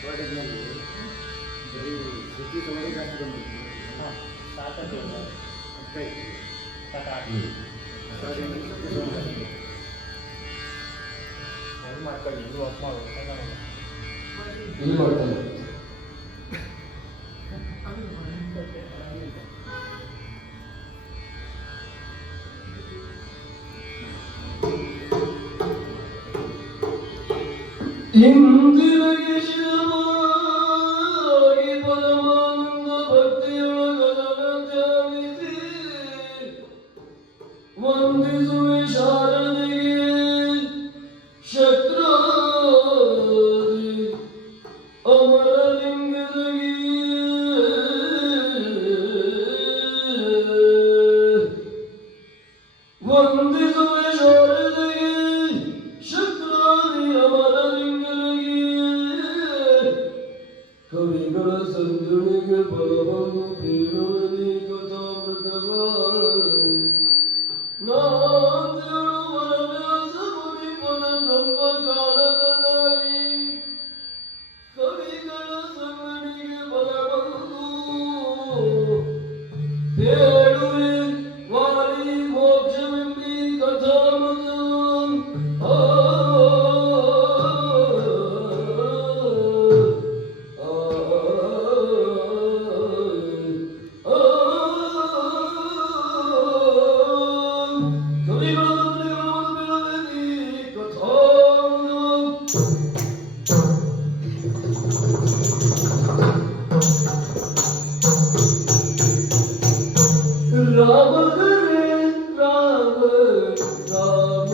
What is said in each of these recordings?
ಕಾಲೇಜಿನಲ್ಲಿ ಬರೀ ಸುದ್ದಿ ಸಮಾಜ ಜಾಸ್ತಿ ಬಂದಿತ್ತು. ಹಾಂ ಸಾಕಷ್ಟು ಅಷ್ಟೇ ಮಾಡ್ಕೊಳ್ಳಿ ಇದು ಅಪ್ಪ ಇಲ್ಲಿ ಮಾಡ್ತಾನೆ ಇಂದಿರಗೆ ಶಿವವಾಗಿ ಪರಮಾನಂದ ಭಕ್ತಿಯೊಳಗದನ ಧ್ಯಾನಿಸಿ ವಂದಿಸುವೆ ಶಾರದೆಗೆ ಶಕ್ರಾದಿ ಅಮರಲಿಂಗದಗಿ ವಂದಿಸುವೆ ಶಾರದೆಗೆ ಶಕ್ರಾದಿ ಅಮರಲಿಂಗದಗಿ ಕವಿಗಳ ಸಂಜುಣಿಗೆ ಬಲವನ್ನು ಬೀಳುವನಿ ಕಥಾಮೃತವಾಗಿ ನಾಂದೇಳು ವರವ್ಯಾಸ ಮುನಿ ಪದ ಬ್ರಹ್ಮ ಕಾಲಕನಾಗಿ ಕವಿಗಳ ಸಂಗಣಿಗೆ ಬಲವನ್ನು ಬೇಡುವೆ ವಾಲಿ ಮೋಕ್ಷವೆಂಬಿ ಕಥಾಮೃತ ರಾಮ ಹರೇ ರಾಮ ರಾಮ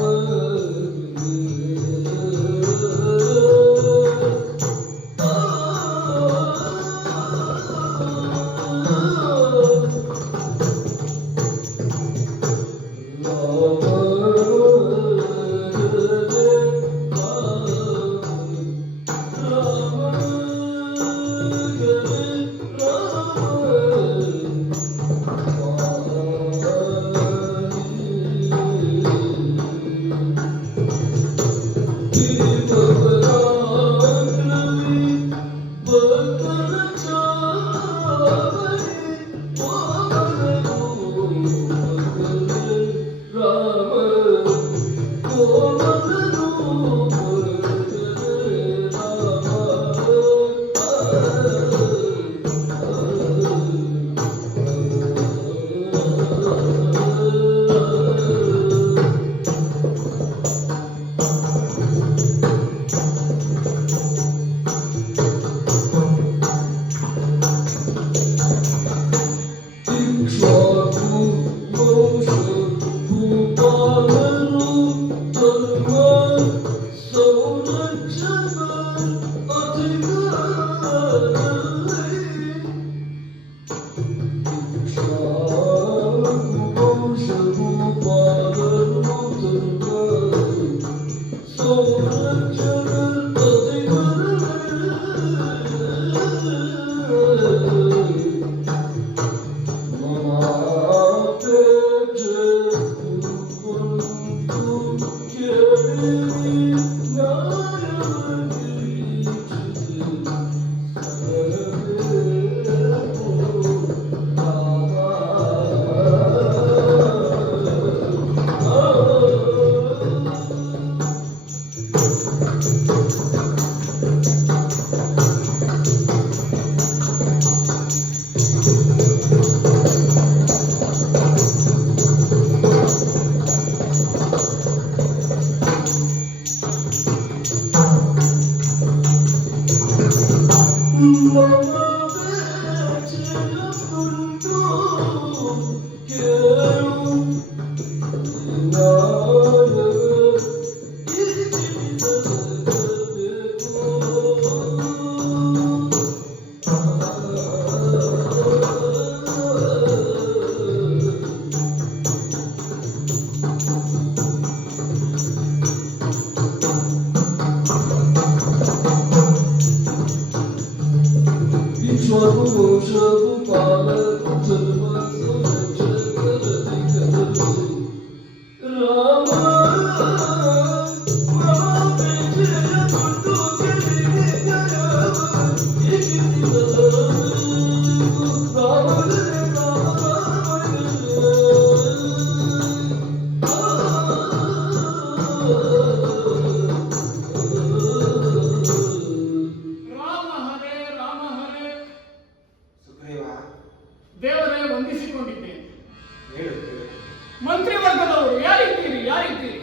ಮಂತ್ರಿವರ್ಗದವರು ಯಾರಿದ್ದೀರಿ ಯಾರಿದ್ದೀರಿ?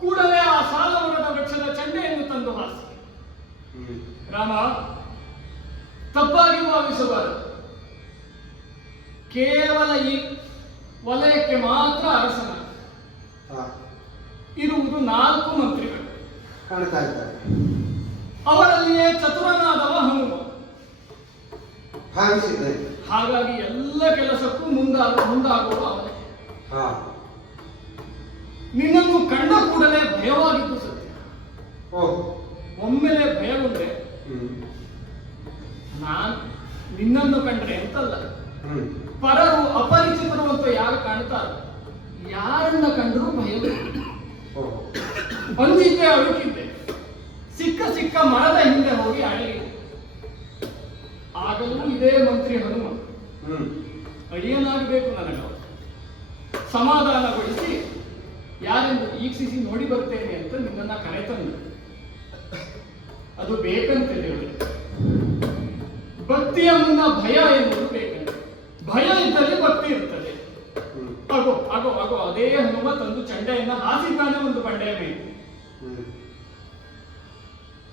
ಕೂಡಲೇ ಆ ಸಾಲವರದ ವೃಕ್ಷದ ಚಂಡೆಯನ್ನು ತಂದು ಹಾಸಿ. ರಾಮ, ತಪ್ಪಾಗಿ ಭಾವಿಸಬಾರದು. ಕೇವಲ ಈ ವಲಯಕ್ಕೆ ಮಾತ್ರ ಅರಸನ ಇರುವುದು 4 ಮಂತ್ರಿಗಳು. ಕಾಣ್ತಾ ಇದ್ದಾರೆ. ಅವರಲ್ಲಿಯೇ ಚತುರನಾದವ ಹನುಮ. ಭಾವಿಸಿದ್ದೇನೆ. ಹಾಗಾಗಿ ಎಲ್ಲ ಕೆಲಸಕ್ಕೂ ಮುಂದಾಗುವ ಅವನೇ. ನಿನ್ನನ್ನು ಕಂಡ ಕೂಡಲೇ ಭಯವಾಗಿದ್ದು ಸತ್ಯ. ಒಮ್ಮೆಲೆ ಭಯಗೊಂಡ್ರೆ ನಾನು ನಿನ್ನನ್ನು ಕಂಡ್ರೆ ಅಂತಲ್ಲ, ಪರರು ಅಪರಿಚಿತರು ಅಂತ ಯಾರು ಕಾಣ್ತಾರೋ ಯಾರನ್ನ ಕಂಡರೂ ಭಯವೇ. ಅಂಜಿದ್ದೆ, ಅಳುಕಿದ್ದೆ, ಸಿಕ್ಕ ಮರದ ಹಿಂದೆ ಹೋಗಿ ಅಡಗಿ. ಆಗಲೂ ಇದೇ ಮಂತ್ರಿ ಹನುಮ ಅಳಿಯನಾಗಬೇಕು ನನಗೆ. ಸಮಾಧಾನಗೊಳಿಸಿ ಯಾರೆಂದು ಈಕ್ಷಿಸಿ ನೋಡಿ ಬರ್ತೇನೆ ಅಂತ ನಿನ್ನನ್ನ ಕರೆತಂದು. ಅದು ಬೇಕಂತ ಹೇಳಿ. ಭಕ್ತಿಯ ಮುನ್ನ ಭಯ ಎನ್ನುವುದು ಬೇಕಂತೆ. ಭಯ ಇದ್ದಲ್ಲಿ ಭಕ್ತಿ ಇರ್ತದೆ. ಆಗೋ ಆಗೋ ಆಗೋ ಅದೇ ಹನುಮ ತಂದು ಚಂಡೆಯನ್ನ ಹಾಸಿದ್ದಾನೆ ಒಂದು ಬಂಡೆಯ ಮೇಲೆ.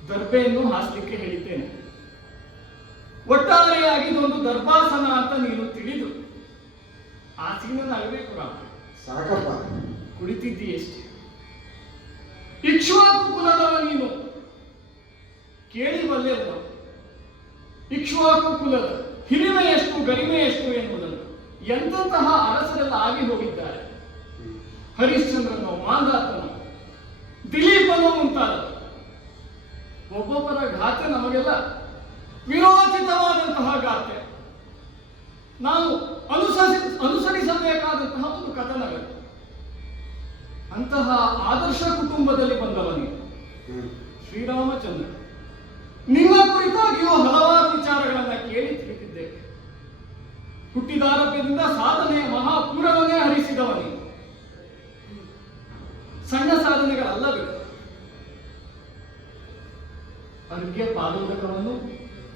ದರ್ಬೆಯನ್ನು ಹಾಸಲಿಕ್ಕೆ ಹೇಳಿದ್ದೇನೆ. ಒಟ್ಟಾರೆಯಾಗಿ ಇದೊಂದು ದರ್ಭಾಸನ ಅಂತ ನೀನು ತಿಳಿದು ಆಸೀನನಾಗಬೇಕು. ರಾಮ, ಸಾಕಪ್ಪ, ಕುಳಿತಿದ್ದೀಯಷ್ಟೇ. ಇಕ್ಷ್ವಾಕು ಕುಲದವ ನೀನು, ಕೇಳಿ ಬಲ್ಲೆಲ್ಲ. ಇಕ್ಷ್ವಾಕು ಕುಲದ ಹಿರಿಮೆ ಎಷ್ಟು ಗರಿಮೆ ಎಷ್ಟು ಎನ್ನುವುದನ್ನು ಎಂತಹ ಅರಸರೆಲ್ಲ ಆಗಿ ಹೋಗಿದ್ದಾರೆ. ಹರಿಶ್ಚಂದ್ರನೋ, ಮಾಂಧಾತನೋ, ದಿಲೀಪನೋ ಮುಂತಾದ ಒಬ್ಬೊಬ್ಬರ ಗಾತೆ ನಮಗೆಲ್ಲ ವಿರೋಚಿತವಾದಂತಹ ಗಾತೆ. ನಾವು ಅನುಸರಿಸಬೇಕಾದಂತಹ ಒಂದು ಕಥನಗಳು. ಅಂತಹ ಆದರ್ಶ ಕುಟುಂಬದಲ್ಲಿ ಬಂದವನೇ ಶ್ರೀರಾಮಚಂದ್ರ. ನಿಮ್ಮ ಕುರಿತಾಗಿಯೂ ಹಲವಾರು ವಿಚಾರಗಳನ್ನ ಕೇಳಿ ತಿಳಿದಿದ್ದೇವೆ. ಹುಟ್ಟಿದಾರಭ್ಯದಿಂದ ಸಾಧನೆಯ ಮಹಾಪೂರವನ್ನೇ ಹರಿಸಿದವನೇ. ಸಣ್ಣ ಸಾಧನೆಗಳಲ್ಲವೇ. ಅರ್ಘ್ಯ ಪಾದೋದಕವನ್ನು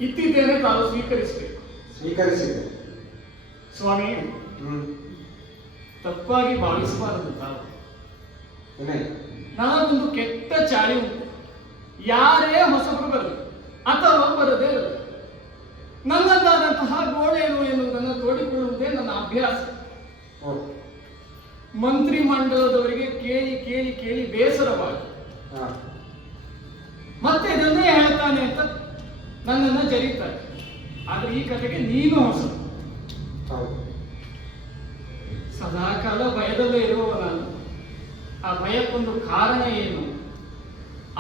ಇತ್ತಿದ್ದೇನೆ, ತಾವು ಸ್ವೀಕರಿಸಬೇಕು. ಸ್ವೀಕರಿಸಿದೆ ಸ್ವಾಮಿ. ತಪ್ಪಾಗಿ ಭಾವಿಸಬಾರದು ತಾವು. ನನಗೊಂದು ಕೆಟ್ಟ ಚಾಳಿ ಉಂಟು. ಯಾರೇ ಹೊಸಬರು ಬರಲಿ ಅಥವಾ ಬರದೇ ಇರಲಿ, ನನ್ನದಾದಂತಹ ಗೋಳೇನು ಎನ್ನುವುದನ್ನು ತೋಡಿಕೊಳ್ಳುವುದೇ ನನ್ನ ಅಭ್ಯಾಸ. ಮಂತ್ರಿ ಮಂಡಲದವರಿಗೆ ಕೇಳಿ ಕೇಳಿ ಕೇಳಿ ಬೇಸರವಾಗಿ ಮತ್ತೆ ಇದನ್ನೇ ಹೇಳ್ತಾನೆ ಅಂತ ನನ್ನನ್ನು ಜರೀತಾರೆ. ಆದ್ರೆ ಈ ಕಥೆಗೆ ನೀನು ಹೊಸದು. ಸದಾಕಾಲ ಭಯದಲ್ಲೇ ಇರುವವ ನಾನು. ಆ ಭಯಕ್ಕೊಂದು ಕಾರಣ ಏನು,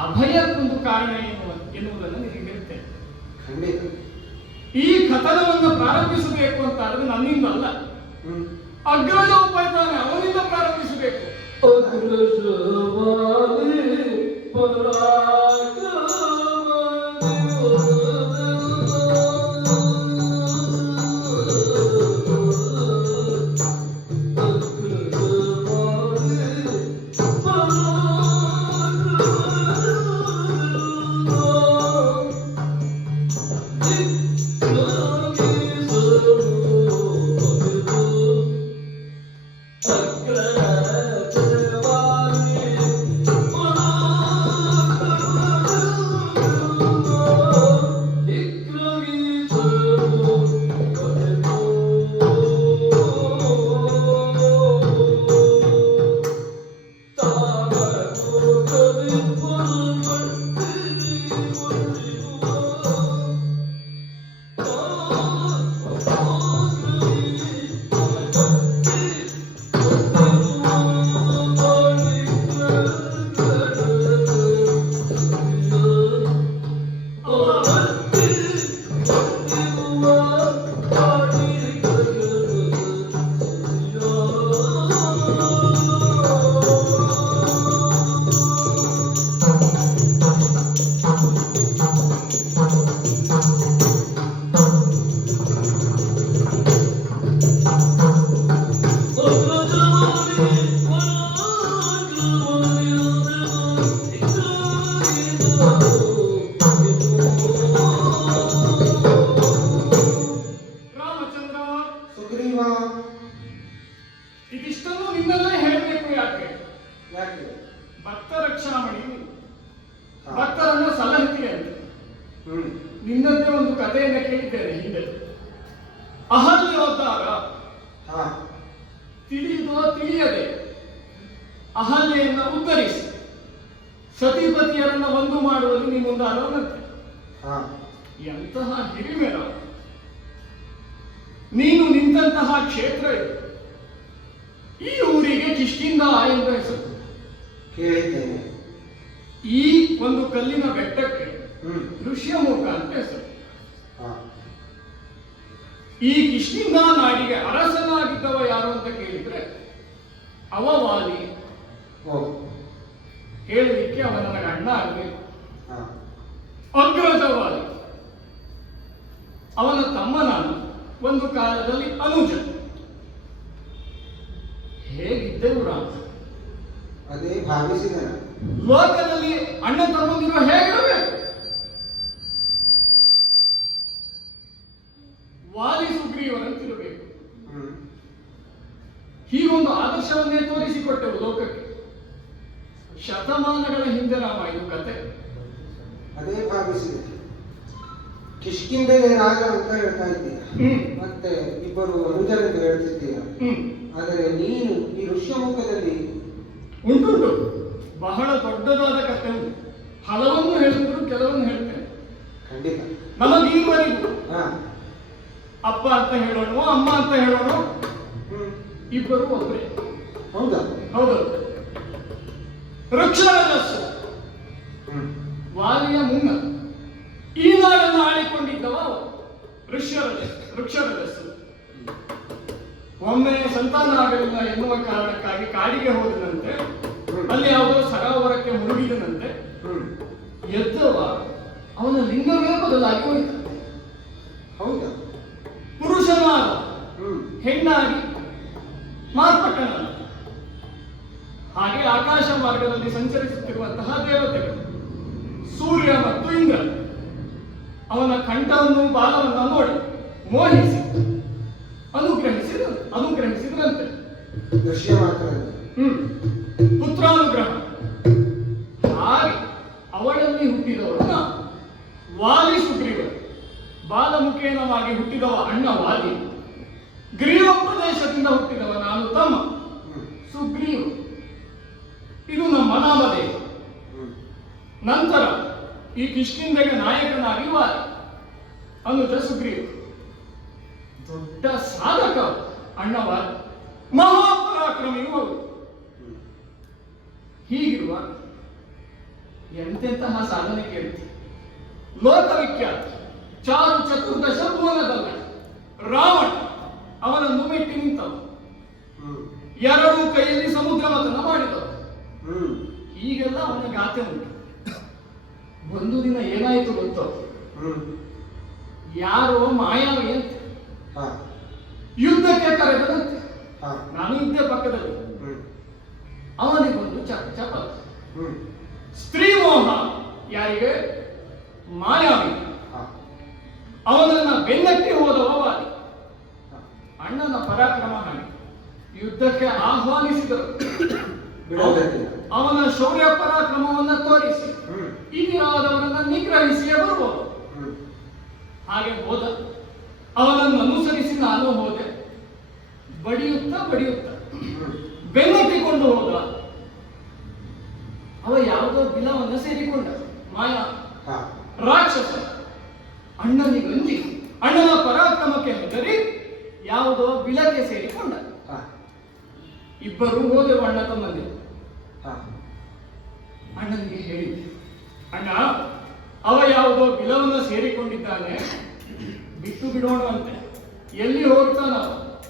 ಅಭಯಕ್ಕೊಂದು ಕಾರಣ ಏನು ಎನ್ನುವುದನ್ನು ನಿನಗೆ ಹೇಳ್ತೇನೆ. ಈ ಕಥನವನ್ನು ಪ್ರಾರಂಭಿಸಬೇಕು ಅಂತ ಆದ್ರೆ ನನ್ನಿಂದ ಅಲ್ಲ, ಅಗ್ರಜ ಉಪಾಯ್ತಾನೆ ಅವನಿಂದ ಪ್ರಾರಂಭಿಸಬೇಕು. Sakra ನಿನ್ನಲ್ಲೇ ಹೇಳಬೇಕು. ಯಾಕೆ? ಯಾಕೆ? ಭಕ್ತ ರಕ್ಷಾಮಣಿ, ಹಾ. ಭಕ್ತರನ್ನ ಸಲಹುತ್ತೀಯ ಅಂತ. ನಿನ್ನದೇ ಒಂದು ಕಥೆಯನ್ನ ಕೇಳಿದ್ದೇನೆ ಹಿಂದೆ. ಅಹಲ್ಯೋದ್ಧಾರ ಹಾ. ತಿಳಿದೋ ತಿಳಿಯದೆ ಅಹಲ್ಯೆಯನ್ನ ಉದ್ಧರಿಸಿ ಸತಿಪತಿಯರನ್ನ ಒಂದು ಮಾಡುವಲ್ಲಿ ನೀ ಮುಂದಾದವನಂತೆ. ಹಾ. ಎಂತಹ ಹಿರಿಮೆ ನಾವು. ನೀನು ನಿಂತಹ ಕ್ಷೇತ್ರ ಇದು. ಈ ಊರಿಗೆ ಕಿಷ್ಕಿಂಧ ಎಂಬ ಹೆಸರು. ಕೇಳಿದ್ದೇನೆ. ಈ ಒಂದು ಕಲ್ಲಿನ ಬೆಟ್ಟಕ್ಕೆ ಋಷ್ಯಮುಖ ಅಂತ ಹೆಸರು. ಹಾ. ಈ ಕಿಷ್ಕಿಂಧ ನಾಡಿಗೆ ಅರಸನಾಗಿದ್ದವ ಯಾರು ಅಂತ ಕೇಳಿದ್ರೆ ಅವ ವಾಲಿ. ಓ. ಹೇಳಲಿಕ್ಕೆ ಅವ ನನಗೆ ಅಣ್ಣ ಆಗಬೇಕು. ಹಾ. ಅಗ್ರಜ ವಾಲಿ. ಅವನ ತಮ್ಮ ನಾನು. ಒಂದು ಕಾಲದಲ್ಲಿ ಅನುಜ. ಹೇಗಿದ್ದೆವು ರಾಮ? ಅದೇ ಭಾವಿಸಿದೆ. ಲೋಕದಲ್ಲಿ ಅಣ್ಣ ತಮ್ಮಂದಿರು ಹೇಗಿರಬೇಕು? ವಾಲಿ ಸುಗ್ರೀವರಂತಿರಬೇಕು. ಹೀಗೊಂದು ಆದರ್ಶವನ್ನೇ ತೋರಿಸಿಕೊಟ್ಟೆವು ಲೋಕಕ್ಕೆ. ಶತಮಾನಗಳ ಹಿಂದೆ ರಾಮ ಇದು ಕತೆ. ಅದೇ ಭಾವಿಸಿದೆ. ಕಿಷ್ಕಿಂಧೆಗೆ ರಾಜ ಅಂತ ಹೇಳ್ತಾ ಇದ್ದೀಯ, ಮತ್ತೆ ಇಬ್ಬರು ಅನುಜರೆಂದು ಹೇಳ್ತಿದ್ದೀಯ. ಆದರೆ ನೀನು ಈ ಋಷ್ಯಮುಖದಲ್ಲಿ ಉಂಟುಂಟು ಬಹಳ ದೊಡ್ಡದಾದ ಕಥೆ ಉಂಟು. ಹಲವನ್ನು ಹೇಳಿದ್ರು ಕೆಲವನ್ನು ಹೇಳ್ತೇನೆ. ಖಂಡಿತ. ನಮಗೀವರೆಗೂ ಹಾ. ಅಪ್ಪ ಅಂತ ಹೇಳೋಣ, ಅಮ್ಮ ಅಂತ ಹೇಳೋಣ, ಇಬ್ಬರು ಒಬ್ಬರೇ. ಹೌದಾ? ಹೌದು. ವೃಕ್ಷರಜಸ್ಸು ವಾಲಿಯ ಮುನ್ನ ಈ ನಾಡನ್ನು ಆಳಿಕೊಂಡಿದ್ದವ ವೃಕ್ಷರಜಸ್ಸು. ಒಮ್ಮೆ ಸಂತಾನ ಆಗಲಿಲ್ಲ ಎನ್ನುವ ಕಾರಣಕ್ಕಾಗಿ ಕಾಡಿಗೆ ಹೋದನಂತೆ. ಅಲ್ಲಿ ಯಾವುದೋ ಸರೋವರಕ್ಕೆ ಮುಳುಗಿದನಂತೆ. ಎದ್ದವ ಅವನ ಲಿಂಗವೇ ಬದಲಾಗಿ ಹೋಯಿತ. ಹೌದಾ? ಪುರುಷನಾದ ಹೆಣ್ಣಾಗಿ ಮಾರ್ಪಟ್ಟನ. ಹಾಗೆ ಆಕಾಶ ಮಾರ್ಗದಲ್ಲಿ ಸಂಚರಿಸುತ್ತಿರುವಂತಹ ದೇವತೆಗಳು ಸೂರ್ಯ ಮತ್ತು ಇಂದ್ರ ಅವನ ಕಂಠವನ್ನು ಬಾಲವನ್ನ ನೋಡಿ ಮೋಹಿಸಿ ಅನುಗ್ರಹಿಸಿದ್ರಂತೆ. ದೃಶ್ಯ ಮಾತ್ರ. ಪುತ್ರಾನುಗ್ರಹ. ಹಾಗೆ ಅವಳಲ್ಲಿ ಹುಟ್ಟಿದವರು ನಾವು. ವಾಲಿ ಸುಗ್ರೀವ. ಬಾಲಮುಖೇನವಾಗಿ ಹುಟ್ಟಿದವ ಅಣ್ಣ ವಾಲಿ. ಗ್ರೀವ ಪ್ರದೇಶದಿಂದ ಹುಟ್ಟಿದವ ನಾನು ತಮ್ಮ ಸುಗ್ರೀವ. ಇದು ನಮ್ಮ ನಾಮಧೇಯ. ನಂತರ ಈ ಕಿಷ್ಕಿಂಧೆಗೆ ನಾಯಕನಾಗಿ ವಾಲಿ, ಅನುಜ ಸುಗ್ರೀವ. ದೊಡ್ಡ ಸಾಧಕ ಅಣ್ಣ ವಾಲಿ, ಮಹಾಪರಾಕ್ರಮಿಯೂ ಹೌದು. ಹೀಗಿರುವ ಎಂತೆಂತಹ ಸಾಧನೆ ಕೇಳ್ತಿ. ಲೋಕವಿಖ್ಯಾತ ಚಾರು ಚತುರ್ದಶ ಭುವನದಲ್ಲ ರಾವಣ ಅವನನ್ನು ಮೆಟ್ಟಿ ನಿಂತವ. ಎರಡೂ ಕೈಯಲ್ಲಿ ಸಮುದ್ರ ಮಥನ ಮಾಡಿದವ. ಈಗೆಲ್ಲ ಅವನ ಗಾತೆ ಉಂಟು. ಒಂದು ದಿನ ಏನಾಯಿತು ಗೊತ್ತೋ? ಯಾರೋ ಮಾಯಾವಿ ಅಂತ ಯುದ್ಧಕ್ಕೆ ಕರೆದಂತೆ. ನಾನು ಇದ್ದೆ ಪಕ್ಕದಲ್ಲಿ. ಅವನಿಗೊಂದು ಚಪ ಸ್ತ್ರೀ ಮೋಹ. ಯಾರಿಗೆ? ಮಾಯಾವಿ. ಅವನನ್ನ ಬೆನ್ನಟ್ಟಿ ಹೋದವ ವಾಲಿ. ಅಣ್ಣನ ಪರಾಕ್ರಮ ಹಾಗೆ. ಯುದ್ಧಕ್ಕೆ ಆಹ್ವಾನಿಸಿದರು. ಅವನ ಶೌರ್ಯ ಪರಾಕ್ರಮವನ್ನ ತೋರಿಸಿ ಇನಿಯಾದವರನ್ನ ನಿಗ್ರಹಿಸಿಯೇ ಬರುವುದು. ಹಾಗೆ ಹೋದ. ಅವನನ್ನು ಅನುಸರಿಸಿ ನಾನು ಹೋದೆ. ಬಡಿಯುತ್ತ ಬೆನ್ನಟ್ಟಿಕೊಂಡು ಹೋದ. ಅವ ಯಾವುದೋ ಬಿಲವನ್ನ ಸೇರಿಕೊಂಡ. ಮಾಯಾ ರಾಕ್ಷಸ. ಅಣ್ಣನಿಗಂಜಿ ಅಣ್ಣನ ಪರಾಕ್ರಮಕ್ಕೆ ಹೆದರಿ ಯಾವುದೋ ಬಿಲಕ್ಕೆ ಸೇರಿಕೊಂಡ. ಇಬ್ಬರು ಹೋದೆವು ಅಣ್ಣ ತಮ್ಮಂದಿರು. ಅಣ್ಣನಿಗೆ ಹೇಳಿದ್ದೆ, ಅಣ್ಣ ಅವ ಯಾವುದೋ ಬಿಲವನ್ನ ಸೇರಿಕೊಂಡಿದ್ದಾನೆ, ಬಿಟ್ಟು ಬಿಡೋಣವಂತೆ. ಎಲ್ಲಿ ಹೋಗ್ತಾನ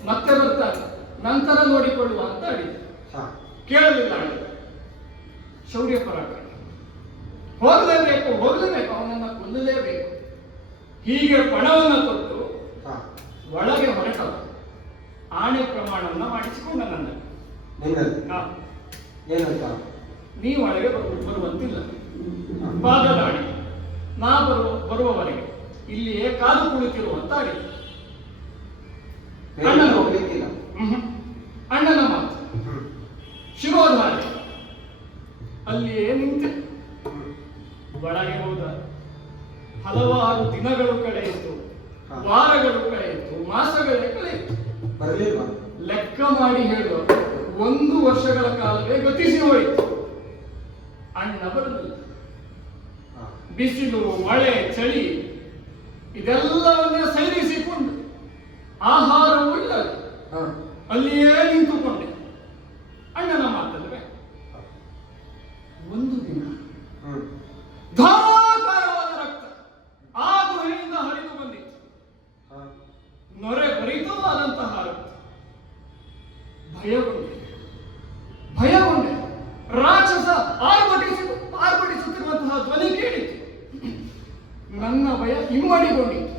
ಮತ್ತೆ ಬರ್ತಾನೆ, ನಂತರ ನೋಡಿಕೊಳ್ಳುವ ಅಂತ ಹೇಳಿದ್ದೆ. ಕೇಳಲಿಲ್ಲ ಅಣ್ಣ. ಶೌರ್ಯ ಪರಾಕ್ರಮ. ಹೋಗಲೇಬೇಕು, ಅವನನ್ನ ಕೊಲ್ಲಲೇಬೇಕು. ಹೀಗೆ ಪಣವನ್ನು ತೊಟ್ಟು ಒಳಗೆ ಹೊರಟವ. ಆಣೆ ಪ್ರಮಾಣವನ್ನ ಮಾಡಿಸಿಕೊಂಡ ನನ್ನ. ನೀ ಒಳಗೆ ಬರುವಂತಿಲ್ಲ. ಪಾದದಾಡಿ ನಾ ಬರುವವರೆಗೆ ಇಲ್ಲಿಯೇ ಕಾಲು ಕುಳಿತಿರುವಂತ ಅಣ್ಣನ ಮಾತು. ಶಿರೋಧಾರೆ ಅಲ್ಲಿಯೇ ನಿಂತೆ. ಒಳಗೆ ಹೋದ. ಹಲವಾರು ದಿನಗಳು ಕಳೆಯಿತು, ವಾರಗಳು ಕಳೆಯಿತು, ಮಾಸಗಳೇ ಕಳೆಯಿತು. ಬರಲಿಲ್ವಾ? ಲೆಕ್ಕ ಮಾಡಿ ಹೇಳುವ 1 ವರ್ಷಗಳ ಕಾಲವೇ ಗತಿಸಿ ಹೋಯಿತು. ಅಣ್ಣ ಬರಲಿಲ್ಲ. ಬಿಸಿಲು, ಮಳೆ, ಚಳಿ ಇದೆಲ್ಲವನ್ನ ಸೈರಿಸಿಕೊಂಡು ಆಹಾರವೂ ಇಲ್ಲ, ಅಲ್ಲಿಯೇ ನಿಂತುಕೊಂಡೆ. ಅಣ್ಣನ ಮಾತಲ್ವೇ. ಒಂದು ದಿನ ಧಾರಾಕಾರವಾದ ರಕ್ತ ಆ ಗುಹೆಯಿಂದ ಹರಿದು ಬಂದಿತ್ತು. ನೊರೆ ಭರಿತವಾದಂತಹ ರಕ್ತ. ಭಯಗೊಂಡೆ. ರಾಕ್ಷಸ ಆರ್ಭಟಿಸುತ್ತಿರುವಂತಹ ಧ್ವನಿ ಕೇಳಿತು. ನನ್ನ ಭಯ ಇಮ್ಮಡಿಗೊಂಡಿತು.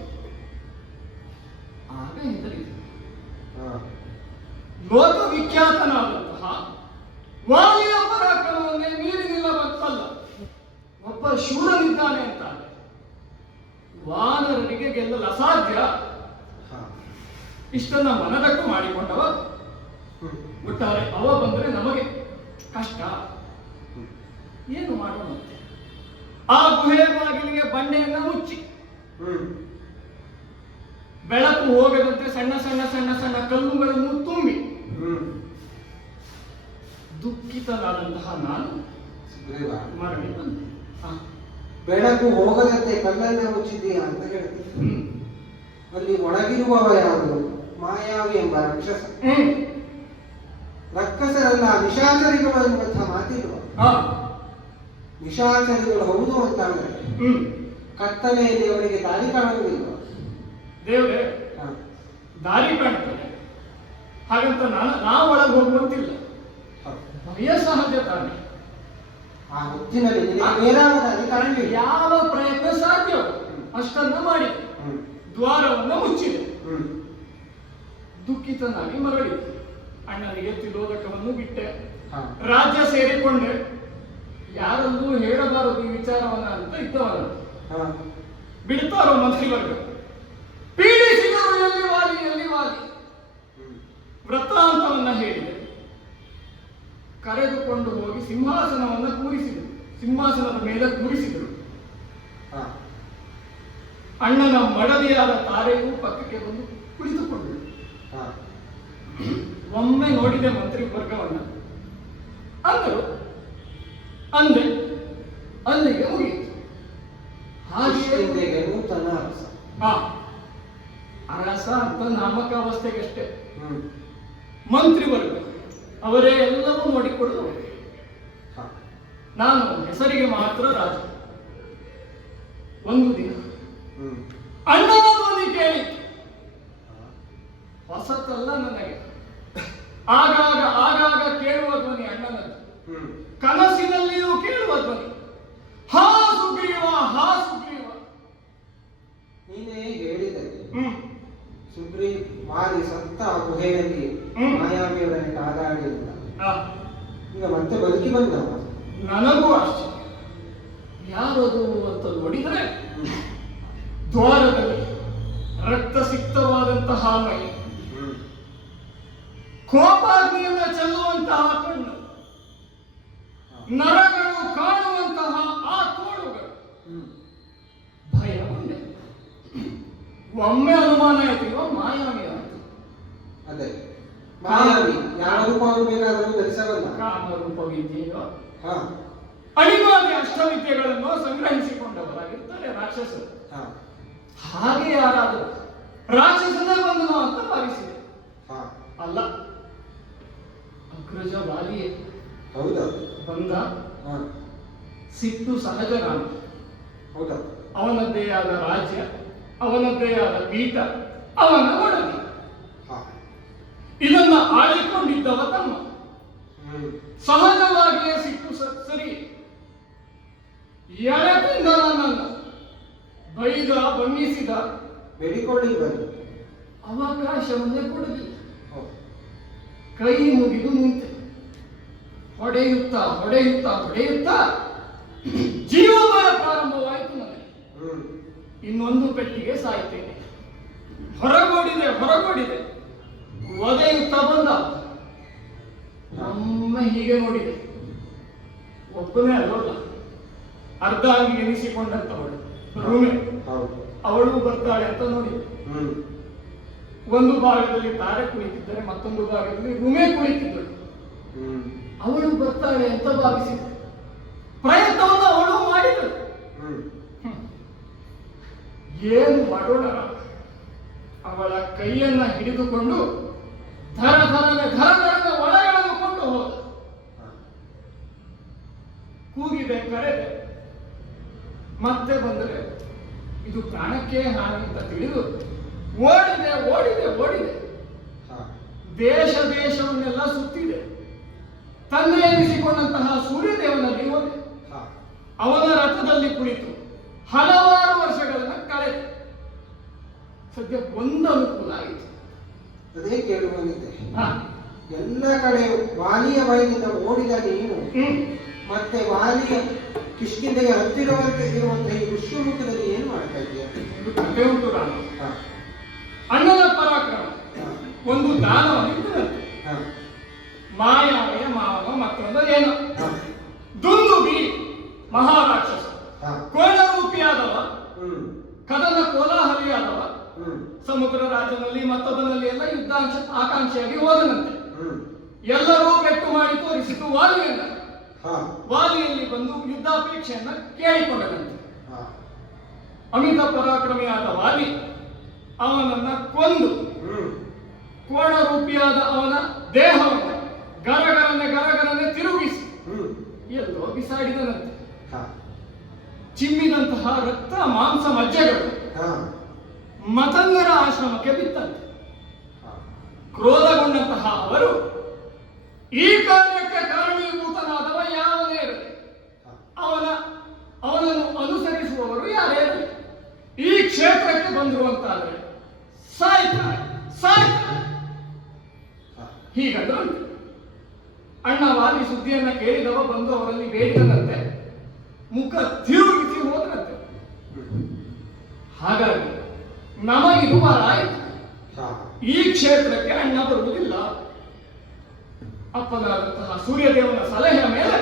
ಆಗ ಹೆದರಿತು. ಲೋಕವಿಖ್ಯಾತನಾದಂತಹ ವಾಲಿಯ ಪರಾಕ್ರಮವನ್ನೇ ಮೀರಿ ನಿಲ್ಲಬಲ್ಲ ಒಬ್ಬ ಶೂರನಿದ್ದಾನೆ ಅಂತ ವಾನರರಿಗೆ ಗೆಲ್ಲಲು ಅಸಾಧ್ಯ. ಇಷ್ಟನ್ನ ಮನದಟ್ಟು ಮಾಡಿಕೊಂಡವ. ಒಟ್ಟಾರೆ ಅವ ಬಂದ್ರೆ ನಮಗೆ ಕಷ್ಟ. ಏನು ಮಾಡೋಣ? ಆ ಗುಹೆ ಬಾಗಿಲಿಗೆ ಬಂಡೆಯನ್ನ ಮುಚ್ಚಿ ಬೆಳಕು ಹೋಗದಂತೆ ಸಣ್ಣ ಸಣ್ಣ ಸಣ್ಣ ಸಣ್ಣ ಕಲ್ಲುಗಳನ್ನು ತುಂಬಿ ದುಃಖಿತನಾದಂತಹ ನಾನು ಮರಳಿ ಬಂದೆ. ಬೆಳಕು ಹೋಗದಂತೆ ಕಲ್ಲನ್ನ ಮುಚ್ಚಿದ್ದೀಯಾ ಅಂತ ಹೇಳ್ತೀನಿ. ಅಲ್ಲಿ ಒಳಗಿರುವವ ಯಾರು? ಮಾಯಾವಿ ಎಂಬ ರಾಕ್ಷಸ. ರಕ್ಕಸರೆಲ್ಲ ನಿಶಾಚರಿಗಳು ಎನ್ನುವಂತಹ ಮಾತಿರುವ. ನಿಶಾಚರಿಗಳು ಹೌದು ಅಂತಾದ್ರೆ ಕತ್ತಲೆಯಲ್ಲಿ ಅವರಿಗೆ ದಾರಿ ಕಾಣುವುದಿಲ್ಲ. ದೇವ್ರೆ, ದಾರಿ ಕಾಣ್ತದೆ ಹಾಗಂತ ನಾವು ಒಳಗೆ ಹೋಗುವಂತಿಲ್ಲ. ಭಯ ಸಹಜ ತಾನೆ. ಆ ಹೊತ್ತಿನಲ್ಲಿ ನೇರಾದ ದಾರಿ ಕಾಣಲಿಲ್ಲ. ಯಾವ ಪ್ರಯತ್ನ ಸಾಧ್ಯ ಅಷ್ಟನ್ನ ಮಾಡಿ ದ್ವಾರವನ್ನು ಮುಚ್ಚಿದೆ. ದುಃಖಿತನಾಗಿ ಮರಳಿದೆ. ಅಣ್ಣನಿಗೆ ತಿಲೋದಕವನ್ನು ಬಿಟ್ಟೆ. ರಾಜ್ಯ ಸೇರಿಕೊಂಡೆ. ಯಾರಲ್ಲೂ ಹೇಳಬಾರದು ಈ ವಿಚಾರವನ್ನ ಅಂತ ಇದ್ದವರ ಬಿಡ್ತಾರೋ ಮಂತ್ರಿವರ್ಗ. ಪೀಡಿಸಿದರು ಎಲ್ಲಿ ವಾಲಿ ವೃತ್ತಾಂತವನ್ನ ಹೇಳಿದೆ. ಕರೆದುಕೊಂಡು ಹೋಗಿ ಸಿಂಹಾಸನವನ್ನ ಕೂರಿಸಿದರು. ಸಿಂಹಾಸನದ ಮೇಲೆ ಕೂರಿಸಿದರು. ಅಣ್ಣನ ಮಡದಿಯಾದ ತಾರೆಯೂ ಪಕ್ಕಕ್ಕೆ ಬಂದು ಕುಳಿತುಕೊಂಡರು. ಒಮ್ಮೆ ನೋಡಿದೆ ಮಂತ್ರಿ ವರ್ಗವನ್ನ ಅಂದರು. ಅಂದೆ ಅಲ್ಲಿಗೆ ಮುಗಿಯಿತು. ಹಾಗೆ ನೂತನ ಅರಸ ಅಂತ ನಾಮಕಾವಸ್ಥೆಗಷ್ಟೇ. ಮಂತ್ರಿವರ್ಗ ಅವರೇ ಎಲ್ಲವೂ ನೋಡಿಕೊಳ್ಳುವ. ನಾನು ಹೆಸರಿಗೆ ಮಾತ್ರ ರಾಜ. ಒಂದು ದಿನ ಅಣ್ಣನ ಧ್ವನಿ ಕೇಳಿತು. ಹೊಸತಲ್ಲ ನನಗೆ. ಆಗಾಗ ಕೇಳುವ ಧ್ವನಿ ಅಣ್ಣನದ್ದು. ಕನಸಿನಲ್ಲಿಯೂ ಕೇಳುವ ಧ್ವನಿ. ಹಾ ಸುಗ್ರೀವ, ಹಾ ಸುಗ್ರೀವ. ನೀನೇ ಹೇಳಿದೆ ಸುಗ್ರೀವ್ ಮಾರಿ ಸತ್ತ ಗುಹೆಯಲ್ಲಿ ಮಾಯಾವಿಯವರನ್ನು ಕಾದಾಡಿಲ್ಲ. ಈಗ ಮತ್ತೆ ಬದುಕಿ ಬಂದವ. ನನಗೂ ಆಶ್ಚರ್ಯ. ಯಾರದು ಅಂತ ನೋಡಿದರೆ ದ್ವಾರದಲ್ಲಿ ರಕ್ತ ಸಿಕ್ತವಾದಂತಹ ಮೈ, ಕೋಪಾಗ್ನಿಯಿಂದ ಚೆಲ್ಲುವಂತಹ ಕಣ್ಣು, ನರಗಳು ಕಾಣುವಂತಹ ಆ ತೋಳುಗಳು. ಭಯ ಉಂಟೆ. ಒಮ್ಮೆ ಅನುಮಾನ ಆಯ್ತು, ಇವ ಮಾಯಾವಿ ಆಯ್ತು. ಅದೇ ಮಾಯಾವಿ ಯಾವ ರೂಪವನ್ನು ಬೇಕಾದರೂ ಧರಿಸಬಲ್ಲ. ಕಾಮರೂಪವಿದೆಯೋ ಅಣಿಮಾದಿ ಅಷ್ಟವಿದ್ಯೆಗಳನ್ನು ಸಂಗ್ರಹಿಸಿಕೊಂಡವರಾಗಿರ್ತಾರೆ ರಾಕ್ಷಸರು. ಹಾಗೆ ಯಾರಾದರೂ ರಾಕ್ಷಸನೇ ಬಂದನು ಅಂತ ಭಾವಿಸಿದೆ. ಅಲ್ಲ, ಅಗ್ರಜ ವಾಲಿಯೇ ಹೌದಾ ಬಂದ. ಸಿಟ್ಟು ಸಹಜ. ನಾನು ಹೌದಾ? ಅವನದ್ದೇ ಆದ ರಾಜ್ಯ, ಅವನದ್ದೇ ಆದ ಪೀಠ, ಅವನ ಒಡತಿ. ಇದನ್ನ ಆಳಿಕೊಂಡಿದ್ದವ ತಮ್ಮ. ಸಹಜವಾಗಿಯೇ ಸಿಟ್ಟು ಸರಿ. ಎಳೆತಿಂದ ನನ್ನನ್ನು ಬೈದ, ಬಣ್ಣಿಸಿದ. ಬೇಡಿಕೊಳ್ಳಿ ಬನ್ನಿ. ಅವಕಾಶವನ್ನೇ ಕೊಡಲಿಲ್ಲ. ಕೈ ಮುಗಿದು ನಿಂತೆ. ಹೊಡೆಯುತ್ತಾ ಜೀವಮಾನ ಪ್ರಾರಂಭವಾಯಿತು ನನಗೆ. ಇನ್ನೊಂದು ಪೆಟ್ಟಿಗೆ ಸಾಯ್ತೇನೆ. ಹೊರಗೋಡಿದೆ. ಒದೆಯುತ್ತಾ ಬಂದ. ಒಮ್ಮೆ ಹೀಗೆ ನೋಡಿದೆ. ಒಬ್ಬನೇ ಅಲ್ಲವಲ್ಲ, ಅರ್ಧಾಂಗಿ ಎನಿಸಿಕೊಂಡಂತವಳು ರೂಮೆ, ಹೌದು. ಅವಳು ಬರ್ತಾಳೆ ಅಂತ ನೋಡಿ. ಒಂದು ಭಾಗದಲ್ಲಿ ತಾರೆ ಕುಳಿತಿದ್ದರೆ, ಮತ್ತೊಂದು ಭಾಗದಲ್ಲಿ ರೂಮೆ ಕುಳಿತಿದ್ದಳು. ಅವಳು ಬರ್ತಾಳೆ ಅಂತ ಭಾವಿಸಿದೆ. ಪ್ರಯತ್ನವನ್ನು ಅವಳು ಮಾಡಿದಳು. ಏನು ಮಾಡೋಣ? ಅವಳ ಕೈಯನ್ನ ಹಿಡಿದುಕೊಂಡು ಧರ ಧರದ ಒಳಗಳನ್ನು ಕೊಂಡು ಹೋದ. ಕೂಗಿದೆ, ಕರೆದೆ, ಮತ್ತೆ ಬಂದರೆ ಇದು ಪ್ರಾಣಕ್ಕೆ ಹಾನಿ ಅಂತ ತಿಳಿದು ಓಡಿದೆ. ದೇಶವನ್ನೆಲ್ಲ ಸುತ್ತಿದೆ. ತಂದೆ ಎನಿಸಿಕೊಂಡಂತಹ ಸೂರ್ಯದೇವನಲ್ಲಿ ಹೋದೆ. ಅವನ ರಥದಲ್ಲಿ ಕುಳಿತು ಹಲವಾರು ವರ್ಷಗಳನ್ನು ಕಳೆದೆ. ಸದ್ಯ ಒಂದು ಅನುಕೂಲ ಆಯಿತು. ಅದೇ ಕೇಳುವಂತೆ ಎಲ್ಲ ಕಡೆ ವಾಲಿಯ ಬಯಲಿಂದ ಓಡಿದ ನೀನು ಮತ್ತೆ ವಾಲಿಯ ಕಿಷ್ಕಿಂದೆಗೆ ಹತ್ತಿರವಂತೆ ಇರುವಂತಹ ಈ ಋಷ್ಯಮುಖದಲ್ಲಿ ಏನು ಮಾಡ್ತಾ ಇದೆಯಾ? ಕಥೆ ಉಂಟು ರಾಮ. ಅಣ್ಣನ ಪರಾಕ್ರಮ ಒಂದು ದಾನವಾಗಿದ್ದನಂತೆ. ಮಾಯಾವಿಯ ಮಾವನ ಮತ್ತೊಂದು ಏನು ದುಂದುಬಿ ಮಹಾರಾಕ್ಷಸ, ಕೋಲರೂಪಿಯಾದವ, ಕದನ ಕೋಲಾಹಲಿಯಾದವ, ಸಮುದ್ರ ರಾಜ್ಯದಲ್ಲಿ ಮತ್ತೊಬ್ಬನಲ್ಲಿ ಎಲ್ಲ ಆಕಾಂಕ್ಷೆಯಾಗಿ ಹೋದನಂತೆ. ಎಲ್ಲರೂ ಬೆಟ್ಟು ಮಾಡಿ ತೋರಿಸಿತು ವಾಲಿಯನ್ನ. ವಾಲಿಯಲ್ಲಿ ಬಂದು ಯುದ್ಧಾಪೇಕ್ಷೆಯನ್ನ ಕೇಳಿಕೊಂಡನಂತೆ. ಅಮಿತ ಪರಾಕ್ರಮಿಯಾದ ವಾಲಿ ಅವನನ್ನ ಕೊಂದು ಕೋಣರೂಪಿಯಾದ ಅವನ ದೇಹವನ್ನು ಗರಗರನೆ ತಿರುಗಿಸಿ ಎಲ್ಲೋ ಬಿಸಾಡಿದನಂತೆ. ಚಿಮ್ಮಿದಂತಹ ರಕ್ತ ಮಾಂಸ ಮಜ್ಜೆಗಳು ಮತಂಗರ ಆಶ್ರಮಕ್ಕೆ ಬಿತ್ತಂತೆ. ಕ್ರೋಧಗೊಂಡಂತಹ ಅವರು ಈ ಕಾರ್ಯಕ್ಕೆ ಕಾರಣೀಭೂತನಾದವ ಯಾವನೇ ಇರಲಿ, ಅವನನ್ನು ಅನುಸರಿಸುವವರು ಯಾರೇ ಇರಲಿ, ಈ ಕ್ಷೇತ್ರಕ್ಕೆ ಬಂದಿರುವಂತಾದರೆ ಸಾಯ್ತಾರೆ. ಹೀಗಂದ್ರೆ ಅಣ್ಣ ವಾಲಿ ಸುದ್ದಿಯನ್ನ ಕೇಳಿದವ ಬಂದು ಅವರಲ್ಲಿ ಬೇಡಿದನಂತೆ, ಮುಖ ತಿರುಗಿಸಿ ಹೋದನಂತೆ. ಹಾಗಾಗಿ ನಮಗಿದು ಆಯಿತು. ಈ ಕ್ಷೇತ್ರಕ್ಕೆ ಅಣ್ಣ ಬರುವುದಿಲ್ಲ. ಅಪ್ಪನಾದಂತಹ ಸೂರ್ಯದೇವನ ಸಲಹೆಯ ಮೇಲೆ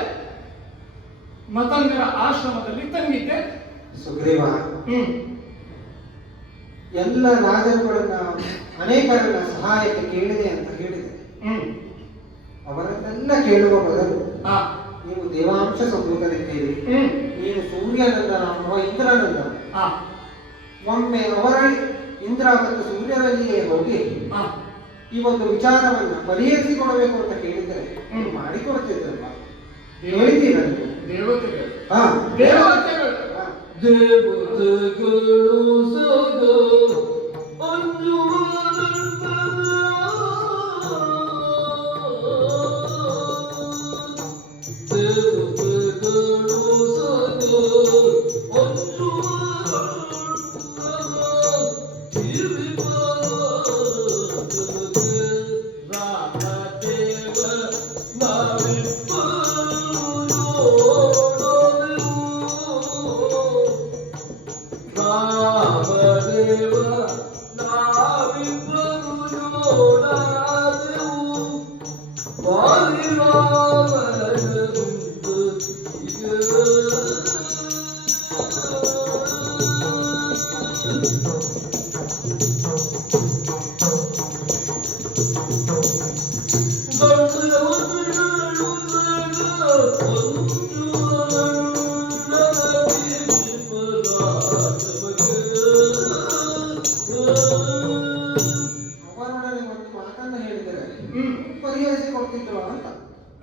ಮತಂಗರ ಆಶ್ರಮದಲ್ಲಿ ತಂಗಿದ್ದೆ. ಸುಗ್ರೀವ, ಎಲ್ಲ ರಾಜರುಗಳನ್ನ ಅನೇಕರನ್ನ ಸಹಾಯಕ್ಕೆ ಕೇಳಿದೆ ಅಂತ ಹೇಳಿದೆ. ಅವರನ್ನೆಲ್ಲ ಕೇಳುವ ಬದಲು ನೀವು ದೇವಾಂಶ ಸಂಭೂತರಿದ್ದೀರಿ, ನೀನು ಸೂರ್ಯನಂದನ ಅಥವಾ ಇಂದ್ರನಂದನ, ಒಮ್ಮೆ ಅವರ ಇಂದ್ರ ಮತ್ತು ಸೂರ್ಯರಲ್ಲಿಯೇ ಹೋಗಿ ಈ ಒಂದು ವಿಚಾರವನ್ನ ಪರಿಹರಿಸಿಕೊಡಬೇಕು ಅಂತ ಕೇಳಿದರೆ ಮಾಡಿಕೊಡ್ತಿದ್ರಲ್ಲ, ಹೇಳ್ತೀರ ದೇವತೆಗಳು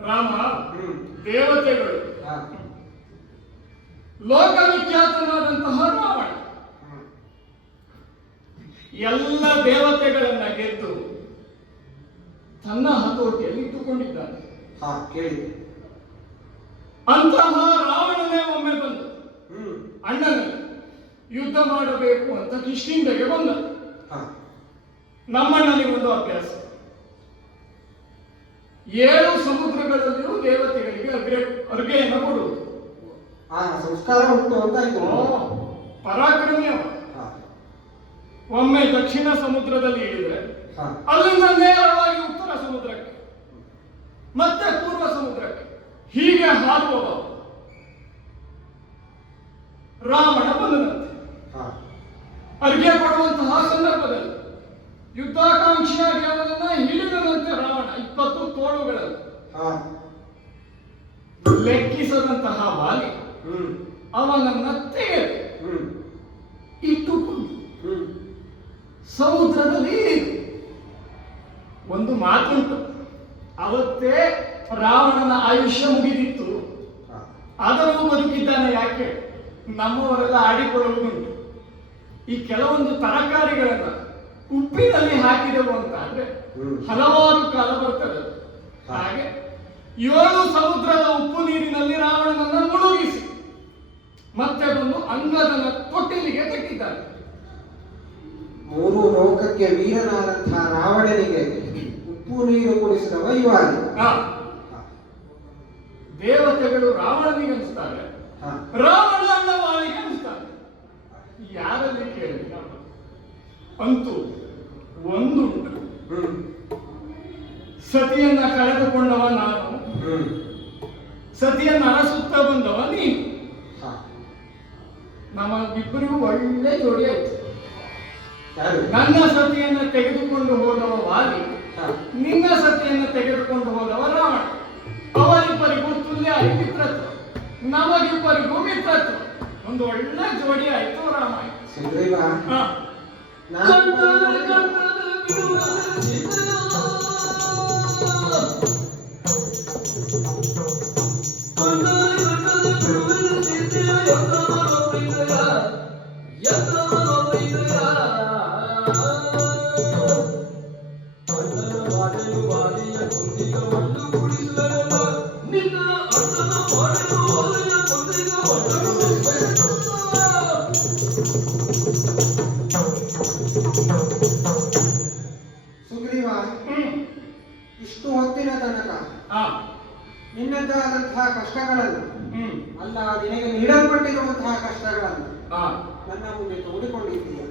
ರಾಮ. ದೇವತೆಗಳು ಲೋಕವಿಖ್ಯಾತನಾದಂತಹ ರಾವಣ ಎಲ್ಲ ದೇವತೆಗಳನ್ನ ಗೆದ್ದು ತನ್ನ ಹತೋಟಿಯಲ್ಲಿ ಇಟ್ಟುಕೊಂಡಿದ್ದಾನೆ. ಅಂತಹ ರಾವಣನೇ ಒಮ್ಮೆ ಬಂದು ಅಣ್ಣನಲ್ಲಿ ಯುದ್ಧ ಮಾಡಬೇಕು ಅಂತ ಕಿಷ್ಕಿಂಧೆಗೆ ಬಂದ. ನಮ್ಮಣ್ಣನಿಗೆ ಒಂದು ಅಭ್ಯಾಸ, 7 ಸಮುದ್ರಗಳಲ್ಲಿಯೂ ದೇವತೆಗಳಿಗೆ ಅರ್ಘೆಯನ್ನು ಕೊಡುವುದು. ಸಂಸ್ಕಾರ ಉಂಟು ಅಂತ ಆಯ್ತು. ಪರಾಕ್ರಮಿ ಅವ. ಒಮ್ಮೆ ದಕ್ಷಿಣ ಸಮುದ್ರದಲ್ಲಿ ಇಳಿದ್ರೆ ಅಲ್ಲಿಂದ ನೇರವಾಗಿ ಉತ್ತರ ಸಮುದ್ರಕ್ಕೆ, ಮತ್ತೆ ಪೂರ್ವ ಸಮುದ್ರಕ್ಕೆ ಹೀಗೆ ಹಾರುವವ ರಾವಣ ಬಂದನಂತೆ. ಹಾ ಅರ್ಘ್ಯ ಕೊಡುವಂತಹ ಸಂದರ್ಭದಲ್ಲಿ ಯುದ್ಧಾಕಾಂಕ್ಷಿಯಾಗಿ ಅವನನ್ನ ಹಿಡಿದನಂತೆ ರಾವಣ 20 ತೋಳುಗಳಲ್ಲಿ. ಹಾ ಲೆಕ್ಕಿಸದಂತಹ ವಾಲಿ ಅವನನ್ನ ತೆಗೆದು ಇಟ್ಟುಕೊಂಡು ಸಮುದ್ರದಲ್ಲಿ ಇಳಿದು. ಒಂದು ಮಾತುಂಟು, ಅವತ್ತೇ ರಾವಣನ ಆಯುಷ್ಯ ಮುಗಿದಿತ್ತು, ಆದರೂ ಬದುಕಿದ್ದಾನೆ. ಯಾಕೆ? ನಮ್ಮವರೆಲ್ಲ ಆಡಿಕೊಳ್ಳುವುದುಂಟು. ಈ ಕೆಲವೊಂದು ತರಕಾರಿಗಳನ್ನ ಉಪ್ಪಿನಲ್ಲಿ ಹಾಕಿದೆವು ಅಂತ ಆದ್ರೆ ಹಲವಾರು ಕಾಲ ಬರ್ತದೆ. ಹಾಗೆ 7 ಸಮುದ್ರದ ಉಪ್ಪು ನೀರಿನಲ್ಲಿ ರಾವಣನನ್ನ ಮುಳುಗಿಸಿ ಮತ್ತೆ ಬಂದು ಅಂಗದನ ತೊಟ್ಟಿಲಿಗೆ ಕಟ್ಟಿದ್ದಾನೆ. 3 ಲೋಕಕ್ಕೆ ವೀರನಾದಂತಹ ರಾವಣನಿಗೆ ಉಪ್ಪು ನೀರು ಕುಡಿಸಿದವ ಇವಾಲಿ. ದೇವತೆಗಳು ರಾವಣನಿಗೆ ಅನಿಸ್ತಾರೆ, ರಾವಣ ಅನ್ನವಾಳಿಗೆ ಅನಿಸ್ತಾರೆ. ಯಾರಲ್ಲಿ ಕೇಳಿ ಅಂತೂ ಒಂದುಂಟು, ಸತಿಯನ್ನ ಕಳೆದುಕೊಂಡವ ನಾನು, ಸತಿಯನ್ನ ಅರಸುತ್ತ ಬಂದವ ನೀನು. ನಮಗಿಬ್ಬರಿಗೂ ಒಳ್ಳೆ ಜೋಡಿ ಆಯ್ತು. ನನ್ನ ಸತಿಯನ್ನ ತೆಗೆದುಕೊಂಡು ಹೋದವ ವಾಲಿ, ನಿನ್ನ ಸತಿಯನ್ನ ತೆಗೆದುಕೊಂಡು ಹೋದವ ರಾವಣ. ಅವರಿಬ್ಬರಿಗೂ ತುಲ್ಯ ಮಿತ್ರತ್ವ, ನಮಗಿಬ್ಬರಿಗೂ ಮಿತ್ರತ್ವ. ಒಂದು ಒಳ್ಳೆ ಜೋಡಿ ಆಯ್ತು ರಾಮಾಯಣ. ಇಷ್ಟು ಹೊತ್ತಿನ ತನಕ ನಿನ್ನದಾದಂತಹ ಕಷ್ಟಗಳನ್ನು ಅಲ್ಲ, ನಿನಗೆ ನೀಡಲ್ಪಟ್ಟಿರುವಂತಹ ಕಷ್ಟಗಳನ್ನು ನನ್ನ ಮುಂದೆ ತೋಡಿಕೊಂಡಿದ್ದೀಯ.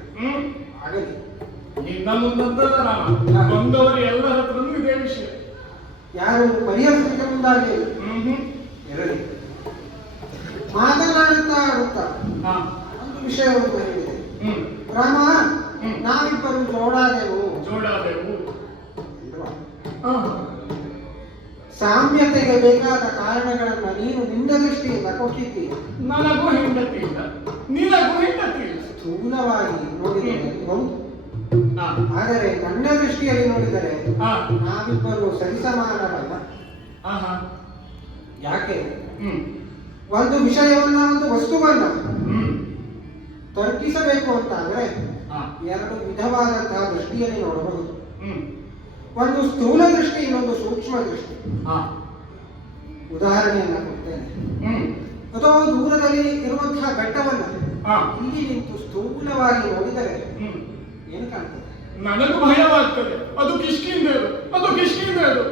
ಆಗಲಿ, ನಿನ್ನ ಮುಂದಂತಲ್ಲ ರಾಮ, ಬಂದವರು ಎಲ್ಲರ ಹತ್ರನೂ ಇದೇ ವಿಷಯ. ಯಾರು ಪರಿಹರಿಸಲಿಕ್ಕೆ ಮುಂದಾಗಲಿ ಇರಲಿ. ಮಾತನಾಡುತ್ತಾ ಆಡುತ್ತಾ ಒಂದು ವಿಷಯವನ್ನು ಹೇಳಿದೆ. ರಾಮ, ನಾವಿಬ್ಬರು ಜೋಡಾದೆವು ಸಾಮ್ಯತೆಗೆ ಬೇಕಾದ ಕಾರಣಗಳನ್ನ ನೀನು ನಿನ್ನ ದೃಷ್ಟಿಯಿಂದ ಕೊಟ್ಟಿದ್ದೀಯ. ನನಗೂ ಹೆಂಡತಿ ಇಲ್ಲ, ನಿನಗೂ ಹೆಂಡತಿ ಇಲ್ಲ. ಸ್ಥೂಲವಾಗಿ ನೋಡಿದರೆ ಹೌದು, ಆದರೆ ನನ್ನ ದೃಷ್ಟಿಯಲ್ಲಿ ನೋಡಿದರೆ ನಾವಿಬ್ಬರು ಸರಿಸಮಾನರಲ್ಲ. ಯಾಕೆ? ಒಂದು ವಿಷಯವನ್ನ, ಒಂದು ವಸ್ತುವನ್ನ ತರ್ಕಿಸಬೇಕು ಅಂತ ಅಂದ್ರೆ 2 ವಿಧವಾದಂತಹ ದೃಷ್ಟಿಯಲ್ಲಿ ನೋಡಬಹುದು. ಒಂದು ಸ್ಥೂಲ ದೃಷ್ಟಿ, ಇನ್ನೊಂದು ಸೂಕ್ಷ್ಮ ದೃಷ್ಟಿ. ಉದಾಹರಣೆಯನ್ನ ಕೊಡ್ತೇನೆ. ಅಥವಾ ದೂರದಲ್ಲಿ ಇರುವಂತಹ ಬೆಟ್ಟವನ್ನ ಇಲ್ಲಿ ನಿಂತು ಸ್ಥೂಲವಾಗಿ ನೋಡಿದರೆ ಏನು ಕಾಣ್ತದೆ? ನನಗೂ ಭಯವಾಗ್ತದೆ. ಅದು ಕಿಷ್ಕಿಂದೆ, ಅದು ಕಿಷ್ಕಿಂದೆ. ಅದು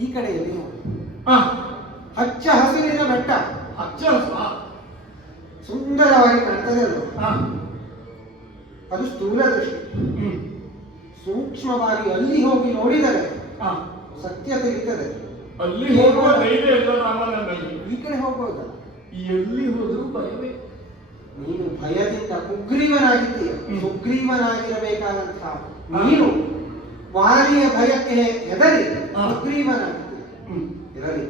ಈ ಕಡೆಯಲ್ಲಿ ನೋಡಿ, ಹಚ್ಚ ಹಸಿರಿನ ಬೆಟ್ಟ, ಹಚ್ಚ ಸುಂದರವಾಗಿ ಕಾಣ್ತದೆ ಅಲ್ವಾ? ಅದು ಸ್ಥೂಲ ದೃಷ್ಟಿ. ಸೂಕ್ಷ್ಮವಾಗಿ ಅಲ್ಲಿ ಹೋಗಿ ನೋಡಿದರೆ ಸತ್ಯ ತಿಳಿಯುತ್ತದೆ. ಅಲ್ಲಿ ಹೋಗುವ ಧೈರ್ಯ ಇಲ್ಲ ರಾಮನಲ್ಲಿ. ಈ ಕಡೆ ಹೋಗ್ಬೋದಲ್ಲ, ಎಲ್ಲಿ ಹೋದರೂ ಭಯವೇ. ನೀನು ಭಯದಿಂದ ಕುಗ್ರೀವನಾಗಿದ್ದೀಯ. ಸುಗ್ರೀವನಾಗಿರಬೇಕಾದಂತಹ ನೀನು ವಾಲಿಯ ಭಯಕ್ಕೆ ಹೆದರಿ ಕುಗ್ರೀವನಾಗಿದ್ದೀಯ. ಇರಲಿ,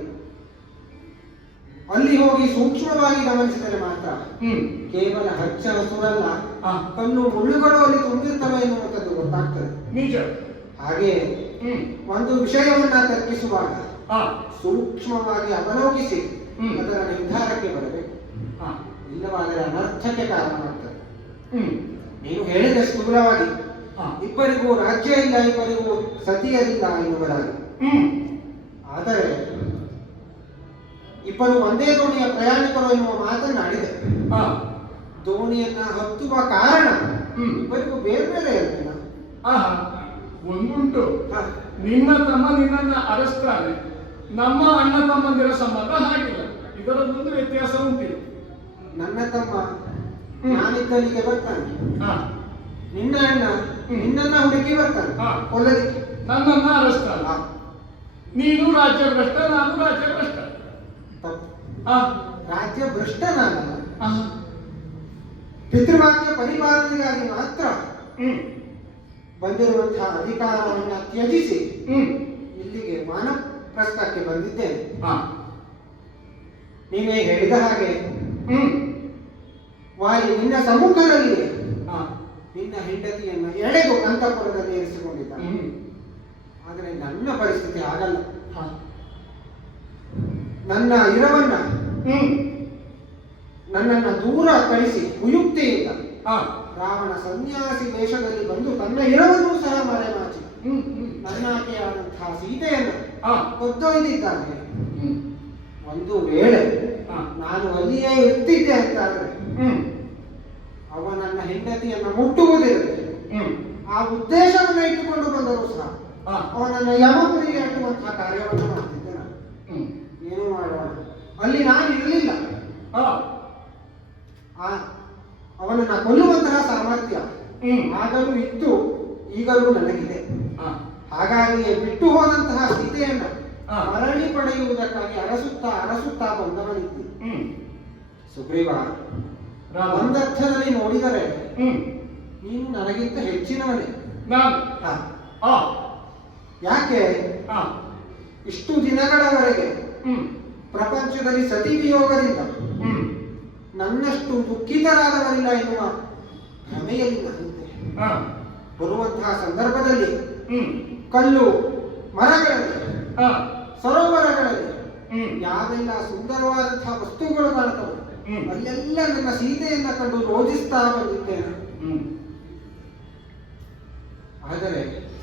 ಅಲ್ಲಿ ಹೋಗಿ ಸೂಕ್ಷ್ಮವಾಗಿ ಗಮನಿಸಿದರೆ ಮಾತ್ರ ಕೇವಲ ಹಚ್ಚ ಹಸುರಲ್ಲ, ಕಣ್ಣು ಮುಳ್ಳುಗಳು ಅಲ್ಲಿ ತುಂಬಿರ್ತವೆ ಎನ್ನುವಂಥದ್ದು ಗೊತ್ತಾಗ್ತದೆ. ನಿಜ. ಹಾಗೆ ಒಂದು ವಿಷಯವನ್ನ ತರ್ಕಿಸುವಾಗ ಸೂಕ್ಷ್ಮವಾಗಿ ಅವಲೋಕಿಸಿ ಅದರ ನಿರ್ಧಾರಕ್ಕೆ ಬರಬೇಕು. ಇಲ್ಲವಾದರೆ ಅನರ್ಥಕ್ಕೆ ಕಾರಣವಾಗ್ತದೆ. ನೀನು ಹೇಳಿದ ಸ್ಥೂಲವಾಗಿ ಇಬ್ಬರಿಗೂ ರಾಜ್ಯ ಇಲ್ಲ, ಇಬ್ಬರಿಗೂ ಸತಿಯರಿಲ್ಲ ಎನ್ನುವುದಾಗಿ. ಆದರೆ ಇಬ್ಬರು ಒಂದೇ ದೋಣಿಯ ಪ್ರಯಾಣಿಕರು ಎನ್ನುವ ಮಾತನ್ನಾಡಿದೆ. ದೋಣಿಯನ್ನ ಹತ್ತುವ ಕಾರಣ ಇಬ್ಬರಿಗೂ ಬೇರೆ ಬೇರೆ ಇರಲಿಲ್ಲ. ಒಂದುಂಟು, ನಿನ್ನ ತಮ್ಮ ನಿನ್ನನ್ನ ಅರಸ್ತಾನೆ, ನಮ್ಮ ಅಣ್ಣ ತಮ್ಮಂದಿರ ಸಂಬಂಧ ಹಾಗಿಲ್ಲ. ಇದರದೊಂದು ವ್ಯತ್ಯಾಸ ಉಂಟಿದೆ. ನನ್ನ ತಮ್ಮ ನಾನಿದ್ದಲ್ಲಿಗೆ ಬರ್ತಾನೆ, ನಿನ್ನ ಅಣ್ಣ ನಿನ್ನನ್ನ ಹುಡುಕಿ ಬರ್ತಾನೆ ಕೊಲ್ಲಲಿಕ್ಕೆ, ನನ್ನನ್ನ ಅರಸ್ತಾನೆ. ನೀನು ರಾಜ್ಯ ಭ್ರಷ್ಟ, ನಾನು ರಾಜ್ಯ ಭ್ರಷ್ಟ. ತಪ್ಪು. ಆ, ರಾಜ್ಯ ಭ್ರಷ್ಟ ನಾನಲ್ಲ. ಆ, ಪಿತೃವಾಕ್ಯ ಪರಿಪಾಲನೆಗಾಗಿ ಮಾತ್ರ ಹ್ಮ್ ಬಂದಿರುವಂತಹ ಅಧಿಕಾರವನ್ನು ತ್ಯಜಿಸಿ ಹ್ಮ್ ಇಲ್ಲಿಗೆ ವಾನಪ್ರಸ್ಥಕ್ಕೆ ಬಂದಿದ್ದೇನೆ. ಆ, ನೀವೇ ಹೇಳಿದ ಹಾಗೆ ಹ್ಮ್ ವಾಲಿ ನಿನ್ನ ಸಮ್ಮುಖದಲ್ಲಿ ಆ, ನಿನ್ನ ಹೆಂಡತಿಯನ್ನು ಎಳೆದು ಅಂತಃಪುರದಲ್ಲಿ ಇರಿಸಿಕೊಂಡಿದ್ದ. ಹ್ಮ್ ಆದರೆ ನನ್ನ ಪರಿಸ್ಥಿತಿ ಆಗಲ್ಲ. ಆ, ನನ್ನ ಇರವನ್ನ ಹ್ಮ್ ನನ್ನನ್ನ ದೂರ ಕಳಿಸಿ ಕುಯುಕ್ತಿಯಿಂದ ಆ, ರಾವಣ ಸನ್ಯಾಸಿ ವೇಷದಲ್ಲಿ ಬಂದು ತನ್ನ ಇರವನ್ನೂ ಸಹ ಮರೆಮಾಚಿ ಹ್ಮ್ ನನ್ನಾಕೆಯಾದಂತಹ ಸೀತೆಯನ್ನು ಆ, ಕೊಂದೊಯ್ದಿದ್ದಾನೆ. ಹ್ಮ್ ಒಂದು ವೇಳೆ ಆ, ನಾನು ಅಲ್ಲಿಯೇ ಇರ್ತಿದ್ದೆ ಅಂತಾದ್ರೆ ಹ್ಮ್ ಅವ ನನ್ನ ಹೆಂಡತಿಯನ್ನ ಮುಟ್ಟುವುದಿರಲಿ. ಹ್ಮ್ ಆ ಉದ್ದೇಶವನ್ನ ಇಟ್ಟುಕೊಂಡು ಬಂದರೂ ಸಹ ಆ, ಅವನನ್ನ ಯಮಪುರಿಗೆ ಅಟ್ಟುವಂತಹ ಕಾರ್ಯವನ್ನು ಮಾಡ್ತಿದ್ದೆ ನಾನು. ಹ್ಮ್ ಏನು ಮಾಡೋಣ, ಅಲ್ಲಿ ನಾನು ಇರಲಿಲ್ಲ. ಆ, ಅವನನ್ನ ಕೊಲ್ಲುವಂತಹ ಸಾಮರ್ಥ್ಯ ಹ್ಮ್ ಆಗಲೂ ಇತ್ತು, ಈಗಲೂ ನನಗಿದೆ. ಆ, ಹಾಗಾಗಿಯೇ ಬಿಟ್ಟು ಹೋದಂತಹ ಸೀತೆಯನ್ನ ಆ. ಮರಳಿ ಪಡೆಯುವುದಕ್ಕಾಗಿ ಅರಸುತ್ತಾ ಬಂದವನಿದ್ದೆ. ಹ್ಮ್ ಸುಗ್ರೀವ, ರಾಮ. ಒಂದರ್ಥದಲ್ಲಿ ನೋಡಿದರೆ ಹ್ಮ್ ನೀನು ನನಗಿಂತ ಹೆಚ್ಚಿನವನೇ. ನಾನು ಹಾ. ಆ, ಯಾಕೆ ಆ, ಇಷ್ಟು ದಿನಗಳವರೆಗೆ ಹ್ಮ್ ಪ್ರಪಂಚದಲ್ಲಿ ಸತಿ ವಿಯೋಗದಿಂದ ಹ್ಮ್ ನನ್ನಷ್ಟು ದುಃಖಿತರಾದವರಿಲ್ಲ ಎನ್ನುವ ಭ್ರಮೆಯಲ್ಲಿ ನಾನಿದ್ದೆ. ಆ, ಬರುವಂತಹ ಸಂದರ್ಭದಲ್ಲಿ ಹ್ಮ್ ಕಲ್ಲು ಮರಗಳಲ್ಲಿ ಆ, ಸರೋವರಗಳಲ್ಲಿ ಹ್ಮ್ ಯಾವೆಲ್ಲ ಸುಂದರವಾದಂತಹ ವಸ್ತುಗಳು ಕಾಣ್ತವೆ ಹ್ಮ್. ಅಲ್ಲೆಲ್ಲ ನನ್ನ ಸೀತೆಯನ್ನ ಕಂಡು ರೋಜಿಸ್ತಾ ಬಂದಿದ್ದೇನೆ. ಹ್ಮ್ ಆದರೆ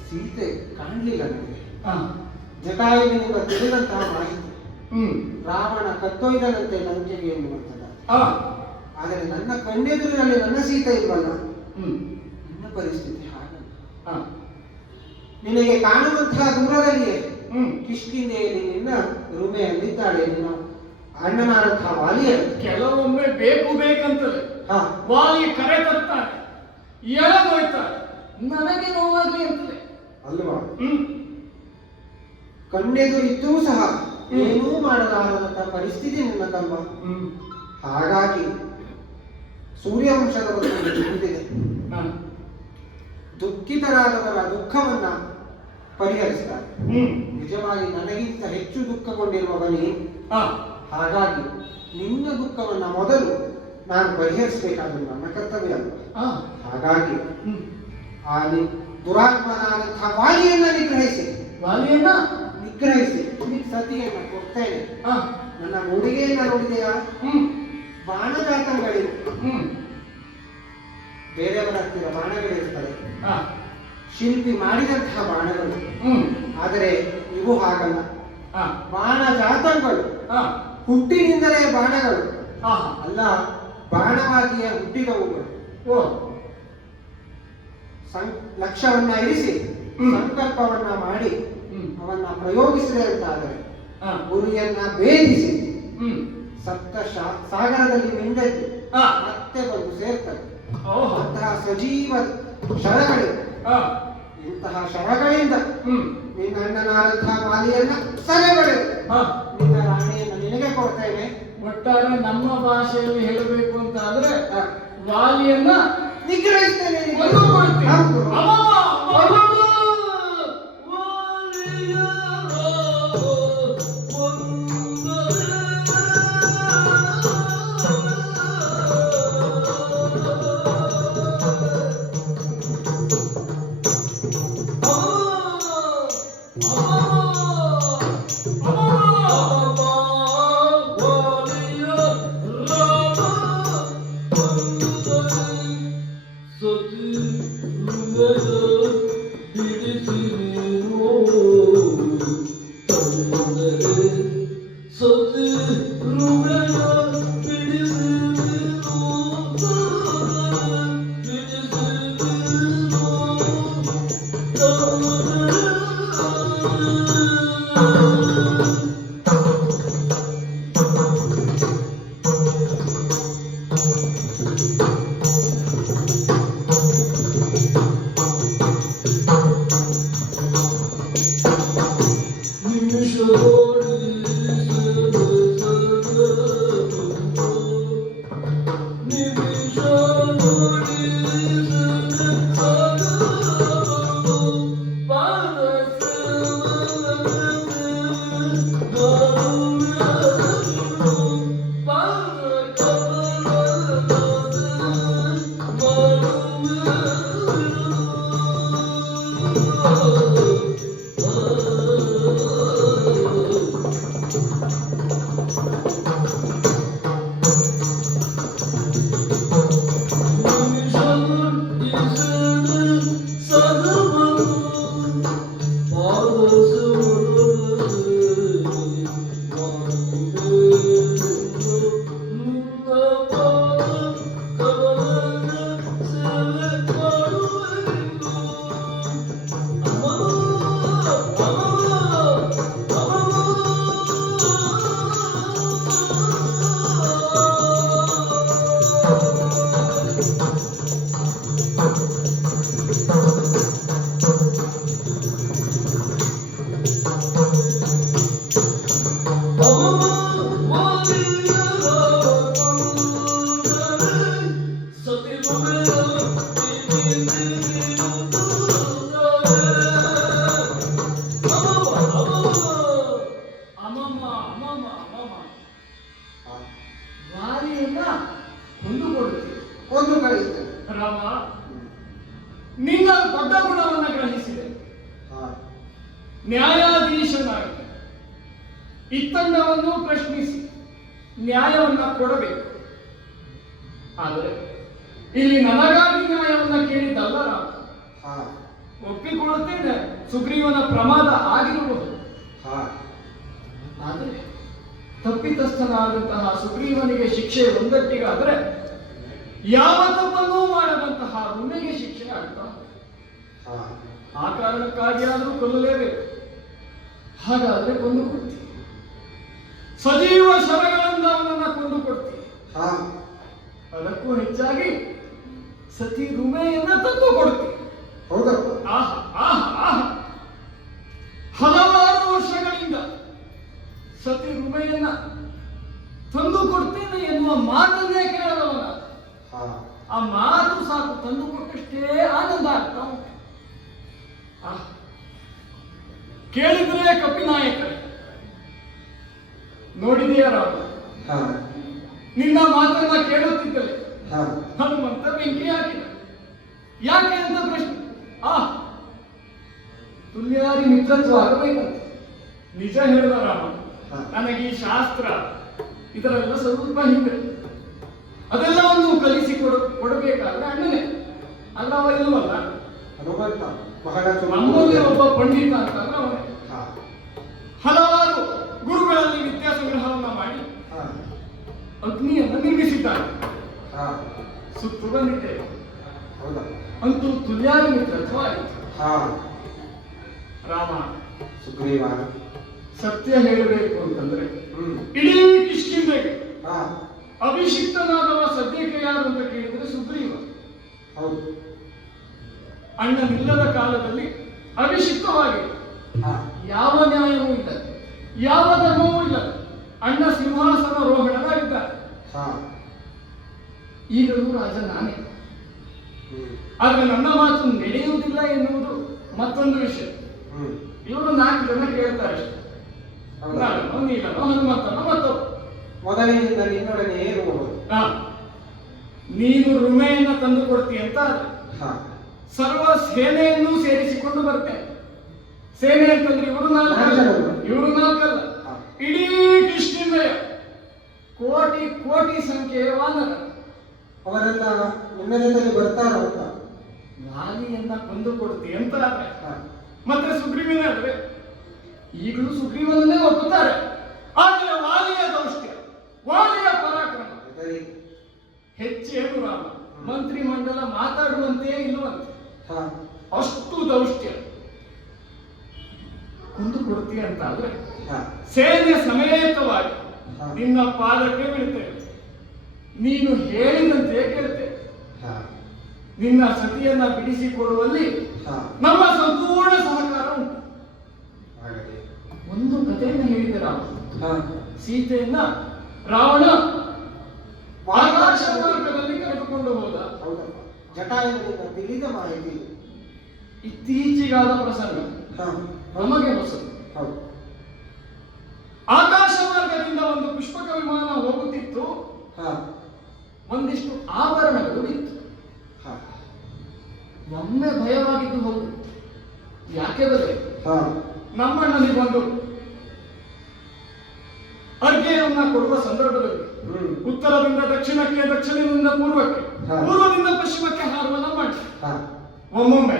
ಸೀತೆ ಕಾಣಲಿಲ್ಲ ನನಗೆ. ಆ, ಜಟಾಯುವಿನಿಂದ ತಿಳಿದಂತಹ ಮಾಹಿತಿ ಹ್ಮ್ ರಾವಣ ಕತ್ತೊಯ್ದನಂತೆ ಲಂಕೆಗೆ ಎನ್ನುವಂಥದ್ದು. ಆ, ಆದರೆ ನನ್ನ ಕಣ್ಣೆದುರಿನಲ್ಲಿ ನನ್ನ ಸೀತೆ ಇಲ್ವಲ್ಲ. ಹ್ಮ್ ನನ್ನ ಪರಿಸ್ಥಿತಿ ಹಾಗಲ್ಲ. ಆ, ನಿನಗೆ ಕಾಣುವಂತಹ ದೂರದಲ್ಲಿಯೇ ಹ್ಮ್ ಕಿಷ್ಕಿಂಧೆಯಲ್ಲಿ ನಿನ್ನ ರೂಮೆಯಲ್ಲಿದ್ದಾಳೆ ನಿನ್ನ ಅಣ್ಣನಾದಂತಹ ವಾಲಿಯ. ಕೆಲವೊಮ್ಮೆ ಬೇಕಂತಲೇ ಹಾ, ವಾಲಿ ಕರೆ ತರ್ತಾನೆ, ಎಳೆದೊಯ್ತಾರೆ, ನನಗೆ ನೋವಾಗ್ಲಿ ಅಂತಲೇ. ಅಲ್ವಾ? ಹ್ಮ್ ಕಣ್ಣೆದುರಿದ್ದೂ ಸಹ ಏನೂ ಮಾಡಲಾರದಂತಹ ಪರಿಸ್ಥಿತಿ ನಿನ್ನದಲ್ವ. ಹ್ಮ್ ಹಾಗಾಗಿ ಸೂರ್ಯವಂಶದ ಬಗ್ಗೆ ತಿಳಿದಿದೆ. ಆ, ದುಃಖಿತರಾದವರ ದುಃಖವನ್ನ ಪರಿಹರಿಸ್ತಾರೆ. ಹ್ಮ್ ನಿಜವಾಗಿ ನನಗಿಂತ ಹೆಚ್ಚು ದುಃಖಗೊಂಡಿರುವವನೇ. ಆ, ಹಾಗಾಗಿ ನಿನ್ನ ದುಃಖವನ್ನ ಮೊದಲು ನಾನು ಪರಿಹರಿಸಬೇಕಾದ ನನ್ನ ಕರ್ತವ್ಯ ಅಲ್ವ. ಆ, ಹಾಗಾಗಿ ಹ್ಮ್ ಆ ದುರಾತ್ಮನಾದಂತಹ ವಾಲಿಯನ್ನ ನಿಗ್ರಹಿಸಿ ವಾಲಿಯನ್ನ ಸತಿಯನ್ನ ಕೊಡ್ತೇನೆ. ಆ, ನನ್ನ ಮೂಡಿಗೆಯನ್ನ ನೋಡಿದೆಯಾ? ಹ್ಮ್ ಬಾಣಜಾತಗಳಿವೆ. ಹ್ಮ್ ಬೇರೆಯವರ ಹತ್ತಿರ ಬಾಣಗಳಿರ್ತವೆ, ಆ, ಶಿಲ್ಪಿ ಮಾಡಿದಂತಹ ಬಾಣಗಳು. ಹ್ಮ್ ಆದರೆ ಇವು ಹಾಗಲ್ಲ. ಆ, ಬಾಣ ಜಾತಗಳು ಆ, ಹುಟ್ಟಿನಿಂದಲೇ ಬಾಣಗಳು ಆ, ಅಲ್ಲ, ಬಾಣವಾಗಿಯೇ ಹುಟ್ಟಿದವುಗಳು. ಓ, ಲಕ್ಷ್ಯವನ್ನ ಇರಿಸಿ ಹ್ಮ್. ಸಂಕಲ್ಪವನ್ನ ಮಾಡಿ ಹ್ಮ್ ಅವನ್ನ ಪ್ರಯೋಗಿಸಿದೆ ಅಂತಾದರೆ ಆ, ಗುರಿಯನ್ನ ಭೇದಿಸಿ ಹ್ಮ್ ಸಪ್ತ ಸಾಗರದಲ್ಲಿ ಮಿಂದೆದ್ದು ಆ, ಮತ್ತೆ ಬಂದು ಸೇರ್ತದೆ. ಓಹೋ, ಅಂತಹ ಸಜೀವ ಶರಗಳಿವೆ. ಆ, ಇಂತಹ ಶರಗಳಿಂದ ಹ್ಮ್ ನಿನ್ನ ಅಣ್ಣನಾದಂತಹ ವಾಲಿಯನ್ನ ಸೆರೆಬಡೆದು ಆ, ನಿನ್ನ ರಾಣಿಯನ್ನು ನಿನಗೆ ಕೊಡ್ತೇನೆ. ಒಟ್ಟಾರೆ ನಮ್ಮ ಭಾಷೆಯಲ್ಲಿ ಹೇಳಬೇಕು ಅಂತ ಆದ್ರೆ ಆ, ವಾಲಿಯನ್ನ ನಿಗ್ರಹಿಸ್ತೇನೆ ನಿನಗೆ. ಕೊಂದುಕೊಳ್ತೀನಿ. ಹೌದು. ಅವ, ಅವನು ಮಾಮ ಮಾಮ ಹಾ. ವಾಲಿಯನ್ನ ಕೊಂದುಕೊಡುತ್ತೀವಿ. ಒಂದು ಕಳೀತಾರೆ. ರಾಮ, ನಿನ್ನ ದೊಡ್ಡ ಗುಣವನ್ನ ಗ್ರಹಿಸಿದೆ. ಹಾ. ನ್ಯಾಯಾಧೀಶನಾಗಿ ಇತ್ತಂಡವನ್ನು ಪ್ರಶ್ನಿಸಿ ನ್ಯಾಯವನ್ನ ಕೊಡಬೇಕು. ಆದರೆ ಇಲ್ಲಿ ನನಗಾಗಿ ನ್ಯಾಯವನ್ನ ಕೇಳಿದ್ದಲ್ಲ ರಾಮ. ಹಾ. ಒಪ್ಪಿಕೊಳ್ಳುತ್ತೇನೆ, ಸುಗ್ರೀವನ ಪ್ರಮಾದ ಆಗಿರಬಹುದು. ಹಾ. ಆದರೆ ತಪ್ಪಿತಸ್ಥನಾದಂತಹ ಸುಗ್ರೀವನಿಗೆ ಶಿಕ್ಷೆ ಒಂದಟ್ಟಿಗಾದರೆ ಯಾವ ತಪ್ಪನ್ನೂ ಮಾಡದಂತಹ ರುಮೆಗೆ ಶಿಕ್ಷೆ ಆಗ್ತಾ ಉಂಟು. ಹಾ. ಆ ಕಾರಣಕ್ಕಾಗಿಯಾದರೂ ಕೊಲ್ಲಲೇಬೇಕು. ಹಾಗಾದ್ರೆ ಕೊಂದು ಕೊಡ್ತೀವಿ, ಸಜೀವ ಶರಗಳಿಂದ ಅವನನ್ನ ಕೊಂದು ಕೊಡ್ತೀವಿ. ಹಾ. ಅದಕ್ಕೂ ಹೆಚ್ಚಾಗಿ ಸತಿ ರುಮೆಯನ್ನ ತಂದು ಕೊಡ್ತೀವಿ. ಹೌದಪ್ಪ. ಆಹಾ ಆಹಾ ಆಹಾ, ಹಲವಾರು ವರ್ಷಗಳಿಂದ ಸತಿ ರುಮೆಯನ್ನ ತಂದು ಕೊಡ್ತೇನೆ ಎನ್ನುವ ಮಾತನ್ನೇ ಕೇಳದವನ. ಹಾ. ಆ ಮಾತು ಸಾಕು, ತಂದು ಕೊಟ್ಟಷ್ಟೇ ಆನಂದ ಆಗ್ತಾ ಉಂಟು. ಕೇಳಿದ್ರೆ ಕಪಿನಾಯಕರೇ, ನೋಡಿದೆಯ ರಾಮ, ಹಾ. ನಿನ್ನ ಮಾತನ್ನ ಕೇಳುತ್ತಿದ್ದರೆ ಹಾ. ಹನುಮಂತ ಬೆಂಕಿ ಹಾಕಿದ. ಯಾಕೆ ಅಂತ ಪ್ರಶ್ನೆ. ತುಲ್ಯಾರಿ ಮಿತ್ರತ್ವ ಆಗಬೇಕಂತೆ. ನಿಜ ಹೇಳಿದ ರಾಮ, ನನಗೆ ಈ ಶಾಸ್ತ್ರ ಇದರೆಲ್ಲ ಸ್ವಲ್ಪ ಹಿಂದೆ, ಅದೆಲ್ಲವನ್ನು ಕಲಿಸಿ ಕೊಡಬೇಕಾದ್ರೆ ಅಣ್ಣನೇ ಅಲ್ಲವ ಇಲ್ಲವಲ್ಲ. ಹನುಮಂತ ಬಹಳ ನಮ್ಮಲ್ಲಿ ಒಬ್ಬ ಪಂಡಿತ ಅಂತಂದ್ರೆ ಅವನೇ. ಹಾ. ಹಲವಾರು ಗುರುಗಳಲ್ಲಿ ವಿದ್ಯಾಸಂಗ್ರಹವನ್ನ ಮಾಡಿ ಹಾ. ಅಗ್ನಿಯನ್ನು ನಿರ್ಮಿಸಿದ್ದಾನೆ. ಹಾ. ಸುತ್ತು ಬಂದಿದ್ದೇವೆ. ಹೌದಪ್ಪ. ಅಂತೂ ತುಲ್ಯಾರಿ ಮಿತ್ರತ್ವ ಆಯಿತು. ಹಾ. ರಾಮ, ಸುಗ್ರೀವ. ಸತ್ಯ ಹೇಳಬೇಕು ಅಂತಂದ್ರೆ ಹ್ಮ್. ಇಡೀ ಕಿಷ್ಕಿಂಧೆಗೆ ಹಾ. ಅಭಿಷಿಕ್ತನಾದವ ಸದ್ಯಕ್ಕೆ ಯಾರು ಅಂತ ಕೇಳಿದ್ರೆ ಸುಗ್ರೀವ. ಹೌದು. ಅಣ್ಣನಿಲ್ಲದ ಕಾಲದಲ್ಲಿ ಅಭಿಷಿಕ್ತವಾಗಿ ಹಾ. ಯಾವ ನ್ಯಾಯವೂ ಇಲ್ಲ, ಯಾವ ಧರ್ಮವೂ ಇಲ್ಲ. ಅಣ್ಣ ಸಿಂಹಾಸನ ರೋಹಣನಾಗಿದ್ದಾರೆ. ಹಾ. ಈಗಲೂ ರಾಜ ನಾನೇ. ಹ್ಮ್. ಆದ್ರೆ ನನ್ನ ಮಾತು ನಡೆಯುವುದಿಲ್ಲ ಎನ್ನುವುದು ಮತ್ತೊಂದು ವಿಷಯ. ಹ್ಮ್. ಇವರು 4 ಜನ ಕೇಳ್ತಾರೆ ಅಷ್ಟೇ. ಹೌದಾ? ನಾನೋ ನೀನೋ ಹನುಮಂತನೋ ಮತ್ತೊಬ್ಬ. ಮೊದಲಿನಿಂದ ನಿನ್ನೊಡನೆ ಇರುವವರು. ಹಾ. ನೀನು ರುಮೆಯನ್ನ ತಂದು ಕೊಡ್ತೀಯ ಅಂತ ಹಾ. ಸರ್ವ ಸೇನೆಯನ್ನು ಸೇರಿಸಿಕೊಂಡು ಬರ್ತೇನೆ. ಸೇನೆ ಅಂತಂದ್ರೆ ಇವರು 4 ಇವರು 4 ಅಲ್ಲ, ಹಾ. ಇಡೀ ಕಿಷ್ಕಿಂಧೆಯ ಕೋಟಿ ಕೋಟಿ ಸಂಖ್ಯೆಯ ವಾನರ ಅವರೆಲ್ಲ ನಿನ್ನ ಜೊತೆಗೆ ಬರ್ತಾರ ಅಂತ. ವಾಲಿಯನ್ನ ಕೊಂದು ಕೊಡ್ತೀಯ ಅಂತ ಆದ್ರೆ ಹಾ. ಮತ್ತೆ ಸುಗ್ರೀವನೇ ಆದ್ರೆ ಈಗಲೂ ಸುಗ್ರೀವನನ್ನೇ ಒಪ್ಪುತ್ತಾರೆ. ಆದರೆ ವಾಲಿಯ ದೌಷ್ಟ್ಯ, ವಾಲಿಯ ಪರಾಕ್ರಮ ಸರಿ. ಹೆಚ್ಚೇನು ರಾಮ, ಮಂತ್ರಿ ಮಂಡಲ ಮಾತಾಡುವಂತೆಯೇ ಇಲ್ಲವಂತೆ. ಹಾ. ಅಷ್ಟು ದೌಷ್ಟ್ಯ. ಕೊಂದು ಕೊಡ್ತೀಯ ಅಂತ ಆದ್ರೆ ಹಾ. ಸೇನೆ ಸಮೇತವಾಗಿ ಹಾ. ನಿನ್ನ ಪಾದಕ್ಕೆ ಬೀಳ್ತೇವೆ. ನೀನು ಹೇಳಿದಂತೆ ಕೇಳ್ತೇವೆ. ಹಾ. ನಿನ್ನ ಸತಿಯನ್ನ ಬಿಡಿಸಿಕೊಡುವಲ್ಲಿ ಹಾ. ನಮ್ಮ ಸಂಪೂರ್ಣ ಸಹಕಾರ ಉಂಟು. ಹಾಗಾಗಿ. ಒಂದು ಕಥೆಯನ್ನು ಹೇಳಿದೆ ರಾಮ. ಹಾ. ಸೀತೆಯನ್ನ ರಾವಣ ಆಕಾಶ ಮಾರ್ಗದಲ್ಲಿ ಕರೆದುಕೊಂಡು ಹೋದ. ಹೌದಪ್ಪ. ಜಟಾಯುವಿನಿಂದ ತಿಳಿದ ಮಾಹಿತಿ. ಇತ್ತೀಚಿಗಾದ ಪ್ರಸಂಗ, ಹಾ. ನಮಗೆ ಹೊಸದು. ಹೌದು. ಆಕಾಶ ಮಾರ್ಗದಿಂದ ಒಂದು ಪುಷ್ಪಕ ವಿಮಾನ ಹೋಗುತ್ತಿತ್ತು. ಹಾ. ಒಂದಿಷ್ಟು ಆಭರಣಗಳು ಇತ್ತು. ಹಾ. ಒಮ್ಮೆ ಭಯವಾಗಿದ್ದು ಹೌದು. ಯಾಕೆ ಬರಲಿ, ಹಾ. ನಮ್ಮಣ್ಣನಿಗೊಂದು ಅರ್ಘ್ಯವನ್ನ ಕೊಡುವ ಸಂದರ್ಭದಲ್ಲಿ ಹ್ಮ್. ಉತ್ತರದಿಂದ ದಕ್ಷಿಣಕ್ಕೆ, ದಕ್ಷಿಣದಿಂದ ಪೂರ್ವಕ್ಕೆ, ಹಾ. ಪೂರ್ವದಿಂದ ಪಶ್ಚಿಮಕ್ಕೆ ಹಾರುವ ನಮ್ಮಣ್ಣ ಹಾ. ಒಮ್ಮೊಮ್ಮೆ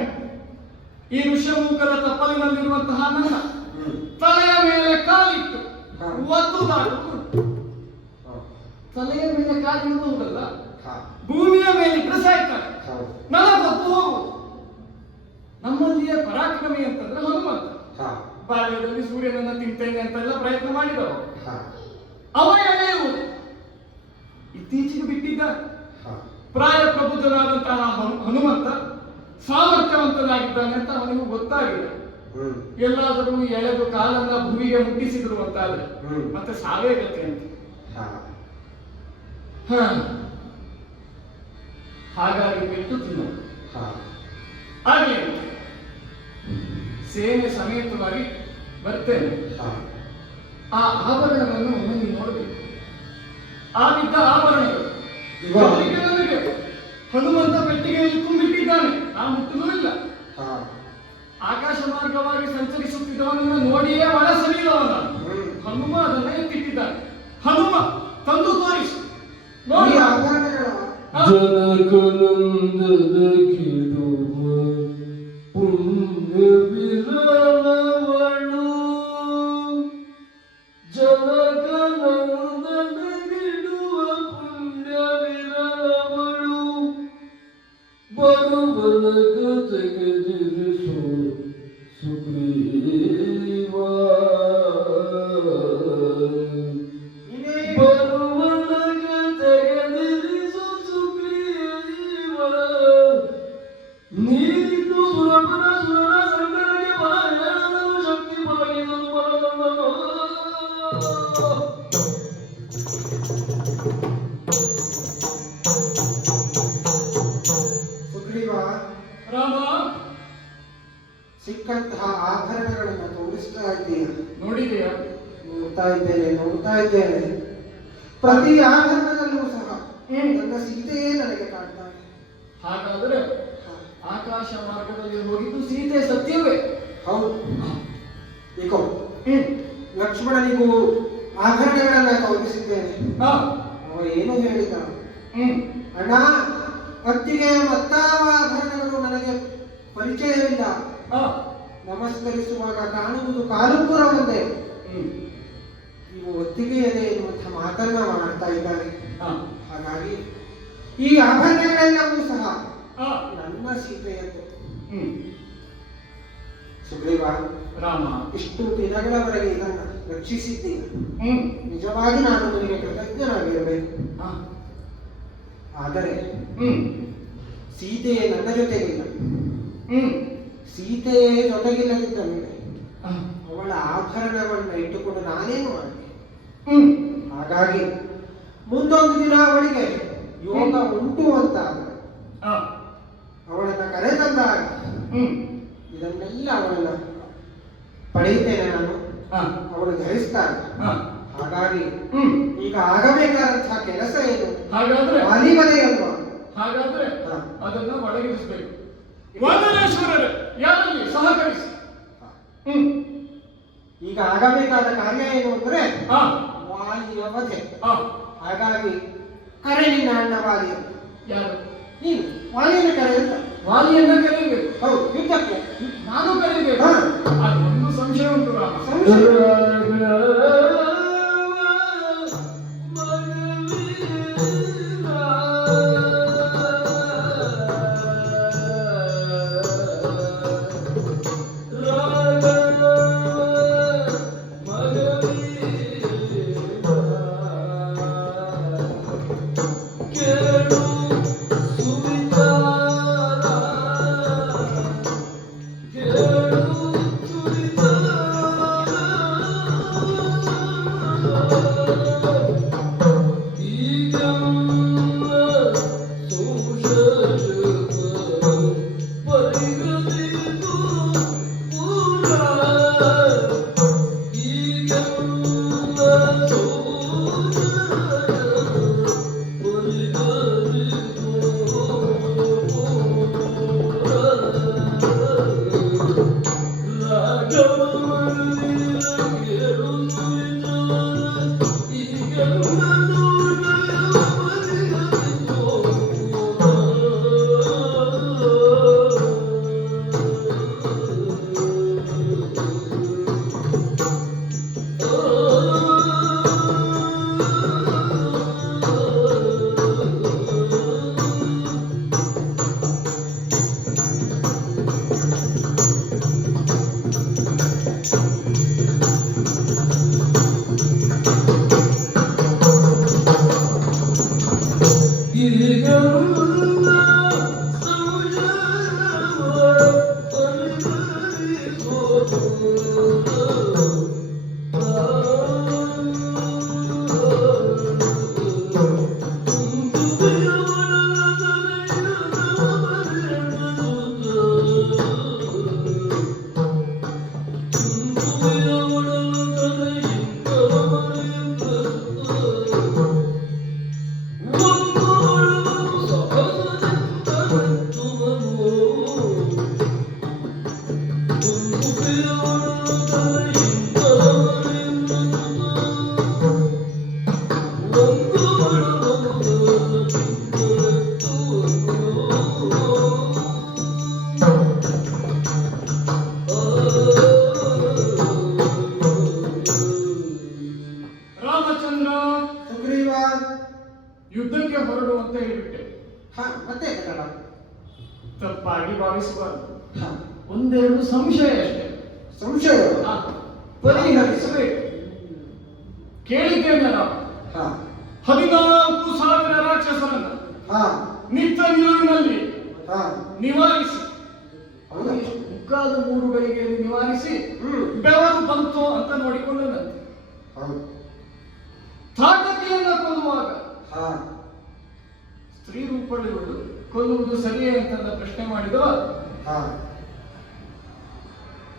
ಈ ಋಷ್ಯಮೂಕದ ತಪ್ಪಲಿನಲ್ಲಿರುವಂತಹ ನನ್ನ ಹ್ಮ್. ತಲೆಯ ಮೇಲೆ ಕಾಲಿಟ್ಟು ಹಾ. ಒದ್ದು ದಾಟುವುದು. ಹಾ. ತಲೆಯ ಮೇಲೆ ಕಾಲಿಡುವುದಲ್ಲ, ಹಾ. ಭೂಮಿಯ ಮೇಲೆ ಇಟ್ಟರೆ ಸಾಯ್ತಾರೆ. ಹೌದು. ನನಗೊತ್ತು ಹೋಗುವುದು. ನಮ್ಮಲ್ಲಿಯೇ ಪರಾಕ್ರಮಿ ಅಂತಂದ್ರೆ ಹನುಮಂತ. ಹಾ. ಬಾಲ್ಯದಲ್ಲಿ ಸೂರ್ಯನನ್ನ ತಿಂತೇನೆ ಅಂತೆಲ್ಲ ಪ್ರಯತ್ನ ಮಾಡಿದವರು. ಹಾ. ಅವ ಎಳೆಯುವುದು ಇತ್ತೀಚೆಗೆ ಬಿಟ್ಟಿದ್ದಾರೆ. ಹಾ. ಪ್ರಾಯ ಪ್ರಬುದ್ಧನಾದಂತಹ ಹನುಮಂತ ಸಾಮರ್ಥ್ಯವಂತನಾಗಿದ್ದಾನೆ ಅಂತ ಅವನಿಗೂ ಗೊತ್ತಾಗಿದೆ. ಹ್ಮ್. ಎಲ್ಲಾದರೂ ಎಳೆದು ಕಾಲನ್ನ ಭೂಮಿಗೆ ಮುಟ್ಟಿಸಿದ್ರು ಅಂತಾದ್ರೆ ಹ್ಮ್. ಮತ್ತೆ ಸಾವೇ ಗತಿ ಅಂತ. ಹಾ. ಹ. ಹಾಗಾಗಿ ಬಿಟ್ಟು ತಿನ್ನೋದು. ಹಾ. ಆಗ್ಲಿ, ಸೇನೆ ಸಮೇತವಾಗಿ ಬರ್ತೇನೆ. ಹಾ. ಆ ಆಭರಣಗಳನ್ನು ಒಮ್ಮೆ ನೀವು ನೋಡಬೇಕು. ಆಗಿದ್ದ ಆಭರಣಗಳು ಇವಾಗ? ಮೊದಲಿಗೆ ನನಗೆ ಹನುಮಂತ ಪೆಟ್ಟಿಗೆಯಲ್ಲಿ ತುಂಬಿಟ್ಟಿದ್ದಾನೆ, ನಾ ಮುಟ್ಟಲೂ ಇಲ್ಲ. ಹಾ. ಆಕಾಶ ಮಾರ್ಗವಾಗಿ ಸಂಚರಿಸುತ್ತಿದ್ದವನನ್ನು ನೋಡಿಯೇ ಒಳಸಲಿಲ್ಲವಲ್ಲ. ಹನುಮ ಅದನ್ನ ಎತ್ತಿಟ್ಟಿದ್ದಾನೆ. ಹನುಮ ತಂದು ತೋರಿಸು ಈ ನೋಡಿ. ಆಭರಣಗಳ ಜನಕನಂದನ ಕಿಡುವ ಪುಣ್ಯ ವಿರಳವಳು, ಜನಕನಂದನ ಕಿಡುವ ಪುಣ್ಯ ವಿರಳವಳು, ಬರುವನ ತೆಗೆದಿರಿಸು ಸುಗ್ರೀವ, ಬರುವನ ತೆಗೆದಿರಿಸು ಸುಗ್ರೀವ, ನೀನು ಸುರಪನ ಸುರನ ಸಂಗರಿಗೆ ಬಲ ಹೇಳಲು ಶಕ್ತಿ ಪರಗಿದನು ಬಲದಂದನು. ಸುಗ್ರೀವ, ರಾಮ ಸಿಕ್ಕಂತಹ ಆಭರಣಗಳನ್ನು ತೋರಿಸ್ತಾ ಇದ್ದೀಯ. ನೋಡಿದೆಯಾ? ನೋಡ್ತಾ ಇದ್ದೇನೆ. ಪ್ರತಿ ಆಭರಣದಲ್ಲೂ ಸಹ ನನ್ನ ಸೀತೆಯೇ ನನಗೆ ಕಾಣ್ತಾನೆ. ಹಾಗಾದರೆ ಆಕಾಶ ಮಾರ್ಗದಲ್ಲಿ ಹೋಗಿದ್ದು ಸೀತೆ ಸತ್ಯವೇ? ಹೌದು. ಏಕೋ ಲಕ್ಷ್ಮಣನಿಗೂ ಆಭರಣಗಳನ್ನ ತೋರಿಸಿದ್ದೇನೆ. ಅವ ಏನು ಹೇಳಿದ? ಅಣ್ಣ, ಅತ್ತಿಗೆಯ ಮತ್ತಾವ ಆಭರಣಗಳು ನನಗೆ ಪರಿಚಯವಿಲ್ಲ. ನಮಸ್ಕರಿಸುವಾಗ ಕಾಣುವುದು ಕಾಲುಪುರ ಒಂದೇ. ಇವು ಒತ್ತಿಗೆಯದೆ ಎನ್ನುವಂಥ ಮಾತನ್ನ ಮಾಡ್ತಾ ಇದ್ದಾರೆ. ಹಾಗಾಗಿ ಈ ಆಭರಣಗಳೆಲ್ಲವೂ ಸಹ ನನ್ನ ಸೀತೆಯದ್ದು. ಸುಗ್ರೀವ, ರಾಮ, ಇಷ್ಟು ದಿನಗಳವರೆಗೆ ಇದನ್ನು ರಕ್ಷಿಸಿದ್ದೀನಿ. ನಿಜವಾಗಿ ನಾನು ನಿನಗೆ ಕೃತಜ್ಞನಾಗಿರಬೇಕು. ಆದರೆ ಸೀತೆಯೇ ನನ್ನ ಜೊತೆಗಿಲ್ಲ. ಸೀತೆಯೇ ಜೊತೆಗಿಲ್ಲದಿದ್ದ ಮೇಲೆ ಅವಳ ಆಭರಣಗಳನ್ನ ಇಟ್ಟುಕೊಂಡು ನಾನೇನು ಮಾಡಿ? ಹಾಗಾಗಿ ಮುಂದೊಂದು ದಿನ ಅವಳಿಗೆ ಯೋಗ ಉಂಟು ಅಂತ ಅವಳನ್ನ ಕರೆತಂದಾಗ ಇದನ್ನೆಲ್ಲ ಅವಳನ್ನ ಪಡೆಯುತ್ತೇನೆ ನಾನು. ಅವಳು ಧರಿಸ್ತಾಳೆ. ಹಾಗಾಗಿ ಈಗ ಆಗಬೇಕಾದಂತಹ ಕೆಲಸ ಏನು? ಹಾಗಾದ್ರೆ ವಾಲಿಬಲೆ ಅಲ್ವಾ? ಹಾಗಾದ್ರೆ ಅದನ್ನ ಒಳಗಿರಿಸಬೇಕು. ವಂದನೇಶ್ವರರೇ, ಯಾರಲ್ಲಿ ಸಹಕರಿಸಿ. ಈಗ ಆಗಬೇಕಾದ ಕಾರ್ಯ ಏನು ಅಂದ್ರೆ ವಾಲಿಯ ವಧೆ. ಹಾಗಾಗಿ ಕರೆ ನಿನ್ನ ಅಣ್ಣ ವಾಲಿಯ. ಯಾರು? ನೀನು ವಾಲಿಯನ್ನು ಕರೆ ಅಂತ. ವಾಲಿಯನ್ನ ಕರೆಯಬೇಕು. ಹೌದು, ಯುದ್ಧಕ್ಕೆ ನಾನು ಕರೆಯಬೇಕು. ಒಂದು ಸಂಶಯ ಉಂಟು ರಾಮ. ಸಂಶಯ? ರಾಮಚಂದ್ರ ಸುಗ್ರೀವ ಯುದ್ಧಕ್ಕೆ ಹೊರಡು ಅಂತ ಹೇಳಿಬಿಟ್ಟೆ. ಮತ್ತೆ ಕನ್ನಡ ತಪ್ಪಾಗಿ ಭಾವಿಸಬಾರದು. ಹ, ಒಂದೆರಡು ಸಂಶಯ ಅಷ್ಟೇ. ಸಂಶಯ ಪರಿಹರಿಸಬೇಕು. ಕೇಳಿದ್ದೇನೆ ನಾವು 14,000 ರಾಕ್ಷಸರನ್ನ ನಿತ್ಯ ನಿಲುವಿನಲ್ಲಿ ನಿವಾರಿಸಿ, ಹೌದಾ? ಮುಕ್ಕಾಲು 3 ಗಳಿಗೆಯಲ್ಲಿ ನಿವಾರಿಸಿ ಬೆವರು ಬಂತು ಅಂತ ನೋಡಿಕೊಂಡನಂತೆ. ತಾಟಕಿಯನ್ನ ಕೊಲ್ಲುವಾಗ ಸ್ತ್ರೀ ರೂಪಳಿಗಳು ಕೊಲ್ಲುವುದು ಸರಿಯೇ ಅಂತ ಪ್ರಶ್ನೆ ಮಾಡಿದವ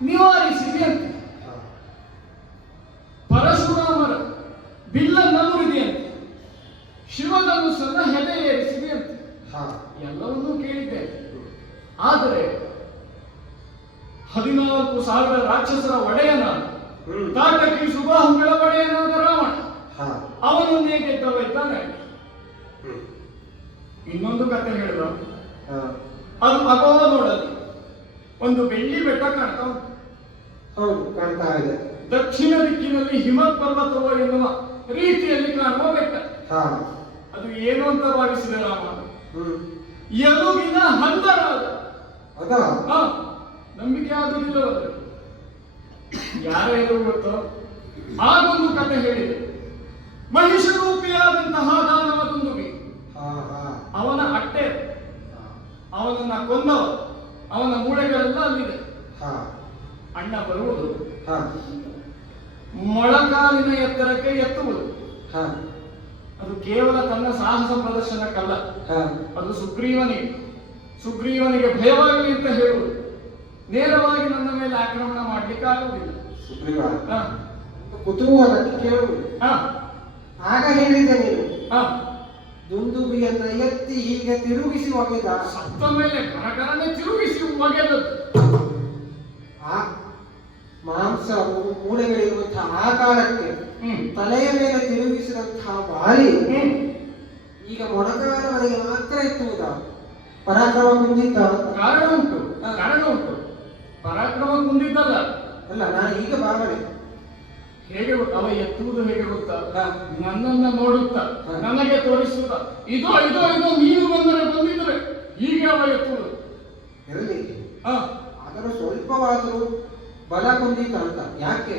ನಿವಾರಿಸಿದೆ ಅಂತ. ಪರಶುರಾಮರ ಬಿಲ್ಲನ್ನು ಮುರಿದೆಯಂತೆ, ಶಿವಧನುಸ್ಸನ್ನ ಹೆದೆ ಏರಿಸಿದೆ ಅಂತ ಎಲ್ಲವನ್ನೂ ಕೇಳಿದ್ದೇನೆ. ಆದರೆ 14,000 ರಾಕ್ಷಸರ ಒಡೆಯನ ತಾಟಕಿ ಸುಬಾಹುಗಳ ಒಡೆಯನಾದ ರಾವಣ ಅವನನ್ನೇ ಗೆದ್ದವ ಇದ್ದಾನೆ. ಇನ್ನೊಂದು ಕಥೆ ಹೇಳಿದ, ಅದು ಅಗೋ ನೋಡಲಿ ಒಂದು ಬೆಳ್ಳಿ ಬೆಟ್ಟ ಕಾಣ್ತಾ ಉಂಟು. ಹೌದು, ಕಾಣ್ತಾ ಇದೆ. ದಕ್ಷಿಣ ದಿಕ್ಕಿನಲ್ಲಿ ಹಿಮತ್ ಪರ್ವತವೋ ಎನ್ನುವ ರೀತಿಯಲ್ಲಿ ಕಾಣುವ ಬೆಟ್ಟ. ಅದು ಏನು ಅಂತ ಭಾವಿಸಿದ ರಾಮ, ಎಲುಬಿನ ಹಂದರಾದ. ನಂಬಿಕೆ ಆಗುವುದಿಲ್ಲವಲ್ಲ, ಯಾರ ಎಲುಬು ಗೊತ್ತೋ ಆಗೊಂದು ಕಥೆ ಹೇಳಿದೆ. ಮಹಿಷ ರೂಪಿಯಾದಂತಹ ದಾನವ ದುಂದುಬಿ ಅವನ ಅಟ್ಟೆ, ಅವನನ್ನ ಕೊಂದವ, ಅವನ ಮೂಳೆಗಳೆಲ್ಲ ಅಲ್ಲಿದೆ. ಅಣ್ಣ ಬರುವುದು ಮೊಳಕಾಲಿನ ಎತ್ತರಕ್ಕೆ ಎತ್ತುವುದು. ಅದು ಕೇವಲ ತನ್ನ ಸಾಹಸ ಪ್ರದರ್ಶನಕ್ಕಲ್ಲ, ಅದು ಸುಗ್ರೀವನಿಗೆ ಭಯವಾಗಲಿ ಅಂತ ಹೇಳುವುದು. ನೇರವಾಗಿ ನನ್ನ ಮೇಲೆ ಆಕ್ರಮಣ ಮಾಡ್ಲಿಕ್ಕೆ ಆಗುವುದಿಲ್ಲ. ಸುಗ್ರೀವ ಕುತೂಹಲಕ್ಕೆ ಕೇಳುವುದು. ಆಗ ಹೇಳಿದೆ ನೀನು ದುಂದುಬಿಯನ್ನ ಎತ್ತಿ ಹೀಗೆ ತಿರುಗಿಸಿ ಒಗೆದ. ಸತ್ತ ಮೇಲೆ ಕರಕರನೆ ತಿರುಗಿಸಿ ಒಗೆದದ್ದು. ಆ ಮಾಂಸ ಮೂಳೆಗಳಿರುವಂತಹ ಆಕಾರಕ್ಕೆ ತಲೆಯ ಮೇಲೆ ತಿರುಗಿಸಿದಂತಹ ವಾಲಿ ಈಗ ಮೊಣಕಾಲವರೆಗೆ ಮಾತ್ರ ಎತ್ತುವುದ? ಪರಾಕ್ರಮ ಕುಂದಿದ್ದ? ಕಾರಣ ಉಂಟು. ಪರಾಕ್ರಮ ಕುಂದಿದ್ದಲ್ಲ. ಅಲ್ಲ, ನಾನು ಈಗ ಭಾವನೆ ಹೇಗೆ ಅವ ಎತ್ತುವುದು ಹೇಗೆ ಗೊತ್ತಾ? ನನ್ನನ್ನ ನೋಡುತ್ತಾ ನನಗೆ ತೋರಿಸುತ್ತ ಇದೋ ನೀನು ಬಂದಿದ್ರೆ ಹೀಗೆ ಅವ ಎತ್ತುವುದು. ಇರಲಿ, ಆದರೂ ಸ್ವಲ್ಪವಾದರೂ ಬಲ ಕುಂದಿತ ಅಂತ. ಯಾಕೆ?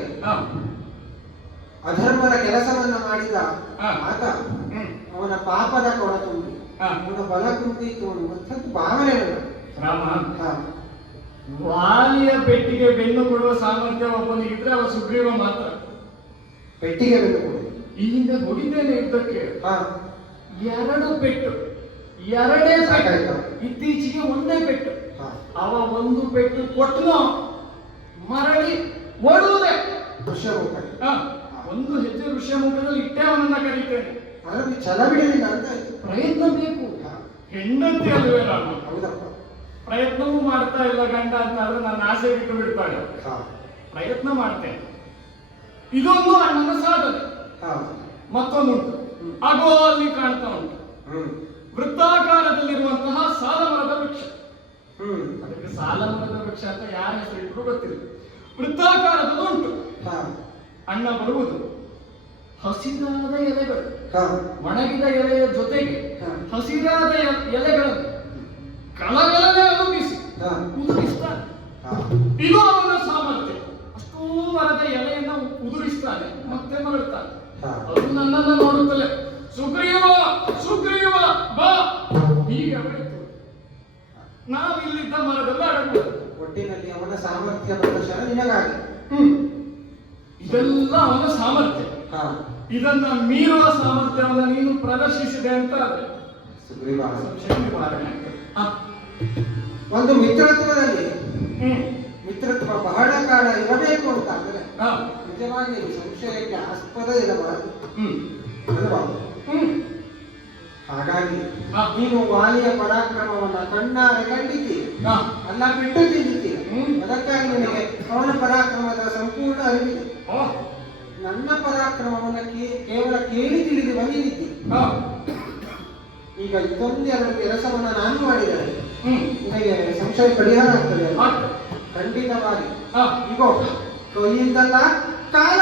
ಅಧರ್ಮದ ಕೆಲಸವನ್ನ ಮಾಡಿದ ಆತ ಅವನ ಪಾಪದ ಕೊಡ ತುಂಬಿ ಅವನ ಬಲ ಕುಂದಿತು ಅನ್ನುವಂಥದ್ದು ಭಾವನೆ. ವಾಲಿಯ ಪೆಟ್ಟಿಗೆ ಬೆನ್ನು ಕೊಡುವ ಸಾಮರ್ಥ್ಯ ಒಬ್ಬನಿಗಿದ್ರೆ ಅವ ಸುಗ್ರೀವ ಮಾತ್ರ. ಪೆಟ್ಟಿಗೆ ಬೆನ್ನು ಕೊಡುವುದು. ಈ ಹಿಂದೆ ನೋಡಿದ್ದೇನೆ ಯುದ್ಧಕ್ಕೆ 2 ಪೆಟ್ಟು, 2 ಪೆಟ್ಟು, ಇತ್ತೀಚೆಗೆ 1 ಪೆಟ್ಟು. ಅವ 1 ಪೆಟ್ಟು ಕೊಟ್ಟನು ಮರಳಿ ಓಡುವುದೇ. ಋಷ್ಯಮುಖ 1 ಹೆಜ್ಜೆ ಋಷ್ಯಮುಖದಲ್ಲಿ ಇಟ್ಟೆ ಅವನನ್ನ ಕರೀತೇನೆ. ಅದರಲ್ಲಿ ಛಲ ಬಿಡಲಿಲ್ಲ ಅಂತ. ಪ್ರಯತ್ನ ಬೇಕು. ಹೆಂಡತಿ ಅಲ್ವೇ ರಾಮ? ಹೌದಪ್ಪ. ಪ್ರಯತ್ನವೂ ಮಾಡ್ತಾ ಇಲ್ಲ ಗಂಡ ಅಂತ ಆದ್ರೆ ನನ್ನ ಆಸೆ ಬಿಟ್ಟು ಬಿಡ್ತಾಳೆ. ಪ್ರಯತ್ನ ಮಾಡ್ತೇನೆ. ಇದೊಂದು ಅಣ್ಣನ ಸಾಧನೆ. ಮತ್ತೊಂದುಂಟು, ಆಗೋ ಅಲ್ಲಿ ಕಾಣ್ತಾ ಉಂಟು ವೃತ್ತಾಕಾರದಲ್ಲಿರುವಂತಹ ಸಾಲಮರದ ವೃಕ್ಷ. ಅದಕ್ಕೆ ಸಾಲಮರದ ವೃಕ್ಷ ಅಂತ ಯಾರ ಹೆಸರು ಇಟ್ರು ಗೊತ್ತಿಲ್ಲ. ವೃತ್ತಾಕಾರದಲ್ಲಿ ಉಂಟು. ಅಣ್ಣ ಬರುವುದು ಹಸಿರಾದ ಎಲೆಗಳು, ಒಣಗಿದ ಎಲೆಯ ಜೊತೆಗೆ ಹಸಿರಾದ ಎಲೆಗಳನ್ನು ಕಲಗಲನೆ ಅನುಗಿಸಿ ಉದುರಿಸ್ತಾನೆ. ಇದು ಅವನ ಸಾಮರ್ಥ್ಯ. ಅಷ್ಟೂ ಮರದ ಎಲೆಯನ್ನ ಉದುರಿಸ್ತಾನೆ, ಮತ್ತೆ ಮರಳ್ತಾನೆ. ಅದು ನನ್ನನ್ನು ನೋಡುತ್ತಲೇ ಸುಗ್ರೀವ ಬಾ ಹೀಗೆ ಅವಳಿತು. ನಾವಿಲ್ಲಿದ್ದ ಮರದಲ್ಲಿ ಅಡಗುವುದು. ಒಟ್ಟಿನಲ್ಲಿ ಅವನ ಸಾಮರ್ಥ್ಯ ಪ್ರದರ್ಶನ ನಿನಗಾಗಿ. ಇದೆಲ್ಲ ಅವನ ಸಾಮರ್ಥ್ಯ. ಇದನ್ನ ಮೀರುವ ಸಾಮರ್ಥ್ಯವನ್ನು ನೀನು ಪ್ರದರ್ಶಿಸಿದೆ ಅಂತ ಆದ್ರೆ ಒಂದು ಮಿತ್ರತ್ವದಲ್ಲಿ ಮಿತ್ರತ್ವ ಬಹಳ ಕಾಲ ಇರಬೇಕು ಅಂತ ಅಂದ್ರೆ ನಿಜವಾಗಿ ಸಂಶಯಕ್ಕೆ ಆಸ್ಪದ ಇರಬಾರದು ಅಲ್ವಾ? ಹಾಗಾಗಿ ನೀನು ವಾಲಿಯ ಪರಾಕ್ರಮವನ್ನ ಕಣ್ಣಾರೆ ಕಂಡಿದ್ದೀ, ಅಲ್ಲ ಬಿಟ್ಟು ತಿಂದಿದ್ದೀಯ. ಅದಕ್ಕಾಗಿ ನಿನಗೆ ಅವನ ಪರಾಕ್ರಮದ ಸಂಪೂರ್ಣ ಅರಿವಿದೆ. ನನ್ನ ಪರಾಕ್ರಮವನ್ನ ಕೇವಲ ಕೇಳಿ ತಿಳಿದು ಬಂದಿದ್ದಿ. ಈಗ ಇದೊಂದೆರಡು ಕೆಲಸವನ್ನ ನಾನು ಮಾಡಿದರೆ ನಿನಗೆ ಸಂಶಯ ಪರಿಹಾರ ಆಗ್ತದೆ ಖಂಡಿತವಾಗಿ. ಈಗ ಕೈಯಿಂದಲ್ಲ ಕಾಲ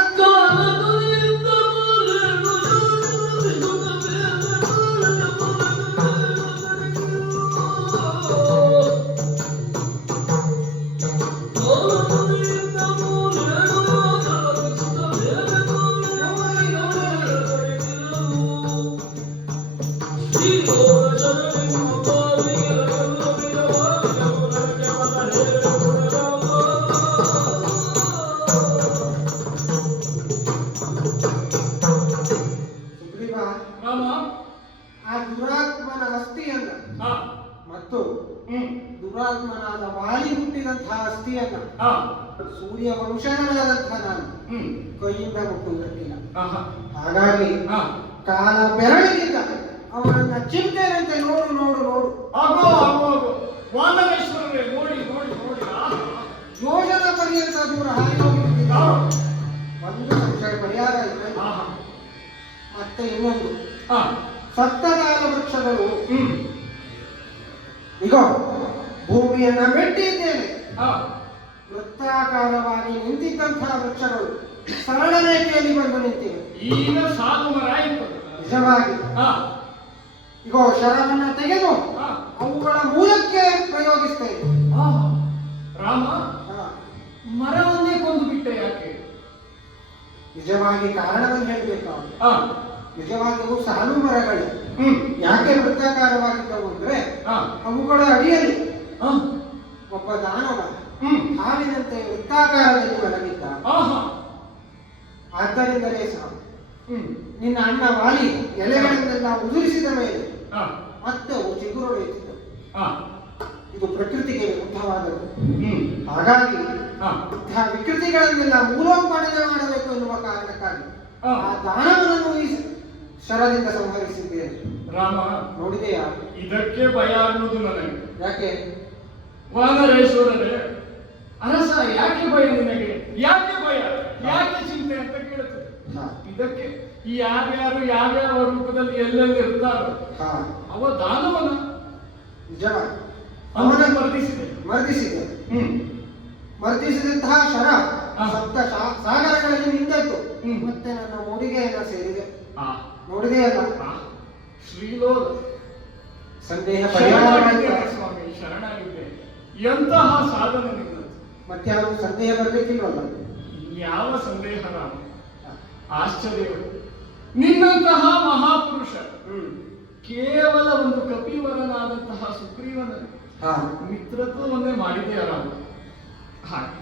ರಾಮ ಆ ದುರಾತ್ಮನ ಅಸ್ಥಿಯನ್ನ ಹಾ ಮತ್ತು ಹ್ಮ್ ದುರಾತ್ಮನಾದ ವಾಲಿ ಹುಟ್ಟಿದಂತಹ ಅಸ್ಥಿಯನ್ನ ಹಾ ಸೂರ್ಯ ವಂಶಜನಾದಂತಹ ನಾನು ಹ್ಮ್ ಕೈಯಿಂದ ಮುಟ್ಟುವುದಕ್ಕಿಲ್ಲ. ಆಹಾ ಹಾಗಾಗಿ ಹಾ ಕಾಲ ಬೆರಳಿಗಿಂತ ಅವರನ್ನ ಚಿಂತೆನಂತೆ ನೋಡು ನೋಡು ನೋಡು. ಆಗೋ ಆಗೋ ಆಗೋ ವಾನರೇಶ್ವರರೇ ನೋಡಿ ನೋಡಿ ನೋಡಿ ಯೋಜನ ಪರ್ಯಂತ ದೂರ ಹಾರಿ ಹೋಗಿಬಿಟ್ಟಿದ್ದ. ಒಂದು ಸಂಶಯ ಪರಿಹಾರ ಇದೆ. ಆಹಾ ಮತ್ತೆ ಇನ್ನೊಂದು ಹಾ ಸಪ್ತಕಾಲ ವೃಕ್ಷಗಳು ಹ್ಮ್ ಈಗ ಭೂಮಿಯನ್ನ ಮೆಟ್ಟಿದ್ದೇನೆ. ಹಾ ವೃತ್ತಾಕಾರವಾಗಿ ನಿಂತಿದ್ದಂತಹ ವೃಕ್ಷಗಳು ಸರಳ ರೇಖೆಯಲ್ಲಿ ಬಂದು ನಿಂತಿವೆ. ಈಗ ಸಾಲು ಮರ ಆಯ್ತು. ನಿಜವಾಗಿ ಹಾ ಈಗ ಶರವನ್ನ ತೆಗೆದು ಹಾ ಅವುಗಳ ಮೂಲಕ್ಕೆ ಪ್ರಯೋಗಿಸ್ತೇನೆ. ಆಹಾ ರಾಮ ಹಾ. ಮರವನ್ನೇ ಕೊಂದು ಬಿಟ್ಟೆ ಯಾಕೆ? ನಿಜವಾಗಿ ಕಾರಣವನ್ನು ಹೇಳಬೇಕು. ಹಾ ನಿಜವಾಗಿಯೂ ಸಾಲು ಮರಗಳು ಹ್ಮ್ ಯಾಕೆ ವೃತ್ತಾಕಾರವಾಗಿದ್ದವು ಅಂದ್ರೆ ಹಾ ಅವುಗಳ ಅಡಿಯಲ್ಲಿ ಹಾ ಒಬ್ಬ ದಾನವ ಹ್ಮ್ ಹಾವಿನಂತೆ ವೃತ್ತಾಕಾರದಲ್ಲಿ ಮಲಗಿದ್ದ. ಆಹಾ ಆದ್ದರಿಂದಲೇ ಸಾವು. ಹ್ಮ್ ನಿನ್ನ ಅಣ್ಣ ವಾಲಿ ಎಲೆಗಳನ್ನೆಲ್ಲ ಉದುರಿಸಿದ ಮೇಲೆ ಹಾ ಮತ್ತೆ ಅವು ಚಿಗುರೊಡೆಯುತ್ತಿದ್ದವು. ಹಾ ಇದು ಪ್ರಕೃತಿಗೆ ವಿರುದ್ಧವಾದದ್ದು. ಹ್ಮ್ ಹಾಗಾಗಿ ಹಾ ಇಂತಹ ವಿಕೃತಿಗಳನ್ನೆಲ್ಲ ಮೂಲೋತ್ಪಾದನೆ ಮಾಡಬೇಕು ಎನ್ನುವ ಕಾರಣಕ್ಕಾಗಿ ಹಾ. ಆ ದಾನವನನ್ನು ಈ ಶರದಿಂದ ಸಂಹರಿಸಿದ್ದೇನೆ. ರಾಮ ನೋಡಿದೆಯಾ? ಇದಕ್ಕೆ ಭಯ ಅನ್ನೋದು ನನಗೆ. ಯಾಕೆ? ವಾನರೇಶ್ವರರೇ ಅರಸ ಯಾಕೆ ಭಯ ನಿನಗೆ? ಯಾಕೆ ಭಯ ಯಾಕೆ ಚಿಂತೆ ಅಂತ ಕೇಳುತ್ತದೆ. ಹಾ. ಇದಕ್ಕೆ ಈ ಯಾರ್ಯಾರು ಯಾವ್ಯಾವ ರೂಪದಲ್ಲಿ ಎಲ್ಲೆಲ್ಲಿ ಇರ್ತಾರೋ ಹಾ. ಅವ ದಾನವನ ನಿಜವಾಗಿ ಅವನ ಮರ್ದಿಸಿದೆ. ಮರ್ದಿಸಿದೆ. ಹ್ಮ್ ಮರ್ದಿಸಿದಂತಹ ಶರ ಹಾ. ಸಪ್ತ ಸಾಗರಗಳಲ್ಲಿ ನಿಂತದ್ದು. ಹ್ಮ್. ಮತ್ತೆ ನನ್ನ ಮೂಡಿಗೆಯನ್ನ ಸೇರಿದೆ. ಆ ನೋಡಿದೆಯಲ್ಲ? ಆ, ಶ್ರೀಲೋಲ ಸಂದೇಹ ಶರಣಾಗಿದ್ದೇನೆ ಪರಿಹಾರ. ಸ್ವಾಮಿ, ಶರಣಾಗಿದ್ದೇನೆ. ಎಂತಹ ಸಾಧನೆ ನಿನ್ನದು. ಮತ್ತೆ ಯಾರು ಸಂದೇಹ ಬರ್ಬೇಕಿಲ್ವಲ್ಲ? ಯಾವ ಸಂದೇಹ ರಾಮ? ಆಶ್ಚರ್ಯ. ನಿನ್ನಂತಹ ಮಹಾಪುರುಷ ಕೇವಲ ಒಂದು ಕಪಿವರನಾದಂತಹ ಸುಗ್ರೀವನಲ್ಲಿ ಹಾ. ಮಿತ್ರತ್ವವನ್ನೇ ಮಾಡಿದೆ ರಾಮ. ಹಾಗೆ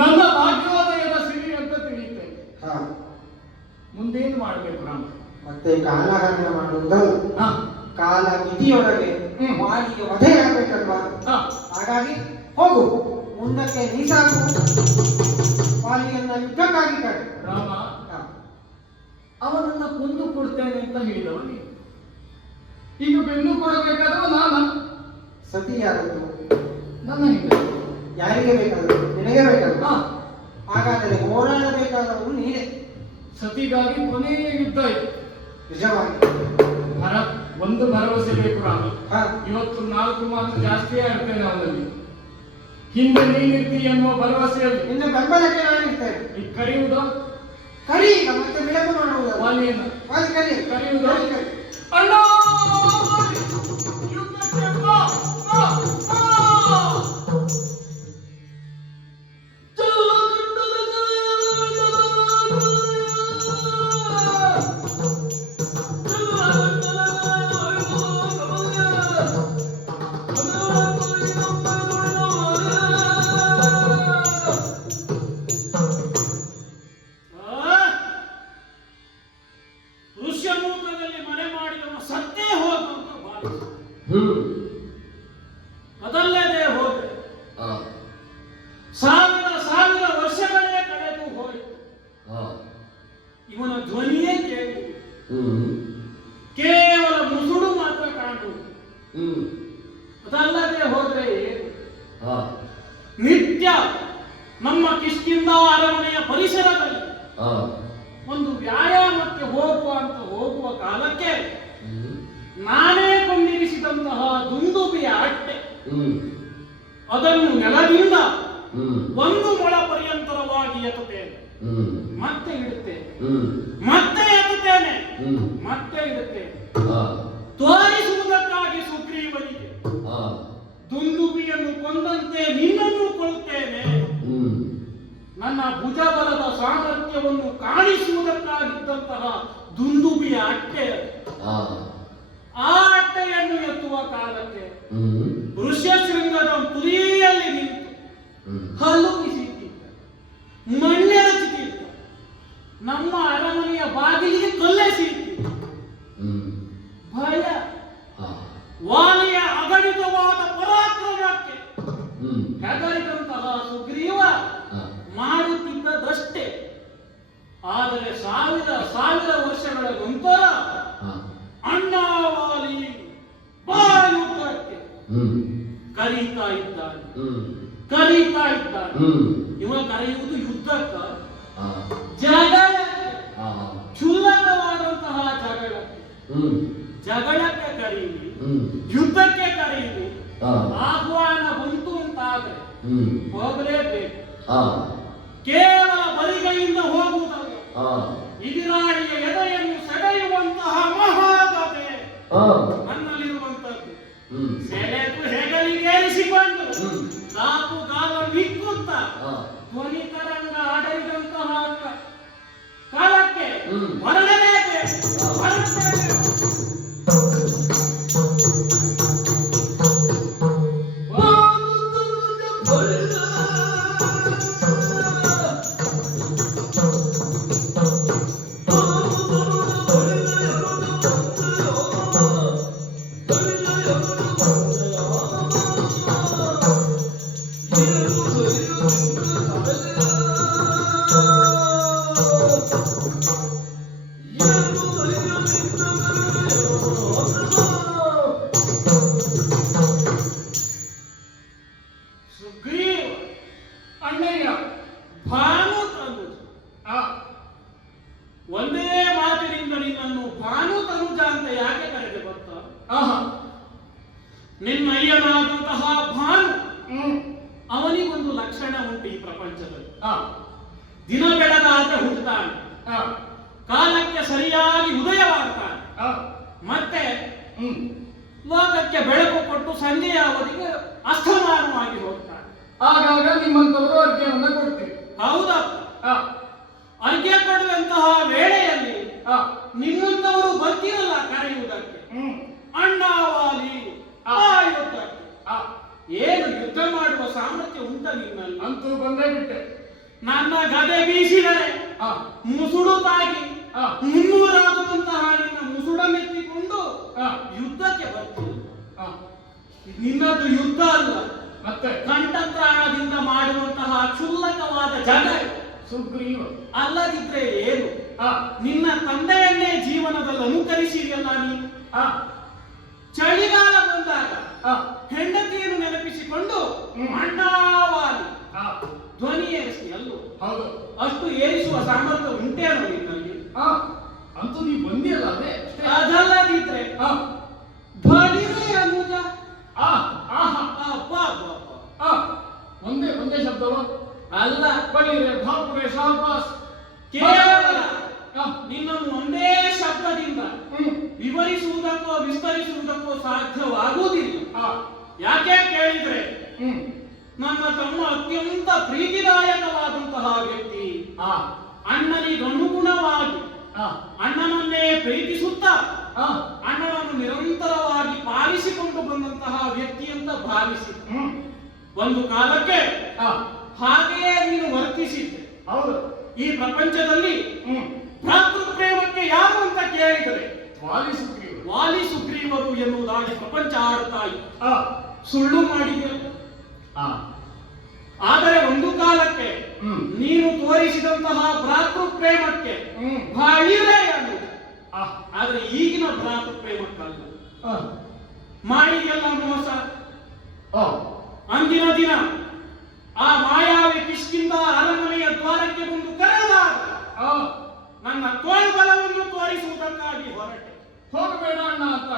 ನನ್ನ ಭಾಗ್ಯೋದಯದ ಸಿರಿ ಅಂತ ತಿಳಿಯುತ್ತೇನೆ. ಹಾ. ಮುಂದೇನು ಮಾಡಬೇಕು ರಾಮ? ಮತ್ತೆ ಕಾಲಹರಣ ಮಾಡುವುದಲ್ಲ, ಹಾ ಕಾಲ ಮಿತಿಯೊಳಗೆ ವಾಲಿಗೆ ವಧೆಯಾಗಬೇಕಲ್ವಾ? ಹಾ ಹಾಗಾಗಿ ಹೋಗು, ಮುಂದಕ್ಕೆ ನೀಸಾಗು, ವಾಲಿಯನ್ನ ಯುದ್ಧಕ್ಕಾಗಿ ಕರೆ. ರಾಮ, ಹಾ. ಅವನನ್ನ ಕೊಂದು ಕೊಡ್ತೇನೆ ಅಂತ ಹೇಳಿದವ ನೀನು. ಈಗ ಬೆನ್ನು ಕೊಡಬೇಕಾದವ ನಾನ? ಸತಿ ಯಾರದು? ನನ್ನ ಹಿಂದೆ ಯಾರಿಗೆ ಬೇಕಾದ್ರು? ನಿನಗೆ ಬೇಕಾದ್ರು. ಹಾ ಹಾಗಾದರೆ ಹೋರಾಡಬೇಕಾದವನು ನೀನೇ. ಸತಿಗಾಗಿ ಕೊನೆಯ ಯುದ್ಧ ಇದೆ. ನಿಜವಾಗಿ ಒಂದು ಭರವಸೆ ಬೇಕು ರಾಮ. ಹಾ. ಇವತ್ತು 4 ಮಾತು ಜಾಸ್ತಿ ಆಡ್ತೇನೆ ಅವನಲ್ಲಿ. ಹಿಂದೆ ನೀನಿರ್ತಿ ಎನ್ನುವ ಭರವಸೆಯಲ್ಲಿ ನಿನ್ನ ಬೆಂಬಲಕ್ಕೆ ನಾನಿರ್ತೇನೆ. ಈ ಕರೆಯುವುದು ಕರಿ, ಈಗ ಮತ್ತೆ ಬಿಳಕು ಮಾಡುವುದಲ್ಲ. ವಾಲಿಯನ್ನು ವಾಲಿ ಕರಿ. ಕರೆಯುವುದು ವಾಲಿ ಕರಿ. ಅಣ್ಣ ಯುದ್ಧಕ್ಕೆ ಬಾ, ಬಾ, ಬಾ. ಋಷ್ಯಮೂಕದಲ್ಲಿ ಮನೆ ಮಾಡಿದವ ಸತ್ತೇ ಹೋದ ಅಂತ ಭಾವಿಸಿ ಅದಲ್ಲದೆ ಹೋದ್ರೆ ಸಾವಿರ ವರ್ಷಗಳೇ ಕಳೆದು ಹೋಯಿತು. ಇವನ ಧ್ವನಿಯೇ ಕೇಳಿ ಕೇವಲ ಮುಸುಡು ಮಾತ್ರ ಕಾಣುವುದು. ಅದಲ್ಲದೆ ಹೋದ್ರೆ ಏನು? ನಿತ್ಯ ನಮ್ಮ ಕಿಷ್ಕಿಂಧ ಅರಮನೆಯ ಪರಿಸರದಲ್ಲಿ ಒಂದು ವ್ಯಾಯಾಮಕ್ಕೆ ಹೋಗುವ ಕಾಲಕ್ಕೆ ನಾನೇ ಕೊಂಡಿರಿಸಿದಂತಹ ದುಂದುಬಿಯ ಅಟ್ಟೆ ಅದನ್ನು ನೆಲದಿಂದ 1 ಮೊಳ ಪರ್ಯಂತರವಾಗಿ ಎತ್ತುತ್ತೇನೆ, ಮತ್ತೆ ಇಡುತ್ತೇನೆ, ಮತ್ತೆ ಎತ್ತುತ್ತೇನೆ, ಮತ್ತೆ ಇಡುತ್ತೇನೆ. ತೋರಿಸುವುದಕ್ಕಾಗಿ ಸುಗ್ರೀವನಿಗೆ ದುಂದುಬಿಯನ್ನು ಕೊಂದಂತೆ ನಿನ್ನನ್ನು ಕೊಲ್ತೇನೆ. ನನ್ನ ಭುಜಬಲದ ಸಾಮರ್ಥ್ಯವನ್ನು ಕಾಣಿಸುವುದಕ್ಕಾಗಿದ್ದಂತಹ ದುಂದುಬಿಯ ಅಟ್ಟೆ. ಆ ಅಟ್ಟೆಯನ್ನು ಎತ್ತುವ ಕಾಲಕ್ಕೆ ಋಷ್ಯಶೃಂಗದ ತುದಿಯಲ್ಲಿ ನಿಂತು ಹಲ್ಲು ಕಿಸಿತ್ತಿದ್ದ, ಮಣ್ಣೆರಚುತ್ತಿದ್ದ, ನಮ್ಮ ಅರಮನೆಯ ಬಾಗಿಲಿಗೆ ಕೊಲ್ಲೆಸಿತ್ತಿದ್ದ. ಕರೀತಾ ಇದ್ದಾನೆ. ಕರೀತಾ ಇದ್ದಾನೆ. ಇವ ಕರೆಯುವುದು ಯುದ್ಧಕ್ಕ, ಜಗಳಕ್ಕೆ, ಕ್ಷುಲ್ಲಕವಾದಂತಹ ಜಗಳಕ್ಕೆ. ಜಗಳಕ್ಕೆ ಕರೀಲಿ, ಯುದ್ಧಕ್ಕೆ ಕರೀಲಿ, ಆಹ್ವಾನ ಬಂತು ಅಂತಾದ್ರೆ ಹೋಗಲೇಬೇಕು. ಕೇವಲ ಬರಿಗೈಯಿಂದ ಹೋಗುವುದಲ್ಲ, ಇದಿರಾಳಿಯ ಎದೆಯನ್ನು ಸೆಳೆಯುವಂತಹ ಮಹಾಗತೆ ನನ್ನಲ್ಲಿರುವಂತದ್ದು. ಸೆಳೆದು ಹೆಗಲಿಗೇರಿಸಿಕೊಂಡು ಕಾಪು ಕಾಲ ಮಿಕ್ಕುತ್ತ ಧ್ವನಿತರಂಗ ಆಡರಿದಂತಹ ಕಾಲಕ್ಕೆ ಹೊರಡಲೇಬೇಕು. ಒಂದೇ ಮಾತಿನಿಂದ ನಿನ್ನನ್ನು ಭಾನು ತನುಜ ಅಂತ ಯಾಕೆ ಕರೆದೆ ಗೊತ್ತಾ? ನಿನ್ನಯ್ಯನಾದಂತಹ ಭಾನು ಅವನಿಗೊಂದು ಲಕ್ಷಣ ಉಂಟು ಈ ಪ್ರಪಂಚದಲ್ಲಿ. ದಿನ ಬೆಳಗಾದ್ರೆ ಹುಟ್ಟುತ್ತಾನೆ, ಕಾಲಕ್ಕೆ ಸರಿಯಾಗಿ ಉದಯವಾಗ್ತಾನೆ, ಮತ್ತೆ ಲೋಕಕ್ಕೆ ಬೆಳಕು ಕೊಟ್ಟು ಸಂಜೆಯ ಅವಧಿಗೆ ಅಸ್ತಮಾನವಾಗಿ ಹೋಗ್ತಾನೆ. ಆಗಾಗ ನಿಮ್ಮಂತವರು ಅರ್ಘ್ಯವನ್ನು ಕೊಡ್ತೀವಿ. ಹೌದಪ್ಪ. ಅರ್ಘ್ಯ ಕೊಡುವಂತಹ ವೇಳೆಯಲ್ಲಿ ನಿಮ್ಮಂತವರು ಬರ್ತಿರಲ್ಲ ಕರೆಯುವುದಕ್ಕೆ. ಅಣ್ಣಾವಾಲಿ ಆ ಯುದ್ಧಕ್ಕೆ ಏನು ಯುದ್ಧ ಮಾಡುವ ಸಾಮರ್ಥ್ಯ ಉಂಟ ನಿನ್ನಲ್ಲಿ? ಅಂತೂ ಬಂದೇ ಬಿಟ್ಟೆ. ನನ್ನ ಗದೆ ಬೀಸಿದರೆ ಮುಸುಡು ತಾಗಿ ಮುನ್ನೂರಾಗುವಂತಹ ನಿನ್ನ ಮುಸುಡನ್ನೆತ್ತಿಕೊಂಡು ಯುದ್ಧಕ್ಕೆ ಬರ್ತೀನಿ. ನಿನ್ನದು ಯುದ್ಧ ಅಲ್ಲ, ಮತ್ತೆ ಕಂಠತ್ರಾಣದಿಂದ ಮಾಡುವಂತಹ ಕ್ಷುಲ್ಲಕವಾದ ಜಗ. ಸುಗ್ರೀವ ಅಲ್ಲದಿದ್ರೆ ಏನು? ನಿನ್ನ ತಂದೆಯನ್ನೇ ಜೀವನದಲ್ಲಿ ಅನುಕರಿಸಿದೆಯಲ್ಲ ನೀನು. ಚಳಿಗಾಲ ಬಂದಾಗ ಹೆಂಡತಿಯನ್ನು ನೆನಪಿಸಿಕೊಂಡು ಅಣ್ಣಾವಾಲಿ ಧ್ವನಿ ಏರಿಸಿ ಅಲ್ಲೂ ಅಷ್ಟು ಏರಿಸುವ ಸಾಮರ್ಥ್ಯ ಉಂಟೇನೋ ನಿನ್ನಲ್ಲಿ? ಅಂತೂ ನೀ ಬಂದಿಯಲ್ಲ ಅದೇ. ಅದಲ್ಲದಿದ್ರೆ ಬಲಿರೆ ಅನ್ನುಜ. ಒಂದೇ ಒಂದೇ ಶಬ್ದವ ಅಲ್ಲ. ಬಲಿರೆ ಭಾಪುರೆ ಶಾಬಾಸ್. ಕೇವಲ ನಿನ್ನನ್ನು ಒಂದೇ ಶಬ್ದದಿಂದ ವಿವರಿಸುವುದಕ್ಕೋ ವಿಸ್ತರಿಸುವುದಕ್ಕೋ ಸಾಧ್ಯವಾಗುವುದಿಲ್ಲ. ಯಾಕೆ ಕೇಳಿದ್ರೆ ನನ್ನ ತಮ್ಮ ಅತ್ಯಂತ ಪ್ರೀತಿದಾಯಕವಾದಂತಹ ವ್ಯಕ್ತಿ. ಅಣ್ಣನಿಗೆ ಅನುಗುಣವಾಗಿ ಅಣ್ಣನನ್ನೇ ಪ್ರೀತಿಸುತ್ತಾ ಅಣ್ಣನನ್ನು ನಿರಂತರವಾಗಿ ಪಾಲಿಸಿಕೊಂಡು ಬಂದಂತಹ ವ್ಯಕ್ತಿ ಅಂತ ಭಾವಿಸಿ ಒಂದು ಕಾಲಕ್ಕೆ ಹಾಗೆಯೇ ನೀನು ವರ್ತಿಸಿದ್ದೆ. ಹೌದು. ಈ ಪ್ರಪಂಚದಲ್ಲಿ ಭ್ರಾತೃಪ್ರೇಮಕ್ಕೆ ಯಾರು ಅಂತ ಕೇಳಿದರೆ ವಾಲಿ ಸುಗ್ರೀವರು ಎನ್ನುವುದಾಗಿ ಪ್ರಪಂಚ ಆಡುತ್ತಾ ಸುಳ್ಳು ಮಾಡಿದೆ. ಆದರೆ ಒಂದು ಕಾಲಕ್ಕೆ ನೀನು ತೋರಿಸಿದಂತಹ ಭ್ರಾತೃಪ್ರೇಮಕ್ಕೆ ಬಳಿರೆ ಅನ್ನುವುದು. ಆದ್ರೆ ಈಗಿನ ಭ್ರಾತೃಪ್ರೇಮಕ್ಕಲ್ಲ. ಮಾಡಿದೆಲ್ಲ ಮೋಸ. ಅಂದಿನ ದಿನ ಆ ಮಾಯಾವಿ ಕಿಷ್ಕಿಂದ ಅರಮನೆಯ ದ್ವಾರಕ್ಕೆ ಬಂದು ಕರೆದಾಗ ನನ್ನ ತೋಳ್ಬಲವನ್ನು ತೋರಿಸುವುದಕ್ಕಾಗಿ ಹೊರಟೆ. ಹೋಗಬೇಡ ಅಣ್ಣ ಅಂತ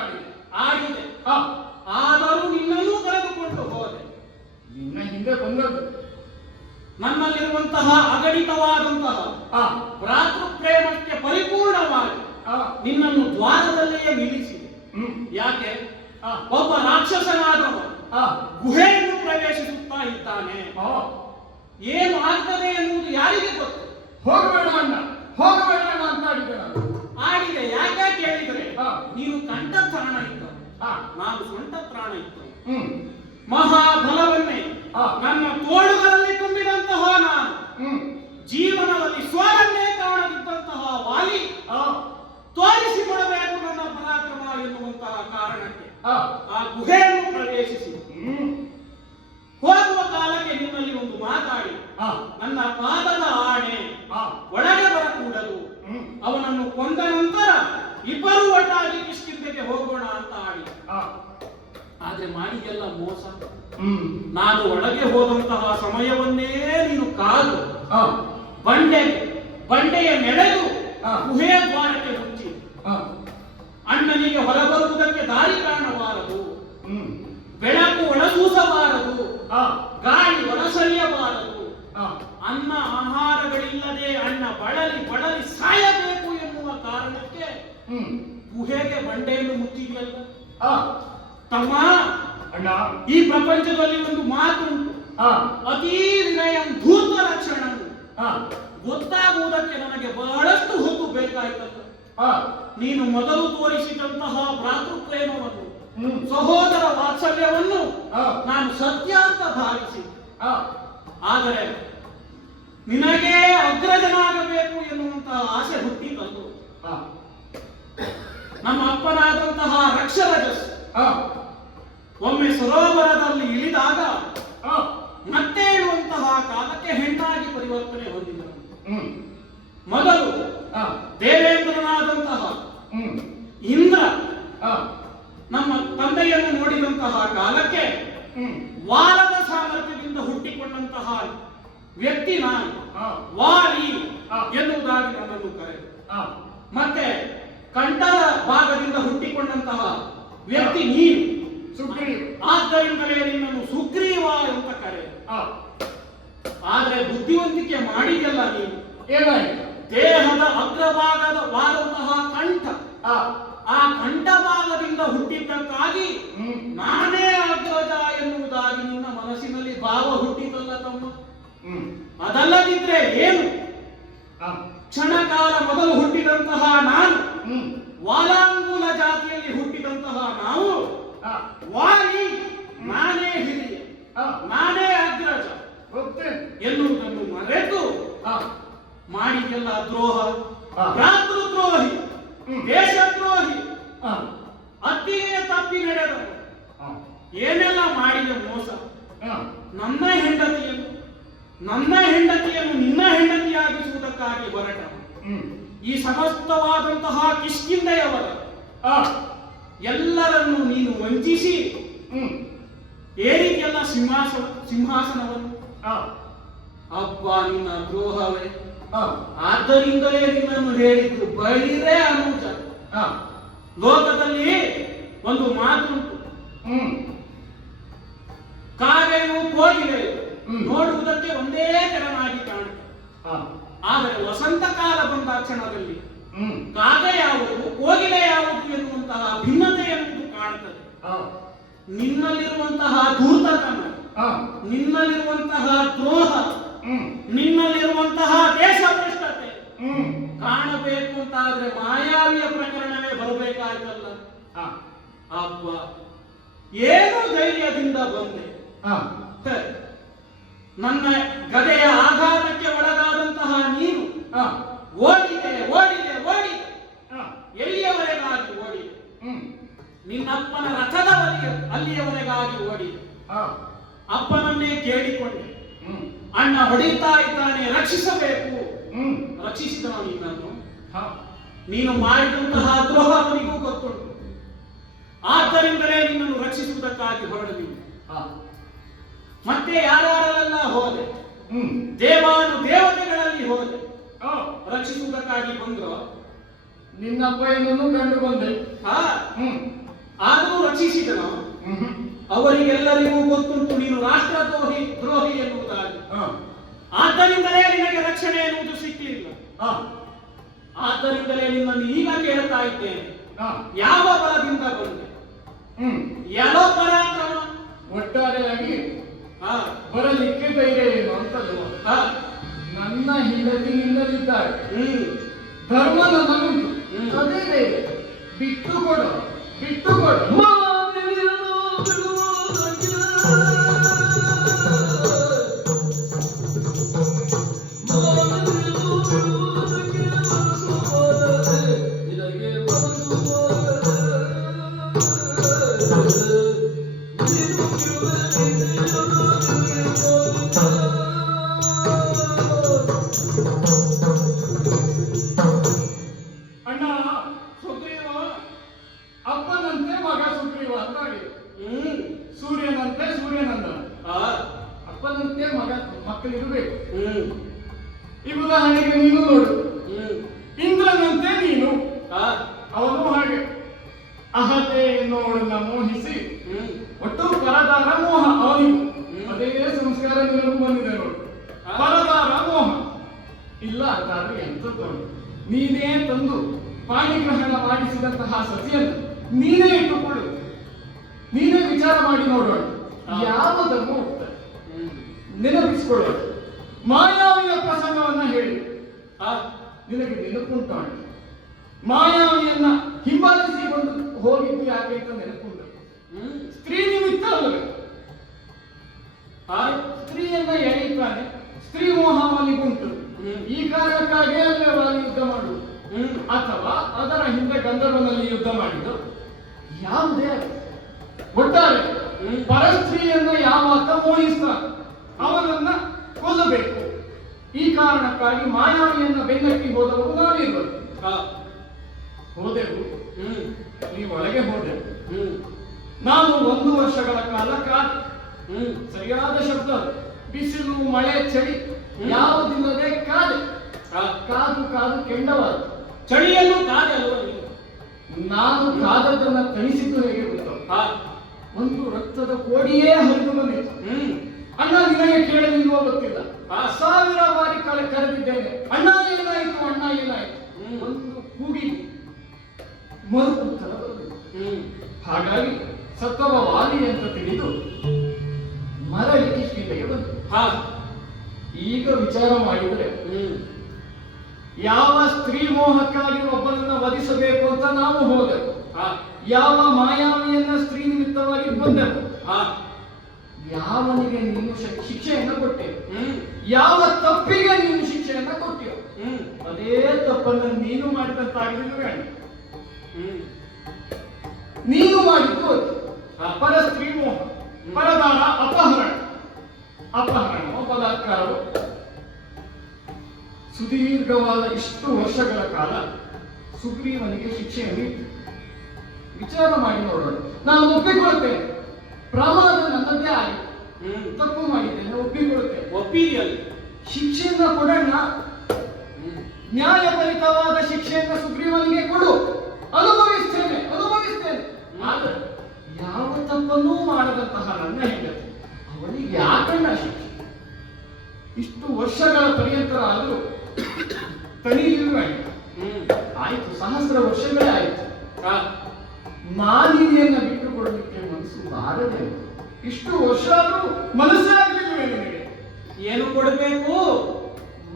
ಆಗಿದೆ. ಆದರೂ ನಿನ್ನನ್ನೂ ಕರೆದುಕೊಂಡು ಹೋದೆ. ನಿನ್ನ ಹಿಂದೆ ಬಂದದ್ದು ನನ್ನಲ್ಲಿರುವಂತಹ ಅಗಣಿತವಾದಂತಹ ಭ್ರಾತೃಪ್ರೇಮಕ್ಕೆ ಪರಿಪೂರ್ಣವಾಗಿ ನಿನ್ನನ್ನು ದ್ವಾರದಲ್ಲಿಯೇ ನಿಲ್ಲಿಸಿದೆ. ಯಾಕೆ? ಒಬ್ಬ ರಾಕ್ಷಸನಾದವ ಗುಹೆಯನ್ನು ಪ್ರವೇಶಿಸುತ್ತಾ ಇದ್ದಾನೆ. ಏನು ಆಗ್ತದೆ ಎನ್ನುವುದು ಯಾರಿಗೆ ಗೊತ್ತು? ಹೋಗಬೇಡ ಅಣ್ಣ ಹೋಗಬೇಡ ಅಣ್ಣ ಅಂತ ಆಡಿದೆ. ಯಾಕೆ ಕೇಳಿದರೆ ನೀನು ಕಂಠತ್ರಾಣ ಇದ್ದವ, ನಾನು ಸೊಂಟತ್ರಾಣ ಇದ್ದವ. ಮಹಾಬಲವನ್ನೇ ನನ್ನ ತೋಳುಗಳಲ್ಲಿ ತುಂಬಿದಂತಹ ನಾನು ಜೀವನದಲ್ಲಿ ಸ್ವರನ್ನೇ ಕಾಣದಿದ್ದಂತಹ ವಾಲಿ ತೋರಿಸಿಕೊಡಬೇಕು ನನ್ನ ಪರಾಕ್ರಮ ಎನ್ನುವಂತಹ ಕಾರಣಕ್ಕೆ ಆ ಗುಹೆಯನ್ನು ಪ್ರವೇಶಿಸಿ ಹೋಗುವ ಕಾಲಕ್ಕೆ ನಿಮ್ಮಲ್ಲಿ ಒಂದು ಮಾತಾಡಿ ನನ್ನ ಪಾದದ ಆಣೆ ಒಳಗೆ ಬರಕೂಡದು, ಅವನನ್ನು ಕೊಂದ ನಂತರ ಇಬ್ಬರು ಒಟ್ಟಾಗಿ ಕಿಷ್ಕಿಂಧೆಗೆ ಹೋಗೋಣ ಅಂತ ಆಡಿ. ಆದ್ರೆ ಮಾಡಿಗೆಲ್ಲ ಮೋಸ. ಹ್ಮ್ ನಾನು ಒಳಗೆ ಹೋದಂತಹ ಸಮಯವನ್ನೇ ನೀನು ಕಾದು ಆ ಬಂಡೆಯ ನೆಡೆದು ಆ. ಗುಹೆಯ ದ್ವಾರಕ್ಕೆ ಮುಚ್ಚಿ ಆ ಅಣ್ಣನಿಗೆ ಹೊರಬರುವುದಕ್ಕೆ ದಾರಿ ಕಾಣಬಾರದು, ಹ್ಮ್ ಬೆಳಕು ಒಳಸೂಸಬಾರದು, ಆ ಗಾಳಿ ಒಳಸರಿಯಬಾರದು, ಆ ಅನ್ನ ಆಹಾರಗಳಿಲ್ಲದೆ ಅಣ್ಣ ಬಳಲಿ ಬಳಲಿ ಸಾಯಬೇಕು ಎನ್ನುವ ಕಾರಣಕ್ಕೆ ಹ್ಮ್ ಗುಹೆಗೆ ಬಂಡೆಯನ್ನು ಮುಚ್ಚಿದೆಯಲ್ಲ. ಆ ತಮ್ಮ, ಅಣ್ಣ ಈ ಪ್ರಪಂಚದಲ್ಲಿ ಒಂದು ಮಾತುಂಟು, ಆ ಅತೀ ವಿನಯಂ ಧೂರ್ತ ಲಕ್ಷಣಂ. ಆ ಗೊತ್ತಾಗುವುದಕ್ಕೆ ನನಗೆ ಬಹಳಷ್ಟು ಹೊತ್ತು ಬೇಕಾಯ್ತಲ್ಲ. ಆ ನೀನು ಮೊದಲು ತೋರಿಸಿದಂತಹ ಭ್ರಾತೃಪ್ರೇಮವನ್ನು, ಹ್ಮ್ ಸಹೋದರ ವಾತ್ಸಲ್ಯವನ್ನು ಆ ನಾನು ಸತ್ಯ ಅಂತ ಭಾವಿಸಿ, ಆ ಆದರೆ ನಿನಗೇ ಅಗ್ರಜನಾಗಬೇಕು ಎನ್ನುವಂತಹ ಆಸೆ ಹುಟ್ಟಿತಂದು ಆ ನಮ್ಮ ಅಪ್ಪನಾದಂತಹ ರಕ್ಷರಜಸ್ ಆ ಒಮ್ಮೆ ಸರೋವರದಲ್ಲಿ ಇಳಿದಾಗ ಆ ಮತ್ತೆ ಇಳುವಂತಹ ಕಾಲಕ್ಕೆ ಹೆಣ್ಣಾಗಿ ಪರಿವರ್ತನೆ ಹೊಂದಿದನು. ಹ್ಮ್ ಮೊದಲು ಆ ದೇವೇಂದ್ರನಾದಂತಹ ಹ್ಮ್ ಇಂದ್ರ ಆ ನಮ್ಮ ತಂದೆಯನ್ನು ನೋಡಿದಂತಹ ಕಾಲಕ್ಕೆ ಹ್ಮ್ ವಾರದ ಸಾಮರ್ಥ್ಯದಿಂದ ಹುಟ್ಟಿಕೊಂಡಂತಹ ವ್ಯಕ್ತಿ ನಾನು, ಆ ವಾಲಿ ಆ. ಎನ್ನುವುದಾಗಿ ನನ್ನನ್ನು ಕರೆ. ಆ ಮತ್ತೆ ಕಂಠದ ಭಾಗದಿಂದ ಹುಟ್ಟಿಕೊಂಡಂತಹ ವ್ಯಕ್ತಿ ನೀನು, ಸುಗ್ರೀವ ಆದ್ದರಿಂದಲೇ ನಿನ್ನನ್ನು ಸುಗ್ರೀವ ಅಂತ ಕರೆ. ಆ ಆದ್ರೆ ಬುದ್ಧಿವಂತಿಕೆ ಮಾಡಿದೆಲ್ಲ ನೀನು. ಏನಾಯ್ತು ದೇಹದ ಅಗ್ರಭಾಗವಾದಂತಹ ಕಂಠ, ಆ ಆ ಕಂಠ ಭಾಗದಿಂದ ಹುಟ್ಟಿದ್ದಕ್ಕಾಗಿ ಹ್ಮ್ ನಾನೇ ಅಗ್ರಜ ಎನ್ನುವುದಾಗಿ ನಿನ್ನ ಮನಸ್ಸಿನಲ್ಲಿ ಭಾವ ಹುಟ್ಟಿತಲ್ಲ ತಮ್ಮ. ಹ್ಮ್ ಅದಲ್ಲದಿದ್ರೆ ಏನು? ಆ ಕ್ಷಣಕಾಲ ಮೊದಲು ಹುಟ್ಟಿದಂತಹ ನಾನು, ಹ್ಮ್ ವಾಲಾಂಗುಲ ಜಾತಿಯಲ್ಲಿ ಹುಟ್ಟಿದಂತಹ ನಾವು, ಆ ವಾಲಿ ನಾನೇ ಹಿರಿಯ, ಆ ನಾನೇ ಅಗ್ರಜ ಗೊತ್ತೇನು ಎನ್ನುವುದನ್ನು ಮರೆತು ಆ ಮಾಡಿದೆಲ್ಲ ದ್ರೋಹ, ಆ. ಭ್ರಾತೃದ್ರೋಹಿ, ಹ್ಮ್. ದೇಶದ್ರೋಹಿ, ಆ ಅತ್ತಿಗೆ ತಪ್ಪಿ ನಡೆದನು, ಆ ಏನೆಲ್ಲ ಮಾಡಿದ ಮೋಸ. ಆ ನನ್ನ ಹೆಂಡತಿಯನ್ನು ನಿನ್ನ ಹೆಂಡತಿಯಾಗಿಸುವುದಕ್ಕಾಗಿ ಹೊರಟ ಹ್ಮ್ ಈ ಸಮಸ್ತವಾದಂತಹ ಕಿಷ್ಕಿಂಧೆಯವರ ಆ ಎಲ್ಲರನ್ನು ನೀನು ವಂಚಿಸಿ ಹ್ಮ್ ಏರಿದೆಲ್ಲ ಸಿಂಹಾಸನವನ್ನು. ಆ ಅಬ್ಬ ನಿನ್ನ ದ್ರೋಹವೇ. ಆ ಆದ್ದರಿಂದಲೇ ನಿನ್ನನ್ನು ಹೇಳಿದ್ರು ಬೈರೇ ಅನುಜ. ಆ ಲೋಕದಲ್ಲಿ ಒಂದು ಮಾತುಂಟು, ಹ್ಮ್ ಕಾಗೆಯು ಕೋಗಿಲೆಯು ಹ್ಮ್. ನೋಡುವುದಕ್ಕೆ ಒಂದೇ ತೆರನಾಗಿ ಕಾಣುತ್ತೆ. ಆ ಆದರೆ ವಸಂತ ಕಾಲ ಬಂದ ಕ್ಷಣದಲ್ಲಿ ಹ್ಮ್ ಕಾಗೆ ಯಾವುದು ಕೋಗಿಲೆ ಯಾವುದು ಎನ್ನುವಂತಹ ಭಿನ್ನತೆ ಎನ್ನುವುದು ಕಾಣುತ್ತದೆ. ಆ ನಿನ್ನಲ್ಲಿರುವಂತಹ ಧೂರ್ತತನ, ಆ ನಿನ್ನಲ್ಲಿರುವಂತಹ ದ್ರೋಹ, ಹ್ಮ್ ನಿನ್ನಲ್ಲಿರುವಂತಹ ದೇಶಭ್ರಷ್ಟತೆ ಹ್ಮ್ ಕಾಣಬೇಕು ಅಂತಾದ್ರೆ ಮಾಯಾವಿಯ ಪ್ರಕರಣವೇ ಬರಬೇಕಾಯ್ತಲ್ಲ. ಆ ಅಬ್ಬ ಏನು ಧೈರ್ಯದಿಂದ ಬಂದೆ. ಆ ಹ. ನನ್ನ ಗದೆಯ ಆಘಾತಕ್ಕೆ ಒಳಗಾದಂತಹ ನೀನು ಆ ಓಡಿದೆ ಓಡಿದೆ ಓಡಿದೆ. ಆ ಎಲ್ಲಿಯವರೆಗಾಗಿ ಓಡಿದೆ? ಹ್ಮ್ ನಿನ್ನಪ್ಪನ ರಥದವರೆಗೆ ಅಲ್ಲಿಯವರೆಗಾಗಿ ಓಡಿದೆ. ಆ ಅಪ್ಪನನ್ನೇ ಕೇಳಿಕೊಂಡೆ, ಹ್ಮ್ ಅಣ್ಣ ಹೊಡಿತಾ ಇದ್ದಾನೆ, ರಕ್ಷಿಸಬೇಕು. ಹ್ಮ್ ರಕ್ಷಿಸಿದವ ನಿನ್ನನ್ನು. ಹಾ ನೀನು ಮಾಡಿದಂತಹ ದ್ರೋಹ ಅವನಿಗೂ ಗೊತ್ತುಂಟು. ಆದ್ದರಿಂದಲೇ ನಿನ್ನನ್ನು ರಕ್ಷಿಸುವುದಕ್ಕಾಗಿ ಹೊರಡಲಿ. ಆ ಮತ್ತೆ ಯಾರ್ಯಾರೆಲ್ಲ ಹೋದೆ, ಹ್ಮ್ ದೇವತೆಗಳಲ್ಲಿ ಹೋದೆ, ಆ ರಕ್ಷಿಸುವುದಕ್ಕಾಗಿ ಬಂದ್ರು. ನಿನ್ನ ಪೈನನ್ನು ಕಂಡು ಬಂದೆ. ಹಾ, ಹ್ಮ್ ಆದರೂ ರಕ್ಷಿಸಿದನು. ಹ್ಮ್ ಅವರಿಗೆಲ್ಲರಿಗೂ ಗೊತ್ತುಂಟು ನೀನು ದ್ರೋಹಿ ಎನ್ನುವುದಾಗಿ. ಆ ಆದ್ದರಿಂದಲೇ ನಿನಗೆ ರಕ್ಷಣೆ ಎನ್ನುವುದು ಸಿಕ್ಕಲಿಲ್ಲ. ಆ ಆದ್ದರಿಂದಲೇ ನಿನ್ನನ್ನು ಈಗ ಕೇಳ್ತಾ ಇದ್ದೇನೆ, ಆ ಯಾವ ಬಲದಿಂದ ಬಂದೆ? ಹ್ಮ್ ಯಾವ ಪರಾಕ್ರಮ? ಒಟ್ಟಾರೆಯಾಗಿ ಹಾ, ಬರಲಿಕ್ಕೆ ಧೈರ್ಯ ಏನು ಅಂತಲ್ವ? ಹಾ, ನನ್ನ ಹೆಂಡತಿ ನಿನ್ನಲ್ಲಿದ್ದಾರೆ, ಹ್ಮ್, ಧರ್ಮ ನನ್ನದುಂಟು. ಹ್ಮ್. ಅದೇ ಧೈರ್ಯ. ಬಿಟ್ಟು ಕೊಡು ಅಣ್ಣ, ಸುಗ್ರೀವ ಅಪ್ಪನಂತೆ ಮಗ ಸುಗ್ರೀವ ಅಂತ ಹೇಳಿ ಹ್ಮ್ ಸೂರ್ಯನಂತೆ ಸೂರ್ಯನಂದನ, ಆ ಅಪ್ಪನಂತೆ ಮಕ್ಕಳಿರಬೇಕು. ಹ್ಮ್ ಈ ಉದಾಹರಣೆಗೆ ನೀನು ನೋಡು, ಹ್ಮ್ ಇಂದ್ರನಂತೆ ನೀನು, ಆ ಅವನು ಹಾಗೆ ಅಹತೆ ಎನ್ನುವಳನ್ನ ಮೋಹಿಸಿ ಹ್ಮ್ ಒಟ್ಟು ಪರದಾರ ಮೋಹ ಅವನಿಗೂ. ಹ್ಮ್. ಅದೇ ಸಂಸ್ಕಾರ ನಿನಗೂ ಬಂದಿದೆ ನೋಡು, ಪರದಾರ ಮೋಹ. ಇಲ್ಲ ಅಂತಾದ್ರೆ ಎಂಥದ್ದು, ನೀನೇ ತಂದು ಪಾಣಿಗ್ರಹಣ ಮಾಡಿಸಿದಂತಹ ಸತಿಯನ್ನು ನೀನೇ ಇಟ್ಟುಕೊಳ್ಳು, ನೀನೇ ವಿಚಾರ ಮಾಡಿ ನೋಡೋಣ ಯಾವುದನ್ನು ಹೋಗ್ತದೆ. ಹ್ಮ್ ನೆನಪಿಸಿಕೊಳ್ಳೋಣ. ಮಾಯಾವಿಯ ಪ್ರಸಂಗವನ್ನ ಹೇಳಿ, ಆ ನಿನಗೆ ನೆನಪುಂಟು? ಮಾಯಾವಿಯನ್ನ ಹಿಂಬಾಲಿಸಿ ಬಂದು ಹೋಗಿದ್ದು ಯಾಕೆ ಅಂತ ನೆನಪುಂಟು? ಹ್ಮ್ ಸ್ತ್ರೀ ನಿಮಿತ್ತ ಅಲ್ಲವೇ? ಆ ಸ್ತ್ರೀಯನ್ನ ಎಳೆಯುತ್ತಾನೆ, ಸ್ತ್ರೀ ಮೋಹ ಅವನಿಗುಂಟು. ಈ ಕಾರಣಕ್ಕಾಗಿ ಅಲ್ಲೇ ವಾಲಿ ಯುದ್ಧ ಮಾಡುವುದು, ಹ್ಮ್ ಅಥವಾ ಅದರ ಹಿಂದೆ ಗಂಧರ್ವನಲ್ಲಿ ಯುದ್ಧ ಮಾಡಿದ್ದು, ಯಾವುದೇ ಆಗಲಿ. ಒಟ್ಟಾರೆ ಪರಸ್ತ್ರೀಯನ್ನ ಯಾವಾತ ಮೋಹಿಸ್ತಾನೆ ಅವನನ್ನ ಕೊಲ್ಲಬೇಕು. ಈ ಕಾರಣಕ್ಕಾಗಿ ಮಾಯಾವಿಯನ್ನ ಬೆನ್ನಟ್ಟಿ ಹೋದವರು ನಾವಿರುವುದು. ಆ ಹೋದೆವು, ಹ್ಮ್ ನೀವು ಒಳಗೆ ಹೋದೆವು. ಹ್ಮ್ ನಾನು 1 ವರ್ಷಗಳ ಕಾಲ ಕಾದು, ಹ್ಮ್ ಸರಿಯಾದ ಶಬ್ದ ಅದು. ಬಿಸಿಲು ಮಳೆ ಚಳಿ ಯಾವುದಿಲ್ಲದೆ ಕಾದೆ. ಆ ಕಾದು ಕಾದು ಕೆಂಡವಾದ. ಚಳಿಯನ್ನು ಕಾದೆ ಅಲ್ವಾ ನೀವು? ನಾನು ಕಾದದ್ದನ್ನ ತಣಿಸಿದ್ದು ಹೇಗೆ ಗೊತ್ತು? ಆ ಒಂದು ರಕ್ತದ ಕೋಡಿಯೇ ಹರಿದು ಬಂದಿತ್ತು. ಹ್ಮ್ ಅಣ್ಣ ನಿನಗೆ ಕೇಳಲಿಲ್ವೋ ಗೊತ್ತಿಲ್ಲ, ಆ 1000 ಬಾರಿ ಕರೆದಿದ್ದೇನೆ, ಅಣ್ಣ ಏನಾಯಿತು, ಅಣ್ಣ ಏನಾಯಿತು. ಹ್ಮ್. ಒಂದು ಕೂಗಿ ಮರು ಉತ್ತರ ಬರಲಿಲ್ಲ. ಹ್ಮ್ ಹಾಗಾಗಿ ಸತ್ತವ ವಾಲಿ ಅಂತ ತಿಳಿದು ಮರಳಿ ಕಿಷ್ಕಿಂದೆಗೆ ಬಂತು. ಹಾ ಈಗ ವಿಚಾರ ಮಾಡಿದರೆ ಹ್ಮ್ ಯಾವ ಸ್ತ್ರೀ ಮೋಹಕ್ಕಾಗಿ ಒಬ್ಬನನ್ನ ವಧಿಸಬೇಕು ಅಂತ ನಾವು ಹೋದೆವು, ಹಾ ಯಾವ ಮಾಯಾವಿಯನ್ನ ಸ್ತ್ರೀ ನಿಮಿತ್ತವಾಗಿ ಬಂದೆವು, ಹಾ ಯಾವನಿಗೆ ನೀನು ಶಿಕ್ಷೆಯನ್ನ ಕೊಟ್ಟೆ, ಹ್ಮ್ ಯಾವ ತಪ್ಪಿಗೆ ನೀನು ಶಿಕ್ಷೆಯನ್ನ ಕೊಟ್ಟೆವು, ಹ್ಮ್ ಅದೇ ತಪ್ಪನ್ನು ನೀನು ಮಾಡಿದಂತಾಗಲಿಲ್ಲ ಬೇಡ. ಹ್ಮ್ ನೀನು ಮಾಡಿದ್ದು ಅದು. ಪರ ಸ್ತ್ರೀ ಮೋಹ, ಪರದಾರ ಅಪಹರಣವೋ ಬಲಾತ್ಕಾರವೋ. ಸುದೀರ್ಘವಾದ ಇಷ್ಟು ವರ್ಷಗಳ ಕಾಲ ಸುಗ್ರೀವನಿಗೆ ಶಿಕ್ಷೆಯನ್ನು ಇತ್ತು. ವಿಚಾರ ಮಾಡಿ ನೋಡೋಣ. ನಾನು ಒಪ್ಪಿಕೊಳ್ಳುತ್ತೇನೆ, ಪ್ರಮಾದ ನನ್ನದೇ ಆಗಿದೆ, ತಪ್ಪು ಮಾಡಿದ್ದೇನೆ, ಒಪ್ಪಿಕೊಳ್ಳುತ್ತೇನೆ. ಒಪ್ಪಿದೆಯಲ್ಲ, ಶಿಕ್ಷೆಯನ್ನ ಕೊಡೋಣ, ನ್ಯಾಯಪರಿತವಾದ ಶಿಕ್ಷೆಯನ್ನ ಸುಗ್ರೀವನಿಗೆ ಕೊಡು, ಅನುಭವಿಸ್ತೇನೆ. ಆದರೆ ಯಾವ ತಪ್ಪನ್ನೂ ಮಾಡದಂತಹ ನನ್ನ ಹೆಂಡತಿ, ಅವನಿಗೆ ಯಾಕಣ್ಣ ಶಿಕ್ಷೆ? ಇಷ್ಟು ವರ್ಷಗಳ ಪರ್ಯಂತರ ಆದರೂ ತಣಿಲಿಲ್ಲ. ಆಯ್ತು, 1000 ವರ್ಷಗಳೇ ಆಯ್ತು. ಮಾಲಿನ್ಯನ್ನ ಬಿಟ್ಟುಕೊಡಲಿಕ್ಕೆ ಮನಸ್ಸು ಬಾರದೆ. ಇಷ್ಟು ವರ್ಷ ಆದ್ರೂ ಮನಸ್ಸೇ ಆಗಲಿಲ್ಲವೇ ನಿನಗೆ? ಏನು ಕೊಡಬೇಕು?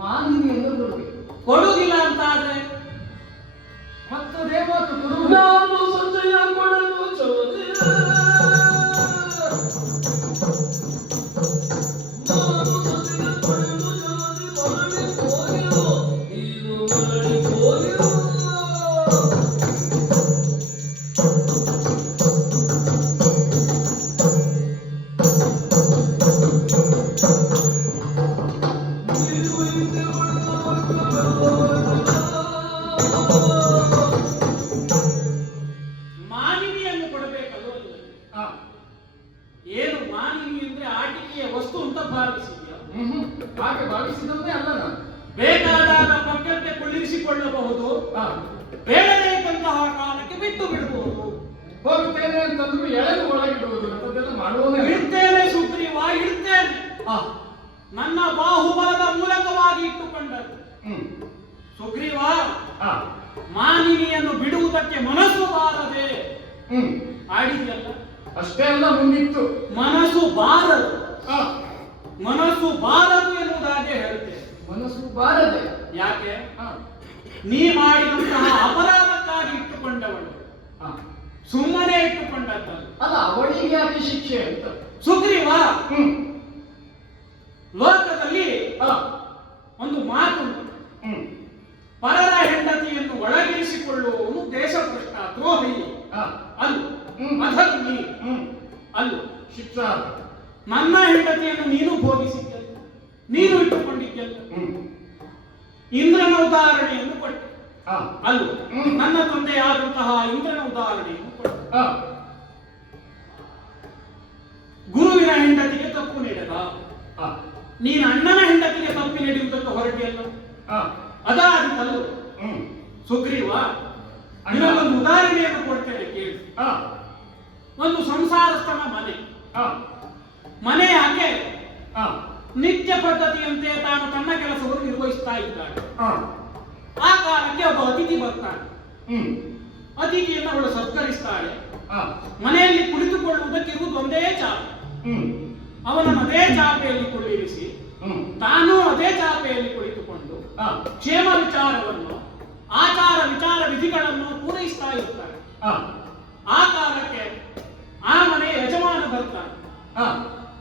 ಮಾಲಿನ್ಯನ್ನು ಕೊಡಬೇಕು. ಕೊಡುವುದಿಲ್ಲ ಅಂತ ಆದ್ರೆ ಮತ್ತದೇ ಮಾತು ಕೊಡು. ನಾನು ಸಂಜಯ ಕೊಡಲು ಚೋದೆ, ನಾನು ಸಂಜಯ ಕೊಡಲು ಚೋದೆ ಮಾಡಿ ಹೋಗಿರೋ, ನೀನು ಮಾಡಿ ಹೋಗಿರೋ. ಮಾಲಿನಿಯನ್ನು ಕೊಡಬೇಕಲ್ವ? ಏನು ಮಾಲಿನಿ ಅಂದ್ರೆ ಆಟಿಕೆಯ ವಸ್ತು ಅಂತ ಭಾವಿಸಿದ್ಯಾ? ಹಾಗೆ ಭಾವಿಸಿದಂತೆ ಅಲ್ಲ ನಾನು. ಬೇಕಾದಾಗ ಪಕ್ಕಕ್ಕೆ ಕುಳ್ಳಿರಿಸಿಕೊಳ್ಳಬಹುದು, ಬೇಡಬೇಕಂತಹ ಕಾಲಕ್ಕೆ ಬಿಟ್ಟು ಬಿಡಬಹುದು. ಹೋಗುತ್ತೇನೆ ಅಂತಂದ್ರು ಎಳೆದು ಒಳಗಿಡುವುದು ಅಂತದೆಲ್ಲ ಮಾಡುವುದೇ. ಇಡ್ತೇನೆ ಸುಗ್ರೀವ, ಇಡ್ತೇನೆ. ನನ್ನ ಬಾಹುಬಲದ ಮೂಲಕವಾಗಿ ಇಟ್ಟುಕೊಂಡದ್ದು. ಸುಗ್ರೀವ, ಮಾನಿನಿಯನ್ನು ಬಿಡುವುದಕ್ಕೆ ಮನಸ್ಸು ಬಾರದೆ ಆಡಿದ್ಯಲ್ಲ. ಅಷ್ಟೇ ಅಲ್ಲ, ಮುಂದಿತ್ತು ಮನಸ್ಸು ಬಾರದು. ಮನಸ್ಸು ಬಾರದು ಎನ್ನುವುದಾಗೆ ಹೇಳ್ತೇನೆ. ಮನಸ್ಸು ಬಾರದೆ ಯಾಕೆ? ನೀ ಮಾಡಿದಂತಹ ಅಪರಾಧಕ್ಕಾಗಿ ಇಟ್ಟುಕೊಂಡವಳು, ಸುಮ್ಮನೆ ಇಟ್ಟುಕೊಂಡದ್ದಲ್ಲ. ಅಲ್ಲ, ಅವಳಿಗೆ ಯಾಕೆ ಶಿಕ್ಷೆ ಅಂತ? ಸುಗ್ರೀವ, ಲೋಕದಲ್ಲಿ ಒಂದು ಮಾತು, ಪರರ ಹೆಂಡತಿಯನ್ನು ಒಳಗಿರಿಸಿಕೊಳ್ಳುವವನು ದೇಶಭ್ರಷ್ಟ, ದ್ರೋಹಿ ಅಲ್ಲು, ಅಧರ್ಮಿ ಅಲ್ಲು. ಶಿಕ್ಷಾ ನನ್ನ ಹೆಂಡತಿಯನ್ನು ನೀನು ಭೋಗಿಸಿದ್ದಲ್ಲ, ನೀನು ಇಟ್ಟುಕೊಂಡಿದ್ದಲ್ಲ. ಇಂದ್ರನ ಉದಾಹರಣೆಯನ್ನು ಕೊಟ್ಟೆ ಅಲ್ಲು. ನನ್ನ ತಂದೆಯಾದಂತಹ ಇಂದ್ರನ ಉದಾಹರಣೆಯನ್ನು ಕೊಟ್ಟೆ. ತಮ್ಮಂದಿರ ಹೆಂಡತಿಗೆ ತಪ್ಪು ನೀಡದ, ಆ, ನೀನು ಅಣ್ಣನ ಹೆಂಡತಿಗೆ ತಪ್ಪು ನೀಡುವುದಕ್ಕೆ ಹೊರಟಿಯಲ್ಲ, ಆ, ಅದಾದಿತಲ್ಲ. ಹ್ಮ್, ಸುಗ್ರೀವ, ನಿನಗೊಂದು ಉದಾಹರಣೆಯನ್ನು ಕೊಡ್ತೇನೆ ಕೇಳಿ. ಆ, ಒಂದು ಸಂಸಾರಸ್ಥನ ಮನೆ, ಆ, ಮನೆ ಆಕೆ ಆ, ನಿತ್ಯ ಪದ್ಧತಿಯಂತೆ ತಾನು ತನ್ನ ಕೆಲಸವನ್ನು ನಿರ್ವಹಿಸ್ತಾ ಇದ್ದಾಳೆ. ಆ, ಆ ಕಾಲಕ್ಕೆ ಒಬ್ಬ ಅತಿಥಿ ಬರ್ತಾನೆ. ಹ್ಮ್, ಅತಿಥಿಯನ್ನು ಅವಳು ಸತ್ಕರಿಸ್ತಾಳೆ. ಆ, ಮನೆಯಲ್ಲಿ ಕುಳಿತುಕೊಳ್ಳುವುದಕ್ಕಿರುವುದು ಒಂದೇ ಚಾಪೆ. ಹ್ಮ್, ಅವನನ್ನು ಅದೇ ಚಾಪೆಯಲ್ಲಿ ಕುಳ್ಳಿರಿಸಿ ಹ್ಮ್, ತಾನೂ ಅದೇ ಚಾಪೆಯಲ್ಲಿ ಕುಳಿತುಕೊಂಡು ಆ, ಕ್ಷೇಮ ವಿಚಾರವನ್ನು, ಆಚಾರ ವಿಚಾರ ವಿಧಿಗಳನ್ನು ಪೂರೈಸ್ತಾ ಇರ್ತಾರೆ. ಆ, ಆ ಕಾಲಕ್ಕೆ ಆ ಮನೆಯ ಯಜಮಾನ ಬರ್ತಾನೆ. ಆ,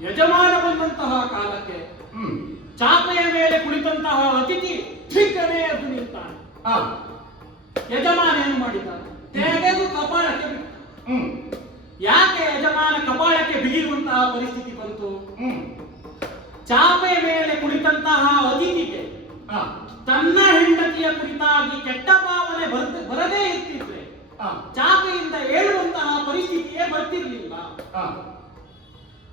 ಯಜಮಾನ ಬಂದಂತಹ ಕಾಲಕ್ಕೆ ಹ್ಮ್, ಚಾಪೆಯ ಮೇಲೆ ಕುಳಿತಂತಹ ಅತಿಥಿ ಠಿಕ್ಕನೆ ಎದ್ದು ನಿಲ್ತಾನೆ. ಆ, ಯಜಮಾನ ಏನು ಮಾಡಿದ್ದಾನೆ? ತೆಗೆದು ಕಪಾಳಕ್ಕೆ ಬಿಟ್ಟ. ಹ್ಮ್, ಯಾಕೆ ಯಜಮಾನ ಕಪಾಳಕ್ಕೆ ಬಿಗಿಯುವಂತಹ ಪರಿಸ್ಥಿತಿ ಬಂತು? ಹ್ಮ್, ಚಾಪೆಯ ಮೇಲೆ ಕುಳಿತಂತಹ ಅತಿಥಿಗೆ ಆ, ತನ್ನ ಹೆಂಡತಿಯ ಕುರಿತಾಗಿ ಕೆಟ್ಟ ಭಾವನೆ ಬರದೇ ಇರ್ತಿದ್ರೆ ಆ, ಚಾಪೆಯಿಂದ ಏಳುವಂತಹ ಪರಿಸ್ಥಿತಿಯೇ ಬರ್ತಿರ್ಲಿಲ್ಲ. ಆ,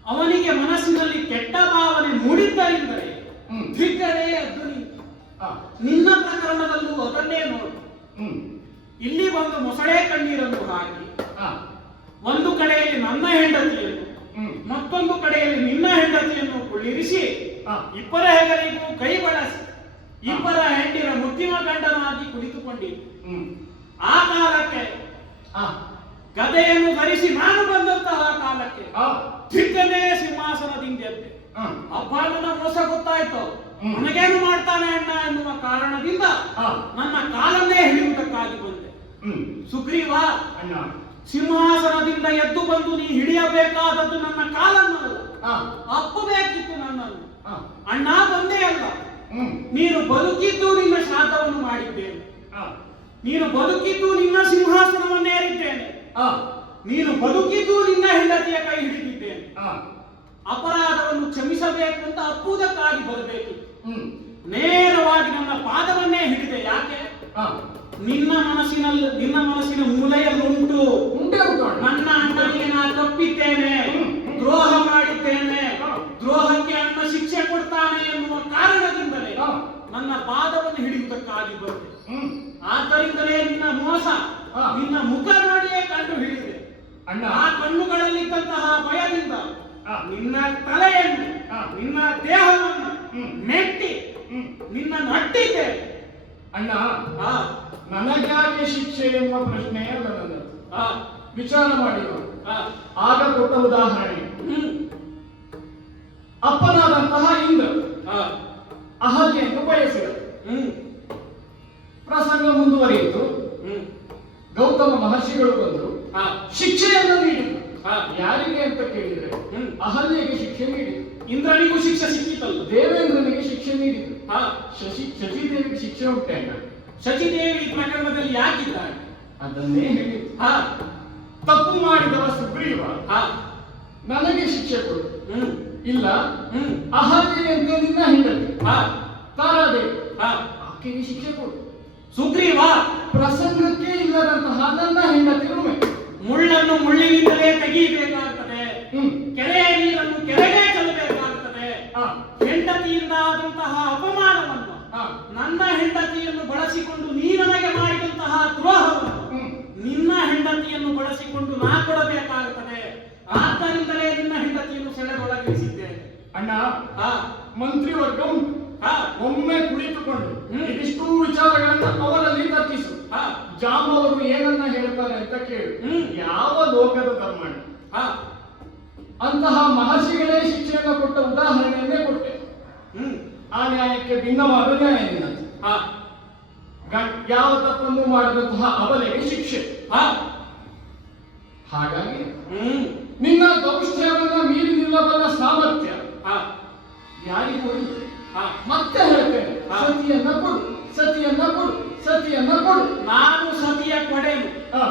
ಅವನಿಗೆ ಮನಸ್ಸಿನಲ್ಲಿ ಕೆಟ್ಟ ಭಾವನೆ ಮೂಡಿದ್ದರಿಂದಲೇ ಹ್ಮ್, ಧಿಕ್ಕನೆ ಎದ್ದು ನಿಂತು. ಆ, ನಿನ್ನ ಪ್ರಕರಣದಲ್ಲೂ ಅದನ್ನೇ ನೋಡು. ಹ್ಮ್, ಇಲ್ಲಿ ಒಂದು ಮೊಸಳೆ ಕಣ್ಣೀರನ್ನು ಹಾಕಿ ಆ, ಒಂದು ಕಡೆಯಲ್ಲಿ ನನ್ನ ಹೆಂಡತಿಯನ್ನು, ಹ್ಮ್, ಮತ್ತೊಂದು ಕಡೆಯಲ್ಲಿ ನಿನ್ನ ಹೆಂಡತಿಯನ್ನು ಕುಳ್ಳಿರಿಸಿ ಆ, ಇಬ್ಬರ ಹೆಗಲಿಗೂ ಕೈ ಬಳಸಿ ಇಬ್ಬರ ಹೆಂಡಿರ ಮುತ್ತಿನ ಗಂಡನಾಗಿ ಕುಳಿತುಕೊಂಡಿದ್ದೆ. ಹ್ಮ್, ಆ ಕಾಲಕ್ಕೆ ಆ, ಗದೆಯನ್ನು ಧರಿಸಿ ನಾನು ಬಂದಂತಹ ಕಾಲಕ್ಕೆ ಆ, ಧಿಕ್ಕನೆ ಸಿಂಹಾಸನದಿಂದ ಎದ್ದೆ. ಆ, ಅಪ್ಪ ನನ್ನ ಮೋಸ ಗೊತ್ತಾಯ್ತು, ಹ್ಮ್. ನನಗೇನು ಮಾಡ್ತಾನೆ ಅಣ್ಣ ಎನ್ನುವ ಕಾರಣದಿಂದ ಆ, ನನ್ನ ಕಾಲನ್ನೇ ಹಿಡಿಯುವುದಕ್ಕಾಗಿ ಬಂದೆ. ಹ್ಮ್, ಸುಗ್ರೀವ, ಅಣ್ಣ, ಸಿಂಹಾಸನದಿಂದ ಎದ್ದು ಬಂದು ನೀ ಹಿಡಿಯಬೇಕಾದದ್ದು ನನ್ನ ಕಾಲನ್ನಲ್ಲ, ಆ, ಅಪ್ಪಬೇಕಿತ್ತು ನನ್ನನ್ನು. ಆ, ಅಣ್ಣ ಬಂದೇ ಅಲ್ಲ, ಹ್ಮ್, ನೀನು ಬದುಕಿದ್ದು ನಿನ್ನ ಶ್ರಾದ್ದವನ್ನು ಮಾಡಿದ್ದೇನೆ, ಆ, ನೀನು ಬದುಕಿದ್ದು ನಿನ್ನ ಸಿಂಹಾಸನವನ್ನೇರಿದ್ದೇನೆ, ಆ, ನೀನು ಬದುಕಿದ್ದು ನಿನ್ನ ಹೆಂಡತಿಯ ಕೈ ಹಿಡಿದಿದ್ದೇನೆ. ಆ, ಅಪರಾಧವನ್ನು ಕ್ಷಮಿಸಬೇಕು ಅಂತ ಅಪ್ಪುವುದಕ್ಕಾಗಿ ಬರಬೇಕಿತ್ತು. ಹ್ಮ್, ನೇರವಾಗಿ ನನ್ನ ಪಾದವನ್ನೇ ಹಿಡಿದೆ. ಯಾಕೆ? ಆ, ನಿನ್ನ ಮನಸ್ಸಿನ ಮೂಲೆಯಲ್ಲುಂಟು, ಉಂಟೆ ಉಂಟು ಅಣ್ಣ. ನನ್ನ ಅಣ್ಣನಿಗೆ ನಾ ತಪ್ಪಿದ್ದೇನೆ, ದ್ರೋಹ ಮಾಡಿದ್ದೇನೆ, ದ್ರೋಹಕ್ಕೆ ಅಣ್ಣ ಶಿಕ್ಷೆ ಕೊಡ್ತಾನೆ ಎನ್ನುವ ಕಾರಣದಿಂದಲೇ ಆ, ನನ್ನ ಪಾದವನ್ನು ಹಿಡಿಯುವುದಕ್ಕಾಗಿ ಬಂದೆ. ಹ್ಮ್, ಆದ್ದರಿಂದಲೇ ನಿನ್ನ ಮೋಸ ಆ. ನಿನ್ನ ಮುಖ ನೋಡಿಯೇ ಕಂಡು ಹಿಡಿದೆ. ಅಣ್ಣ, ಆ ಕಣ್ಣುಗಳಲ್ಲಿದ್ದಂತಹ ಭಯದಿಂದ ಆ. ನಿನ್ನ ತಲೆಯನ್ನು, ಆ. ನಿನ್ನ ದೇಹವನ್ನು ಹ್ಮ್. ಮೆಟ್ಟಿ ಹ್ಮ್, ನಿನ್ನನ್ನು ಅಟ್ಟಿದ್ದೆ. ಅಣ್ಣ, ಆ, ನನಗ್ಯಾಕೆ ಶಿಕ್ಷೆ ಎನ್ನುವ ಪ್ರಶ್ನೆ ಅಲ್ಲ ನನ್ನದು. ಆ, ವಿಚಾರ ಮಾಡಿ ನೋಡಿ. ಆ, ಆಗ ಕೊಟ್ಟ ಉದಾಹರಣೆ, ಹ್ಮ್, ಅಪ್ಪನಾದಂತಹ ಇಂದ್ರ ಆ, ಅಹಲ್ಯೆಯನ್ನು ಬಯಸಿದ. ಹ್ಮ್, ಪ್ರಸಂಗ ಮುಂದುವರಿಯಿತು. ಹ್ಮ್, ಗೌತಮ ಮಹರ್ಷಿಗಳು ಬಂದರು, ಆ, ಶಿಕ್ಷೆಯನ್ನು ನೀಡಿದರು. ಆ, ಯಾರಿಗೆ ಅಂತ ಕೇಳಿದ್ರೆ ಹ್ಮ್. ಅಹಲ್ಯೆಗೆ ಶಿಕ್ಷೆ ನೀಡಿದರು, ಇಂದ್ರನಿಗೂ ಶಿಕ್ಷೆ ಸಿಕ್ಕಿತಲ್ಲ. ದೇವೇಂದ್ರನಿಗೆ ಶಿಕ್ಷೆ ನೀಡಿದರು. ಆ, ಶಚಿದೇವಿಗೆ ಶಿಕ್ಷೆ ಉಂಟೆ ಅಣ್ಣ? ಶಚಿದೇವಿ ಈ ಪ್ರಕರಣದಲ್ಲಿ ಯಾಕಿದ್ದಾಳೆ? ಅದನ್ನೇ ಹೇಳಿದ್ರು. ಆ, ತಪ್ಪು ಮಾಡಿದವ ಸುಗ್ರೀವ ಆ, ನನಗೆ ಶಿಕ್ಷೆ ಕೊಡು. ಹ್ಮ್, ಇಲ್ಲ, ಹ್ಮ್, ಅಹಲ್ಯೆ ಅಂತ ನಿನ್ನ ಹೆಂಡತಿ ಆ, ತಾರಾದೇವಿ, ಆ, ಆಕೆಗೆ ಶಿಕ್ಷೆ ಕೊಡು. ಸುಗ್ರೀವ, ಪ್ರಸಂಗಕ್ಕೆ ಇಲ್ಲದಂತಹ ನನ್ನ ಹೆಂಡತಿ ಉಮೆ. ಮುಳ್ಳನ್ನು ಮುಳ್ಳಿನಿಂದಲೇ ತೆಗೆಯಬೇಕಾಗುತ್ತದೆ, ಹ್ಮ್, ಕೆರೆಯ ನೀರನ್ನು ಕೆರೆಗೆ ಚೆಲ್ಲಬೇಕಾಗುತ್ತದೆ. ಆ, ಹೆಂಡತಿಯಿಂದ ಆದಂತಹ ಅಪಮಾನವನ್ನು, ಆ, ನನ್ನ ಹೆಂಡತಿಯನ್ನು ಬಳಸಿಕೊಂಡು ನೀ ನನಗೆ ಮಾಡಿದಂತಹ ದ್ರೋಹವನ್ನು ಹ್ಮ್, ನಿನ್ನ ಹೆಂಡತಿಯನ್ನು ಬಳಸಿಕೊಂಡು ನಾ ಕೊಡಬೇಕಾಗುತ್ತದೆ. ಆದ್ದರಿಂದಲೇ ನಿನ್ನ ಹೆಂಡತಿಯನ್ನು ಸೆಳೆದೊಳಗಿರಿಸಿದ್ದೇನೆ. ಅಣ್ಣ, ಆ, ಮಂತ್ರಿವರ್ಗ ಉಂಟು. ಆ, ಒಮ್ಮೆ ಕುಳಿತುಕೊಂಡು ಹ್ಮ್. ಇದಿಷ್ಟೂ ವಿಚಾರಗಳನ್ನ ಅವರಲ್ಲಿ ತರ್ಕಿಸು. ಆ, ಜಾಮವರು ಏನನ್ನ ಹೇಳ್ತಾರೆ ಅಂತ ಕೇಳು. ಹ್ಮ್. ಯಾವ ಲೋಕದ ಧರ್ಮ ಆ, ಅಂತಹ ಮಹರ್ಷಿಗಳೇ ಶಿಕ್ಷೆಯನ್ನು ಕೊಟ್ಟ ಉದಾಹರಣೆಯನ್ನೇ ಕೊಟ್ಟೆ. ಹ್ಮ್, ಆ ನ್ಯಾಯಕ್ಕೆ ಭಿನ್ನವಾದ ನ್ಯಾಯ ನಿನ್ನದು. ಆ, ಯಾವ ತಪ್ಪನ್ನು ಮಾಡದಂತಹ ಅವನಿಗೆ ಶಿಕ್ಷೆ. ಆ, ಹಾಗಾಗಿ ಹ್ಮ್, ನಿನ್ನ ದೌಷ್ಟ್ಯವನ್ನ ಮೀರಿ ನಿಲ್ಲಬಲ್ಲ ಸಾಮರ್ಥ್ಯ ಆ, ಯಾರಿಗೂ ಇಲ್ಲ. ಆ, ಮತ್ತೆ ಹೇಳ್ತೇನೆ, ಹಾ. ಸತಿಯನ್ನ ಕೊಡು, ಸತಿಯನ್ನ ಕೊಡು, ಸತಿಯನ್ನ ಕೊಡು. ನಾನು ಸತಿಯ ಕೊಡೆನು, ಆ,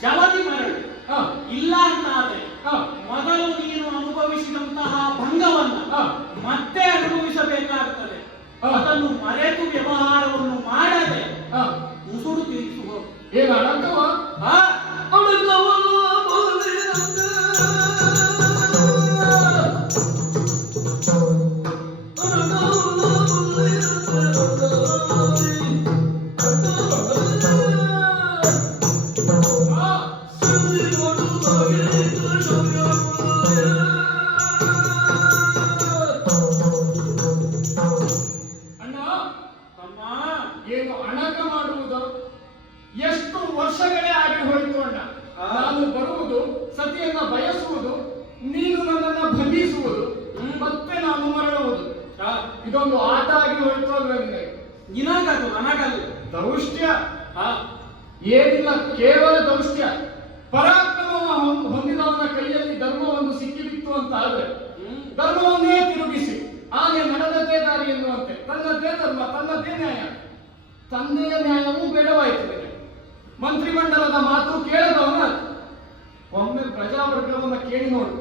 ಜವತಿ ಮರಳು ಆ, ಇಲ್ಲ ಅಂತಾದ್ರೆ ಆ, ಮೊದಲು ನೀನು ಅನುಭವಿಸಿದಂತಹ ಭಂಗವನ್ನ ಆ, ಮತ್ತೆ ಅನುಭವಿಸಬೇಕಾಗುತ್ತದೆ. ಆ. ಅದನ್ನು ಮರೆತು ವ್ಯವಹಾರವನ್ನು ಮಾಡದೆ ಆ. ಮುಸುಡು ತೀರಿಸುವ. ಏನ ಅಡಕವ? ಆ, ಅಡಕವ ಅಣ್ಣ, ತಮ್ಮ ಏನು ಅಣಕ ಮಾಡುವುದು? ಎಷ್ಟು ವರ್ಷಗಳೇ ಆಗಿ ಹೋಯಿತು ಅಣ್ಣ. ನಾನು ಬರುವುದು, ಸತಿಯನ್ನ ಬಯಸುವುದು, ನೀನು ನನ್ನನ್ನ ಬಂಧಿಸುವುದು, ಮತ್ತೆ ನಾನು ಮರಳುವುದು. ಇದೊಂದು ಆಟ ಆಗಿ ಹೋಯಿತು ಅಲ್ವೇ ನಿನಗೆ? ನಿನಗದು ನನಗಲ್ಲ. ದೌಷ್ಟ್ಯ ಏನಿಲ್ಲ, ಕೇವಲ ದೌಷ್ಟ್ಯ. ಪರಾಕ್ರಮ ಹೊಂದಿದವನ ಕೈಯಲ್ಲಿ ಧರ್ಮವನ್ನು ಸಿಕ್ಕಿಬಿತ್ತು ಅಂತ ಆದ್ರೆ ಧರ್ಮವನ್ನೇ ತಿರುಗಿಸಿ ಆನೆ ನಡೆದದ್ದೇ ದಾರಿ ಎನ್ನುವಂತೆ ತನ್ನದೇ ಧರ್ಮ ತನ್ನದೇ ನ್ಯಾಯ. ತಂದೆಯ ನ್ಯಾಯವೂ ಬೇಡವಾಯಿತು ನಿನಗೆ. ಮಂತ್ರಿಮಂಡಲದ ಮಾತು ಕೇಳದವನ ಒಮ್ಮೆ ಪ್ರಜಾವರ್ಗವನ್ನ ಕೇಳಿ ನೋಡು.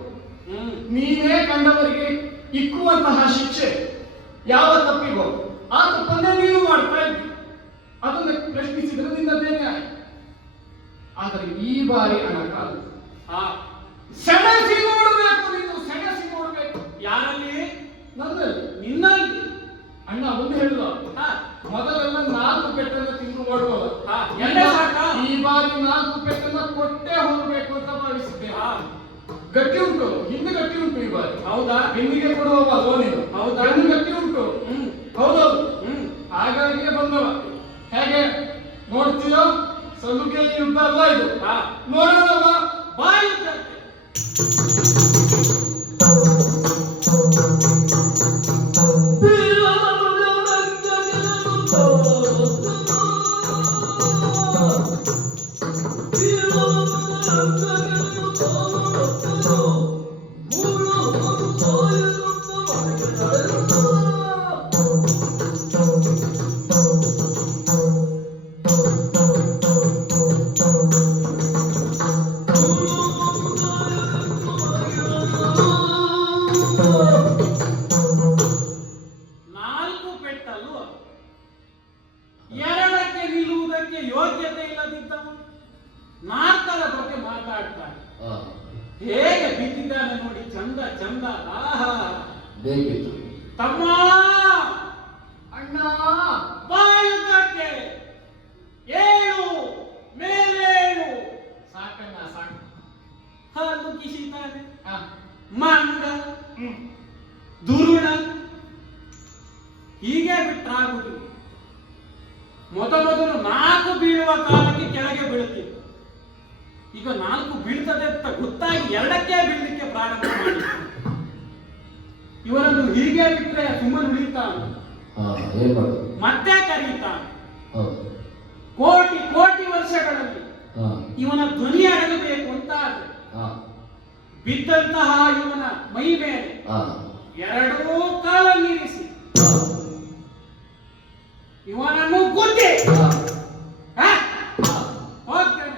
ನೀನೇ ಕಂಡವರಿಗೆ ಇಕ್ಕುವಂತಹ ಶಿಕ್ಷೆ ಯಾವ ತಪ್ಪಿಗೋ ಆ ತಪ್ಪನ್ನೇ ನೀನು ಮಾಡ್ತಾ ಇದ್ದಿ. ಅದನ್ನು ಪ್ರಶ್ನಿಸಿದ್ರೆ ನಿನ್ನದೇ ನ್ಯಾಯ. ಆದರೆ ಈ ಬಾರಿ ಅಣಕಾಲ ಸೆಣಸಿ ನೋಡಬೇಕು, ನೀನು ಸೆಣಸಿ ನೋಡಬೇಕು. ಯಾರಲ್ಲಿ? ನನ್ನಲ್ಲಿ. ನಿನ್ನಲ್ಲಿ. ಅಣ್ಣ ಒಂದು ಹೇಳುವ, ಮೊದಲೆಲ್ಲ 4 ಪೆಟ್ಟನ್ನು ತಿಂದು ಓಡುವ, ಈ ಬಾರಿ 4 ಪೆಟ್ಟನ್ನ ಕೊಟ್ಟೆ ಹೋಗಬೇಕು ಅಂತ ಭಾವಿಸಿದ್ದೆ. ಗಟ್ಟಿ ಉಂಟು, ಹಿಂದೆ ಗಟ್ಟಿ ಉಂಟು ಈ ಬಾರಿ. ಹೌದಾ? ಬೆನ್ನಿಗೆ ಕೊಡುವ ನೀನು. ಹೌದಾ? ಬೆನ್ನು ಗಟ್ಟಿ ಉಂಟು. ಹೌದೌದು. ಹಾಗಾಗಿಯೇ ಬಂದವ. ಹೇಗೆ ನೋಡ್ತೀಯೋ? ಸಲುಗೆ ಯುದ್ಧ ಅಲ್ಲ ಇದು. ನೋಡೋಣವ ಬಾ ಯುದ್ಧಕ್ಕೆ. ಯೋಗ್ಯತೆ ಇಲ್ಲದಿದ್ದವ 4ರ ಬಗ್ಗೆ ಮಾತಾಡ್ತಾನೆ. ಹೇಗೆ ಬಿದ್ದಿದ್ದಾನೆ ನೋಡಿ, ಚಂದ ಚಂದ. ಆಹಾ ಬೇಕಿತ್ತು. ತಮ್ಮ ಅಣ್ಣ ಬಾಯುಗಕ್ಕೆ ಏಳು ಮೇಲೇಳು. ಸಾಕಣ್ಣ ಸಾಕು. ಹಲ್ಲು ಕಿಸಿತಾನೆ. ಮಂಗ ದುರುಳ ಹೀಗೆ ಬಿಟ್ರಾಗುದಿಲ್ಲ. ಮೊದಲು 4 ಬೀಳುವ ಕಾಲಕ್ಕೆ ಕೆಳಗೆ ಬೀಳುತ್ತಿತ್ತು. ಈಗ 4 ಬೀಳ್ತದೆ ಅಂತ ಗೊತ್ತಾಗಿ 2ಕ್ಕೆ ಬೀಳಲಿಕ್ಕೆ ಪ್ರಾರಂಭ ಮಾಡಿ ಇವರನ್ನು ಹೀಗೆ ಬಿಟ್ಟರೆ ಸುಮ್ಮನೆ ಉಳಿತಾನೆ, ಮತ್ತೆ ಕರೀತಾನೆ. ಕೋಟಿ ಕೋಟಿ ವರ್ಷಗಳಲ್ಲಿ ಇವನ ಧ್ವನಿ ಅಡಗಬೇಕು ಅಂತ ಆದ್ರೆ ಬಿದ್ದಂತಹ ಇವನ ಮೈ ಮೇಲೆ 2 ಕಾಲ ನೀರಿಸಿ ಇವನನ್ನು ಗುದ್ದಿ ಹೋಗ್ತೇನೆ.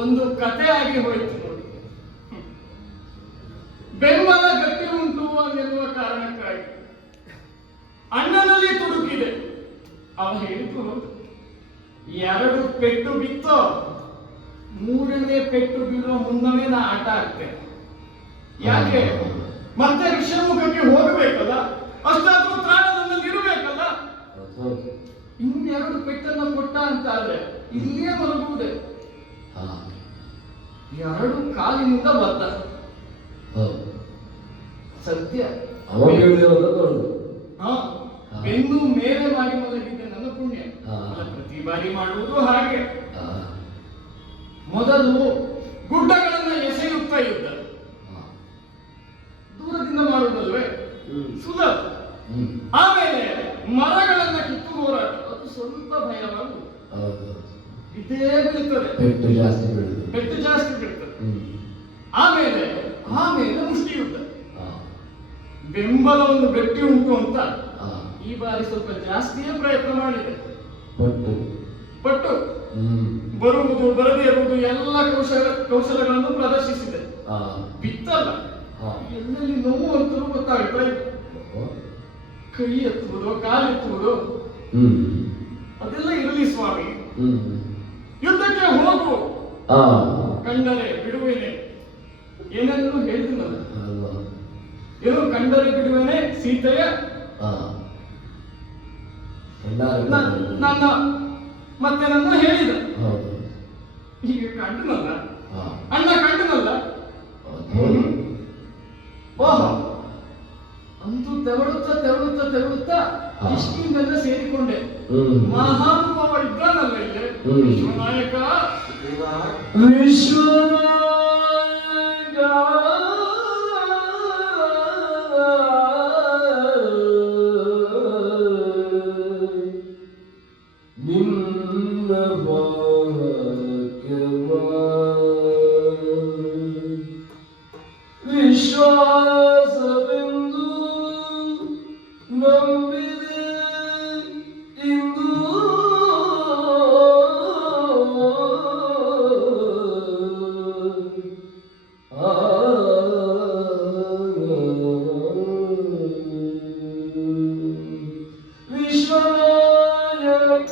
ಒಂದು ಕಥೆ ಆಗಿ ಹೋಯಿತು ನೋಡಿ. ಬೆಂಬಲ ಗಟ್ಟಿ ಉಂಟು ಎನ್ನುವ ಕಾರಣಕ್ಕಾಗಿ ಅಣ್ಣನಲ್ಲಿ ತುಡುಕಿದೆ. ಅವ ಹೇಳಿತು, 2 ಪೆಟ್ಟು ಬಿತ್ತೋ 3ನೇ ಪೆಟ್ಟು ಬೀಳುವ ಮುನ್ನವೇ ನಾ ಆಟ ಆಗ್ತೇನೆ. ಯಾಕೆ ಮತ್ತೆ ಋಷಮುಖಕ್ಕೆ ಹೋಗಬೇಕಲ್ಲ, ಅಷ್ಟಾದ್ರೂ ತ್ರಾಣದಲ್ಲಿ ಇರಬೇಕಲ್ಲ. ಇನ್ನು 2 ಪೆಟ್ಟನ್ನು ಕೊಟ್ಟ ಅಂತ ಆದ್ರೆ ಇಲ್ಲಿಯೇ ಮಲಗುವುದೇ. 2 ಕಾಲಿನಿಂದ ಬದ್ದ ಸತ್ಯ. ಬೆನ್ನು ಮೇಲೆ ಮಾಡಿ ಮಲಗಿದ್ದೆ ನನ್ನ ಪುಣ್ಯ. ಹಾ. ಪ್ರತಿ ಬಾರಿ ಮಾಡುವುದು ಹಾಗೆ. ಆ, ಮೊದಲು ಗುಡ್ಡಗಳನ್ನ ಎಸೆಯುತ್ತಾ ಇದ್ದ, ಆ, ದೂರದಿಂದ ಮಾಡುವುದಲ್ವೇ ಸುಲಭ. ಹ್ಮ್. ಆಮೇಲೆ ಮರಗಳನ್ನ ಕಿತ್ತು ಹೋರಾಟ, ಅದು ಸ್ವಲ್ಪ ಭಯವಾಗುವುದು. ಹೌದು. ಇದೇ ಬೀಳ್ತದೆ, ಪೆಟ್ಟು ಜಾಸ್ತಿ ಬೀಳುದು. ಪೆಟ್ಟು ಜಾಸ್ತಿ ಬೀಳ್ತದೆ. ಹ್ಮ್. ಆಮೇಲೆ ಮುಷ್ಟಿ ಯುದ್ಧ, ಆ, ಬೆಂಬಲ ಒಂದು ಗಟ್ಟಿ ಉಂಟು ಅಂತ ಆ, ಈ ಬಾರಿ ಸ್ವಲ್ಪ ಜಾಸ್ತಿಯೇ ಪ್ರಯತ್ನ ಮಾಡಿದೆ. ಪಟ್ಟು. ಪಟ್ಟು ಹ್ಮ್. ಬರುವುದು ಬರದೇ ಇರುವುದು ಎಲ್ಲ ಕೌಶಲಗಳನ್ನು ಪ್ರದರ್ಶಿಸಿದೆ. ಆ, ಬಿತ್ತಲ್ಲ, ಆ, ಎಲ್ಲೆಲ್ಲಿ ನೋವು ಅಂತಲೂ ಗೊತ್ತಾಗ್ತಾ ಇದೆ. ಓ, ಕೈ ಎತ್ತುವುದು, ಕಾಲೆತ್ತುವುದು ಹ್ಮ್. ಅದೆಲ್ಲ ಇರಲಿ ಸ್ವಾಮಿ. ಹ್ಮ್. ಯುದ್ಧಕ್ಕೆ ಹೋಗು, ಆ, ಕಂಡರೆ ಬಿಡುವೇನೆ, ಏನೆಲ್ಲೂ ಹೇಳಿದ್ನಲ್ಲ. ಅಲ್ವಾ? ಏನು ಕಂಡರೆ ಬಿಡುವೇನೆ ಸೀತೆಯ ಆ, ಎಲ್ಲಾರು ನನ್ನ ಮತ್ತೆ ನನ್ನ ಹೇಳಿದ. ಹೌದು. ಈಗ ಕಂಡನಲ್ಲ, ಆ, ಅಣ್ಣ ಕಂಡನಲ್ಲ. ಹೌದು. ಓಹೋ, ಅಂತೂ ತೆವಳುತ್ತಾ ಕಿಷ್ಕಿಂದೆಲ್ಲ ಸೇರಿಕೊಂಡೆ. ಹ್ಮ್. ಮಹಾನುಭಾವ ಇದ್ದಾನಲ್ಲ ಇಲ್ಲಿ, ಹ್ಮ್. ವಿಶ್ವನಾಯಕ. ವಿಶ್ವನಾಯಕ ನಿನ್ನ ಭಾಗ್ಯವ ವಿಶ್ವಾಸವೆಂದು ನಂಬಿದೆ ಇಂದು ಆ, ವಿಶ್ವನಾಯಕ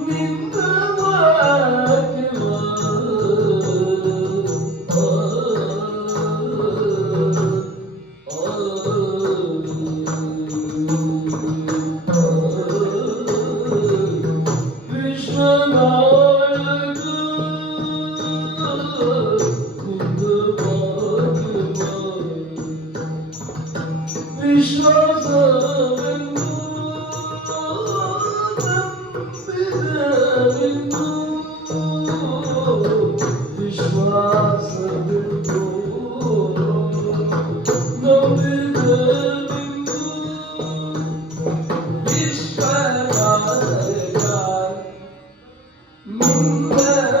ನಿನ್ನ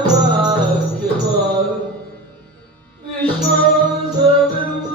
ವಾಕ್ಯವ ವಿಶ್ವಾಸವೆಂದು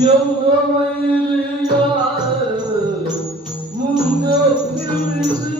ಯೌವನವೈರಿಯ ಮುಂದೆ ನಿಲ್ಲಿಸಿ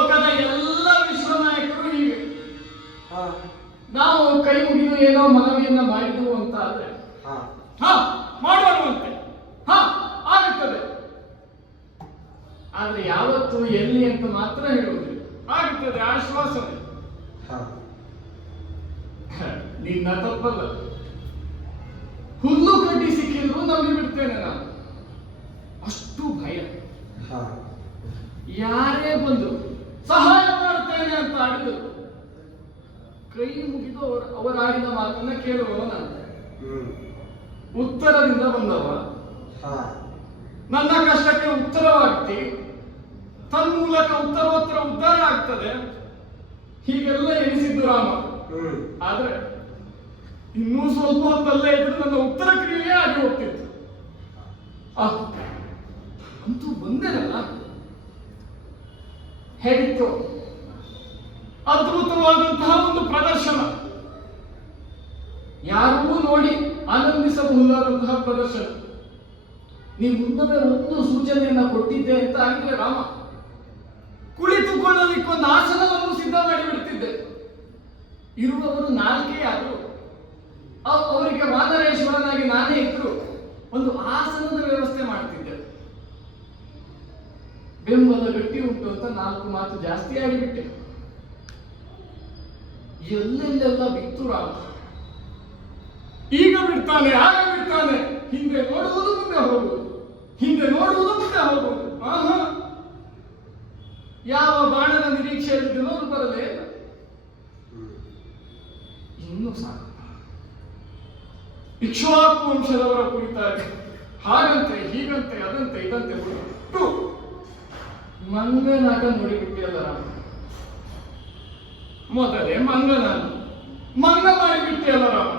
ಲೋಕದ ಎಲ್ಲ ವಿಶ್ವನಾಯಕರು ಹೀಗೆ. ಹಾ ನಾವು ಕೈ ಮುಗಿದು ಏನೋ ಮನವಿಯನ್ನ ಮಾಡಿದವು ಅಂತ ಆದ್ರೆ ಹಾ ಹಾ ಮಾಡೋಣವಂತೆ, ಹಾ ಆಗುತ್ತದೆ. ಆದ್ರೆ ಯಾವತ್ತು ಎಲ್ಲಿ ಅಂತ ಮಾತ್ರ ಹೇಳುವುದಿಲ್ಲ. ಆಗುತ್ತದೆ ಆಶ್ವಾಸನೆ. ಹಾ ನಿನ್ನ ತಪ್ಪಲ್ಲ. ಹುಲ್ಲು ಕಡ್ಡಿ ಸಿಕ್ಕಿದ್ರು ನಂಬಿ ಬಿಡ್ತೇನೆ ನಾನು, ಅಷ್ಟು ಭಯ. ಹಾ ಯಾರೇ ಬಂದು ಸಹಾಯ ಮಾಡ್ತೇನೆ ಅಂತ ಆಡಿದ್ರು ಕೈ ಮುಗಿದು ಅವರ ಆಡಿದ ಮಾತನ್ನ ಕೇಳುವವ ನಾನು. ಉತ್ತರದಿಂದ ಬಂದವ, ಹಾ ನನ್ನ ಕಷ್ಟಕ್ಕೆ ಉತ್ತರವಾಗ್ತಿ, ತನ್ಮೂಲಕ ಉತ್ತರೋತ್ತರ ಉದ್ಧಾರ ಆಗ್ತದೆ, ಹೀಗೆಲ್ಲ ಎನಿಸಿದ್ದು ರಾಮ. ಆದ್ರೆ ಇನ್ನೂ ಸ್ವಲ್ಪ ಹೊತ್ತಲ್ಲೇ ಇದ್ರೆ ನನ್ನ ಉತ್ತರ ಕ್ರಿಯೆ ಆಗಿ ಹೋಗ್ತಿತ್ತು. ಅಂತೂ ಬಂದೇನಲ್ಲ. ಹೇಗಿತ್ತು? ಅದ್ಭುತವಾದಂತಹ ಒಂದು ಪ್ರದರ್ಶನ, ಯಾರೂ ನೋಡಿ ಆನಂದಿಸಬಹುದಾದಂತಹ ಪ್ರದರ್ಶನ. ನೀವು ಮುಂದೆ ಒಂದು ಸೂಚನೆಯನ್ನ ಕೊಟ್ಟಿದ್ದೆ ಅಂತ ಆಗಿದ್ರೆ ರಾಮ, ಕುಳಿತುಕೊಳ್ಳಲಿಕ್ಕೊಂದು ಆಸನವನ್ನು ಸಿದ್ಧ ಮಾಡಿಬಿಡ್ತಿದ್ದೆ. ಇರುವವರು ನಾಲ್ಕೇ ಆದ್ರು, ಅವರಿಗೆ ವಾನರೇಶ್ವರನಾಗಿ ನಾನೇ ಇದ್ರು ಒಂದು ಆಸನದ ವ್ಯವಸ್ಥೆ ಮಾಡ್ತಿದ್ದೆ. ಬೆಂಬಲ ಗಟ್ಟಿ ಉಂಟು ಅಂತ 4 ಮಾತು ಜಾಸ್ತಿ ಆಗಿಬಿಟ್ಟೆ. ಎಲ್ಲೆಲ್ಲೆಲ್ಲ ಬಿತ್ತು ರಾಮ. ಈಗ ಬಿಡ್ತಾನೆ, ಆಗ ಬಿಡ್ತಾನೆ, ಹಿಂದೆ ನೋಡುವುದು ಮುಂದೆ ಹೋಗುವುದು, ಹಿಂದೆ ನೋಡುವುದು ಮುಂದೆ ಹೋಗುವುದು. ಆಹಾ, ಯಾವ ಬಾಣದ ನಿರೀಕ್ಷೆಯಲ್ಲಿದ್ದನೋ ಅದು ಬರಲೇ ಇಲ್ಲ. ಇನ್ನೂ ಸಾಕು. ಇಕ್ಷ್ವಾಕು ವಂಶದವರ ಕುರಿತಾಗಿ ಹಾಗಂತೆ ಹೀಗಂತೆ ಅದಂತೆ ಇದಂತೆ ಬಿಟ್ಟು ಮಂಗನಾಗ ನೋಡಿಬಿಟ್ಟಿಯಲ್ಲ ರಾಮ. ಮೊದಲೇ ಮಂಗ ಮಾಡಿಬಿಟ್ಟಿಯಲ್ಲ ರಾಮ.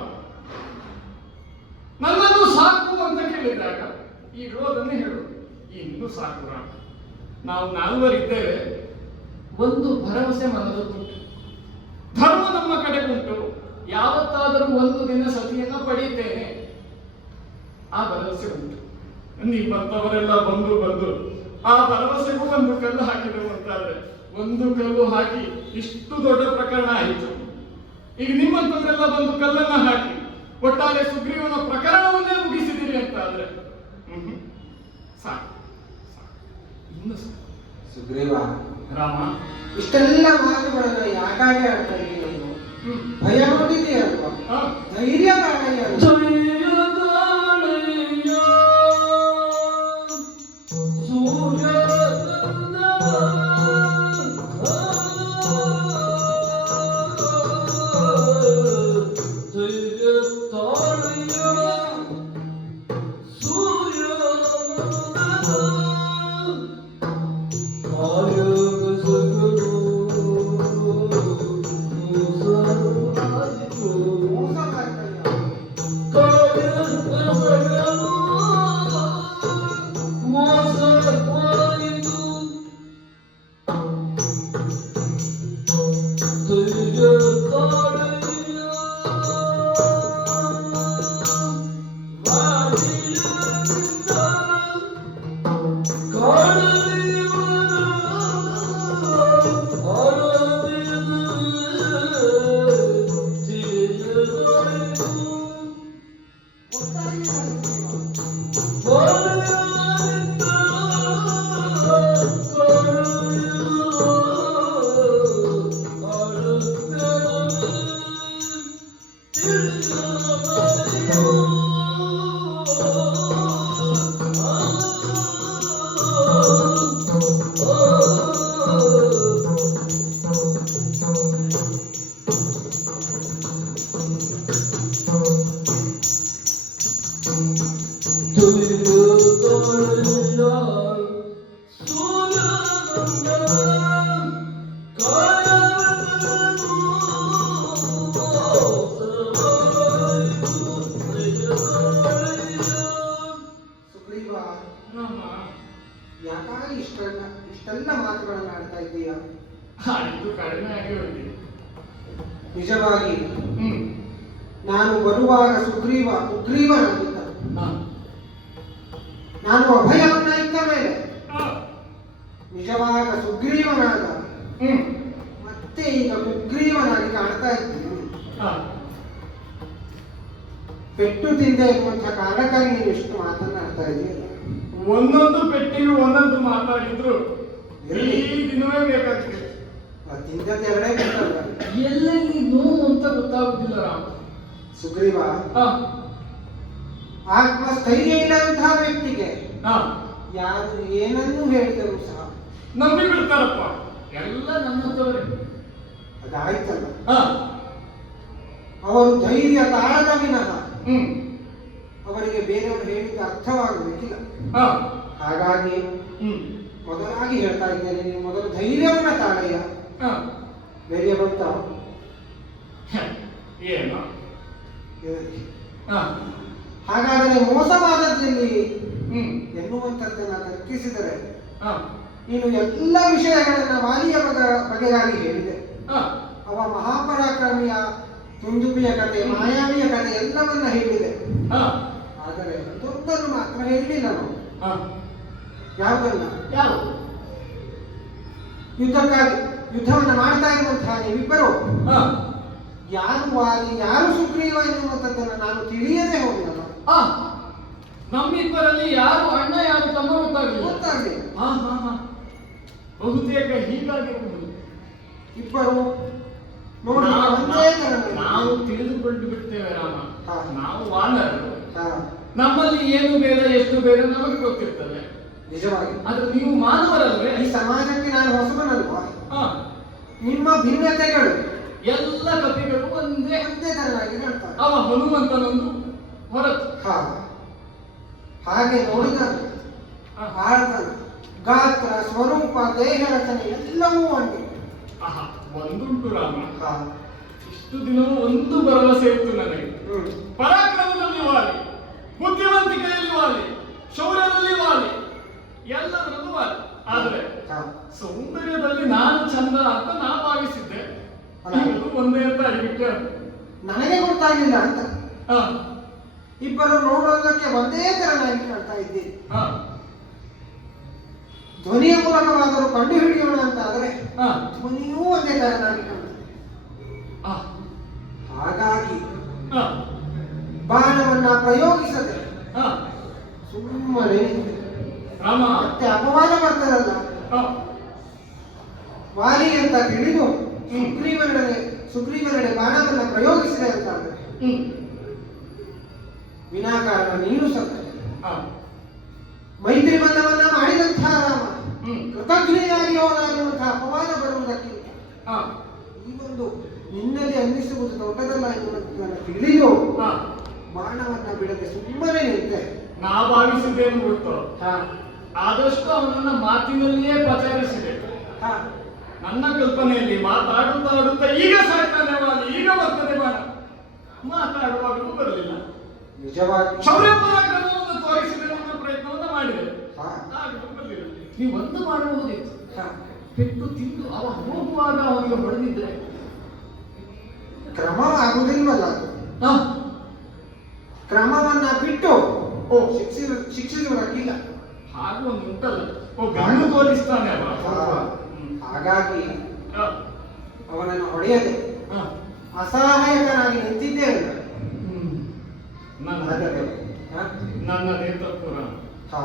ನನ್ನನ್ನು ಸಾಕು ಅಂತ ಕೇಳಿದಾಗ ಇರೋದನ್ನೇ ಹೇಳು, ಇನ್ನೂ ಸಾಕು ರಾಮ. ನಾವು 4 ಇದ್ದೇವೆ. ಒಂದು ಭರವಸೆ ಮನದಲ್ಲುಂಟು, ಧರ್ಮ ನಮ್ಮ ಕಡೆ ಉಂಟು. ಯಾವತ್ತಾದರೂ ಒಂದು ದಿನ ಸತಿಯನ್ನ ಪಡೆಯುತ್ತೇನೆ, ಆ ಭರವಸೆ ಉಂಟು. ನಿಮ್ಮಂತವರೆಲ್ಲ ಬಂದು ಆ ಭರವಸೆಗೂ ಒಂದು ಕಲ್ಲು ಹಾಕಿದೆವು ಅಂತಾದ್ರೆ, ಒಂದು ಕಲ್ಲು ಹಾಕಿ ಇಷ್ಟು ದೊಡ್ಡ ಪ್ರಕರಣ ಆಯಿತು. ಈಗ ನಿಮ್ಮಂತವರೆಲ್ಲ ಬಂದು ಕಲ್ಲನ್ನ ಹಾಕಿ ಒಟ್ಟಾರೆ ಸುಗ್ರೀವನ ಪ್ರಕರಣವನ್ನೇ ಮುಗಿಸಿದಿರಿ ಅಂತ ಆದ್ರೆ ಸಾಕು, ಇನ್ನು ಸಾಕು. ಸುಗ್ರೀವ ರಾಮ, ಇಷ್ಟೆಲ್ಲ ಮಾತುಗಳನ್ನ ಯಾಕಾಗಿ ಆಡ್ತಾ ಇದ್ದೀಯ ನೀನು? ಭಯ ನೋಡಿದೆಯಲ್ವಾ? ಧೈರ್ಯ ಕಾಣಯ್ಯ. ಯಾಕಾಗಿ ಇಷ್ಟೆಲ್ಲ ಮಾತುಗಳನ್ನು ಆಡ್ತಾ ಇದ್ದೀಯಾ? ಕಡಿಮೆ ಆಗಿ ಹೋಗಿದೆ. ನಿಜವಾಗಿ ನಾನು ಬರುವಾಗ ಉಗ್ರೀವನಾಗಿದ್ದ. ನಾನು ಅಭಯವನ್ನ ಇದ್ದ ಮೇಲೆ ನಿಜವಾದ ಸುಗ್ರೀವನಾದ ಹ್ಮ್ ಮತ್ತೆ ಈಗ ಕುಗ್ರೀವನಾಗಿ ಕಾಣ್ತಾ ಇದ್ದೀನಿ. ಹಾ ಪೆಟ್ಟು ತಿಂದೆ ಎನ್ನುವಂತಹ ಕಾರಣಕ್ಕಾಗಿ ನೀನು ಎಷ್ಟು ಮಾತನಾಡ್ತಾ ಇದೆಯಲ್ಲ. ಒಂದೊಂದು ಪೆಟ್ಟಿಗೆ ಒಂದೊಂದು ಮಾತಾಡಿದ್ರು ಇರಲಿ. ಈ ದಿನವೇ ಬೇಕಾಗ್ತದೆ. ತಿಂದದ್ದು ಎರಡೇ ಗೊತ್ತಲ್ಲ ಎಲ್ಲೆಲ್ಲಿ ನೋವು ಅಂತ ಗೊತ್ತಾಗುದಿಲ್ಲ ರಾಮ. ಸುಗ್ರೀವ, ಹಾ ಆತ್ಮಸ್ಥೈರ್ಯ ಇಲ್ಲದಂತಹ ವ್ಯಕ್ತಿಗೆ ಹಾ ಯಾರು ಏನನ್ನೂ ಹೇಳಿದರೂ ಸಹ ನಂಬಿ ಬಿಡ್ತಾರಪ್ಪ. ಎಲ್ಲ ನಮ್ಮಂತವರೇ. ಅದಾಯ್ತಲ್ಲ, ಹಾ ಅವರು ಧೈರ್ಯ ತಾಳದ ವಿನಃ ಹ್ಮ್ ಅವರಿಗೆ ಬೇರೆಯವರು ಹೇಳಿದ ಅರ್ಥವಾಗಬೇಕಿಲ್ಲ. ಹಾ ಹಾಗಾಗಿ ಹ್ಮ್ ಮೊದಲಾಗಿ ಹೇಳ್ತಾ ಇದ್ದೇನೆ, ನೀವು ಮೊದಲು ಧೈರ್ಯವನ್ನ ತಾಳೆಯ. ಹಾ ಧೈರ್ಯ ಬಂತ ಏನು? ಹಾ ಹಾಗಾದರೆ ಮೋಸವಾದದ್ದಲ್ಲಿ ಹ್ಮ್ ಎನ್ನುವಂಥದ್ದನ್ನ ತರ್ಕಿಸಿದರೆ ಹಾ ನೀನು ಎಲ್ಲ ವಿಷಯಗಳನ್ನ ವಾಲಿಯ ಬಗೆಗಾಗಿ ಹೇಳಿದೆ. ಹಾ ಅವ ಮಹಾಪರಾಕ್ರಮಿಯ ತುಂದುಬಿಯ ಕಥೆ, ಮಾಯಾವಿಯ ಕಥೆ ಎಲ್ಲವನ್ನ ಹೇಳಿದೆ. ಹಾ ಆದರೆ ಒಂದೊಂದನ್ನು ಮಾತ್ರ ಹೇಳಲಿಲ್ಲ ನಾವು. ಹಾ ಯಾವುದಲ್ಲ? ಯಾವ? ಯುದ್ಧಕ್ಕಾಗಿ ಯುದ್ಧವನ್ನ ಮಾಡ್ತಾ ಇರುವಂತಹ ನೀವಿಬ್ಬರು ಹಾ ಯಾರು ವಾಲಿ ಯಾರು ಸುಗ್ರೀವ ಎನ್ನುವಂಥದ್ದನ್ನು ನಾನು ತಿಳಿಯದೆ ಹೋಗಿಲ್ಲ. ಹಾ ನಮ್ಮಿಬ್ಬರಲ್ಲಿ ಯಾರು ಅಣ್ಣ ಯಾರು ತಮ್ಮ ಗೊತ್ತಾಗಲಿಲ್ಲ. ಗೊತ್ತಾಗಲಿಲ್ಲ. ಹಾ ಹಾ ಹಾ ಬಹುತೇಕ ಹೀಗಾಗಿರಬಹುದು. ಇಬ್ಬರು ನೋಡಿ ಒಂದೇ ತರನೇ. ನಾವು ತಿಳಿದುಕೊಂಡು ಬಿಡ್ತೇವೆ ರಾಮ. ಹಾ. ನಾವು ವಾನರರು. ಹಾ, ನಮ್ಮಲ್ಲಿ ಏನು ಬೇಡ ಎಷ್ಟು ಬೇಡ ನಮಗೆ ಗೊತ್ತಿರ್ತದೆ. ನಿಜವಾಗಿ ಆದ್ರೆ ನೀವು ಮಾನವರಲ್ವೇ? ಈ ಸಮಾಜಕ್ಕೆ ನಾನು ಹೊಸಬನಲ್ವಾ? ಹಾ ನಿಮ್ಮ ಭಿನ್ನತೆಗಳು ಎಲ್ಲ ಕಪಿಗಳು ಒಂದೇ. ಒಂದೇ ತರನಾಗಿ ಕಾಣ್ತಾರೆ. ಅವ ಹನುಮಂತನೊಂದು ಹೊರತು. ಹಾ, ಹಾಗೆ ನೋಡಿದಾಗ ಆಳ್ತಾನ ಗಾತ್ರ, ಸ್ವರೂಪ, ದೇಹ ರಚನೆ ಎಲ್ಲವೂ ಒಂದೇ. ಆಹಾ ಒಂದುಂಟು ರಾಮ. ಹಾ, ಇಷ್ಟು ದಿನವೂ ಒಂದು ಭರವಸೆ ಇತ್ತು ನನಗೆ. ಹ್ಮ್, ಪರಾಕ್ರಮದಲ್ಲಿ ವಾಲಿ, ಬುದ್ಧಿವಂತಿಕೆಯಲ್ಲಿ ವಾಲಿ, ಶೌರ್ಯದಲ್ಲಿ ವಾಲಿ, ಎಲ್ಲದರಲ್ಲೂ ವಾಲಿ. ಆದ್ರೆ ಹಾ, ಸೌಂದರ್ಯದಲ್ಲಿ ನಾನು ಚಂದ ಅಂತ ನಾ ಭಾವಿಸಿದ್ದೆ. ಅಲ್ಲ. ಈಗಲೂ ಒಂದೇ ಅಂತ ಆಗಿಬಿಟ್ಟೆ. ನನಗೆ ಗೊತ್ತಾಗ್ಲಿಲ್ಲ ಅಂತ. ಹಾ ಇಬ್ಬರು ನೋಡೋದಕ್ಕೆ ಒಂದೇ ತರನಾಗಿ ಕಾಣ್ತಾ ಇದ್ದೀರಿ. ಹಾ ಧ್ವನಿಯ ಮೂಲಕವಾದರೂ ಕಂಡು ಹಿಡಿಯೋಣ ಅಂತ ಆದರೆ ಹಾ ಧ್ವನಿಯೂ ಒಂದೇ ತರನಾಗಿ ಕಾಣ್ತದೆ. ಹಾ ಹಾಗಾಗಿ ಹಾ ಬಾಣವನ್ನ ಪ್ರಯೋಗಿಸದೆ ಹಾ ಸುಮ್ಮನೆ ನಿಂತಿದೆ. ರಾಮ. ಮತ್ತೆ ಅಪವಾದ ಬರ್ತದಲ್ಲ. ಹಾ ವಾಲಿ ಅಂತ ತಿಳಿದು ಸುಗ್ರೀವನೆಡೆ ಬಾಣವನ್ನ ಪ್ರಯೋಗಿಸಿದೆ ಅಂತ ಅಂದ್ರೆ ಹ್ಮ್ ವಿನಾಕಾರಣ ನೀನು ಸತ್ತ. ಹಾ ಮೈತ್ರಿ ಬಂಧವನ್ನ ಮಾಡಿದಂತಹ ರಾಮ ಹ್ಮ್ ಕೃತಜ್ಞನಾಗಿ ಹೋದ ಎನ್ನುವಂತಹ ಅಪವಾದ ಬರುವುದಕ್ಕಿಂತ ಹಾ ಈ ಒಂದು ನಿನ್ನಲ್ಲಿ ಅನ್ನಿಸುವುದು ದೊಡ್ಡದಲ್ಲ ಎನ್ನುವುದನ್ನು ತಿಳಿದು ಹಾ ಬಾಣವನ್ನ ಬಿಡದೆ ಸುಮ್ಮನೆ ನಿಂತೆ. ನಾ ಭಾವಿಸಿದ್ದೇನು ಗೊತ್ತು? ಹಾ, ಆದಷ್ಟು ಅವನನ್ನ ಮಾತಿನಲ್ಲಿಯೇ ಪಚಾರಿಸಿದೆ. ಹಾ, ನನ್ನ ಕಲ್ಪನೆಯಲ್ಲಿ ಮಾತಾಡುತ್ತಾ ಆಡುತ್ತಾ ಈಗ ಸಾಯ್ತಾನೆ ವಾಲಿ, ಈಗ ಬರ್ತದೆ ಬಾಣ. ಮಾತಾಡುವಾಗಲೂ ಬರಲಿಲ್ಲ. ನಿಜವಾಗಿ ಶೌರ್ಯ ಪರಾಕ್ರಮವನ್ನು ತೋರಿಸಿದೆ, ನನ್ನ ಪ್ರಯತ್ನವನ್ನ ಮಾಡಿದೆ. ಹಾ, ಆಗಲೂ ಬರಲಿಲ್ಲ. ನೀವು ಒಂದು ಮಾಡಬಹುದಿತ್ತು. ಹಾ, ಪೆಟ್ಟು ತಿಂದು ಅವ ಹೋಗುವಾಗ ಅವನಿಗೆ ಹೊಡೆದಿದ್ರೆ ಕ್ರಮ ಆಗುವುದಿಲ್ವಲ್ಲ ಅದು. ಹಾ ಕ್ರಮವನ್ನ ಬಿಟ್ಟು ಓ ಶಿಕ್ಷಿಸುವುದಕ್ಕಿಲ್ಲ. ಹಾಗೂ ಒಂದು ಉಂಟಲ್ಲ, ಓ ಗಣ್ಣು ತೋರಿಸ್ತಾನೆ ಅವ. ಹಾಗಾಗಿ ಹಾ, ಅವನನ್ನು ಹೊಡೆಯದೆ ಹಾ. ಅಸಹಾಯಕನಾಗಿ ನಿಂತಿದ್ದೇನೆ. ಹ್ಮ್. ಆದರೆ, ಹಾ, ನನ್ನದೇ ತಪ್ಪು ರಾಮ. ಹಾ,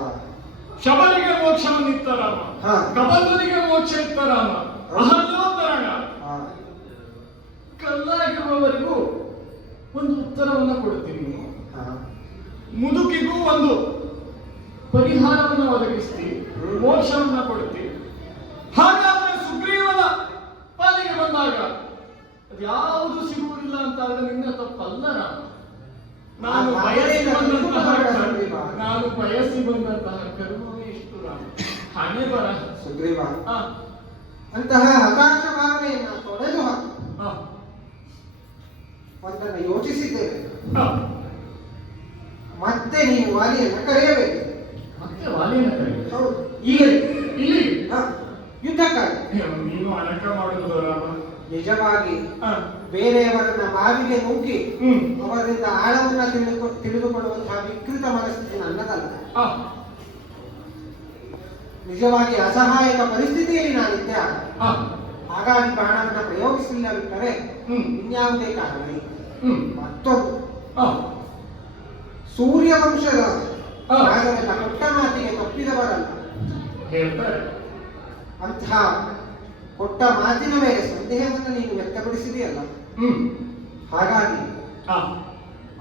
ಶಬರಿಗೆ ಮೋಕ್ಷವನ್ನಿತ್ತ ರಾಮ, ಹಾ. ಕಬಂಧನಿಗೆ ಮೋಕ್ಷ ಇತ್ತ ರಾಮ, ಅಹಲ್ಯೋತ್ತರಣ ಹಾ, ಕಲ್ಲಾಗಿರುವವರಿಗೂ ಒಂದು ಉತ್ತರವನ್ನ ಕೊಡುತ್ತೀನಿ. ಹಾ, ಮುದುಕಿಗೂ ಒಂದು ಪರಿಹಾರವನ್ನು ಒದಗಿಸ್ತಿ, ಹ್ಮ್. ಮೋಕ್ಷವನ್ನ ಕೊಡುತ್ತಿ. ಹಾಗಾದ್ರೆ ಸುಗ್ರೀವನ ಪಾಲಿಗೆ ಬಂದಾಗ ಅದ್ಯಾವುದು ಸಿಗುವುದಿಲ್ಲ ಅಂತ ಆದ್ರೆ ನಿನ್ನ ತಪ್ಪಲ್ಲ ರಾಮ. ನಾನು ಬಯಸಿ ಬಂದಂತಹ ಕರ್ಮವೇ ಇಷ್ಟು ರಾಮ. ಹಣೆ ಬರ ಸುಗ್ರೀವ ಹಾ ಅಂತಹ ಹತಾಶ ಭಾವನೆಯನ್ನ ತೊಡೆದು ಹಾಕು. ಹಾ ಒಂದನ್ನು ಯೋಚಿಸಿದ್ದೇನೆ. ಹಾ. ಮತ್ತೆ ನೀನು ವಾಲಿಯನ್ನ ಕರೆಯಬೇಕು. ಮತ್ತೆ ವಾಲಿಯನ್ನ ಕರೆ. ಹೌದು, ಈಗಲೇ ಇಲ್ಲಿ ಹಾ, ಯುದ್ಧಕ್ಕಾಗಿ. ನೀನು ಅಣಕ ಮಾಡುವುದು ರಾಮ. ನಿಜವಾಗಿ ಹಾ. ಬೇರೆಯವರನ್ನ ಬಾವಿಗೆ ನುಗ್ಗಿ ಹ್ಮ್. ಅವರಿಂದ ಆಳವನ್ನ ತಿಳಿದುಕೊಳ್ಳುವಂತಹ ವಿಕೃತ ಮನಸ್ಥಿತಿ ನನ್ನದಲ್ಲ. ಹಾ. ನಿಜವಾಗಿ ಅಸಹಾಯಕ ಪರಿಸ್ಥಿತಿಯಲ್ಲಿ ನಾನಿದ್ದೆ. ಹಾ. ಹಾಗಾಗಿ ಬಾಣವನ್ನು ಪ್ರಯೋಗಿಸಲಿಲ್ಲವಿಟ್ಟರೆ ಇನ್ಯಾವುದೇ ಕಾರಣ ಇಲ್ಲ. ಮತ್ತೊಂದು ಸೂರ್ಯವಂಶದ ರಾಜರೆಲ್ಲ ಕೊಟ್ಟ ಮಾತಿಗೆ ತಪ್ಪಿದವರಲ್ಲ. ಹೇಳ್ತಾರೆ ಅಂತಹ ಕೊಟ್ಟ ಮಾತಿನ ಮೇಲೆ ಸಂದೇಹವನ್ನು ನೀನು ವ್ಯಕ್ತಪಡಿಸಿದೆಯಲ್ಲ, ಹಾಗಾಗಿ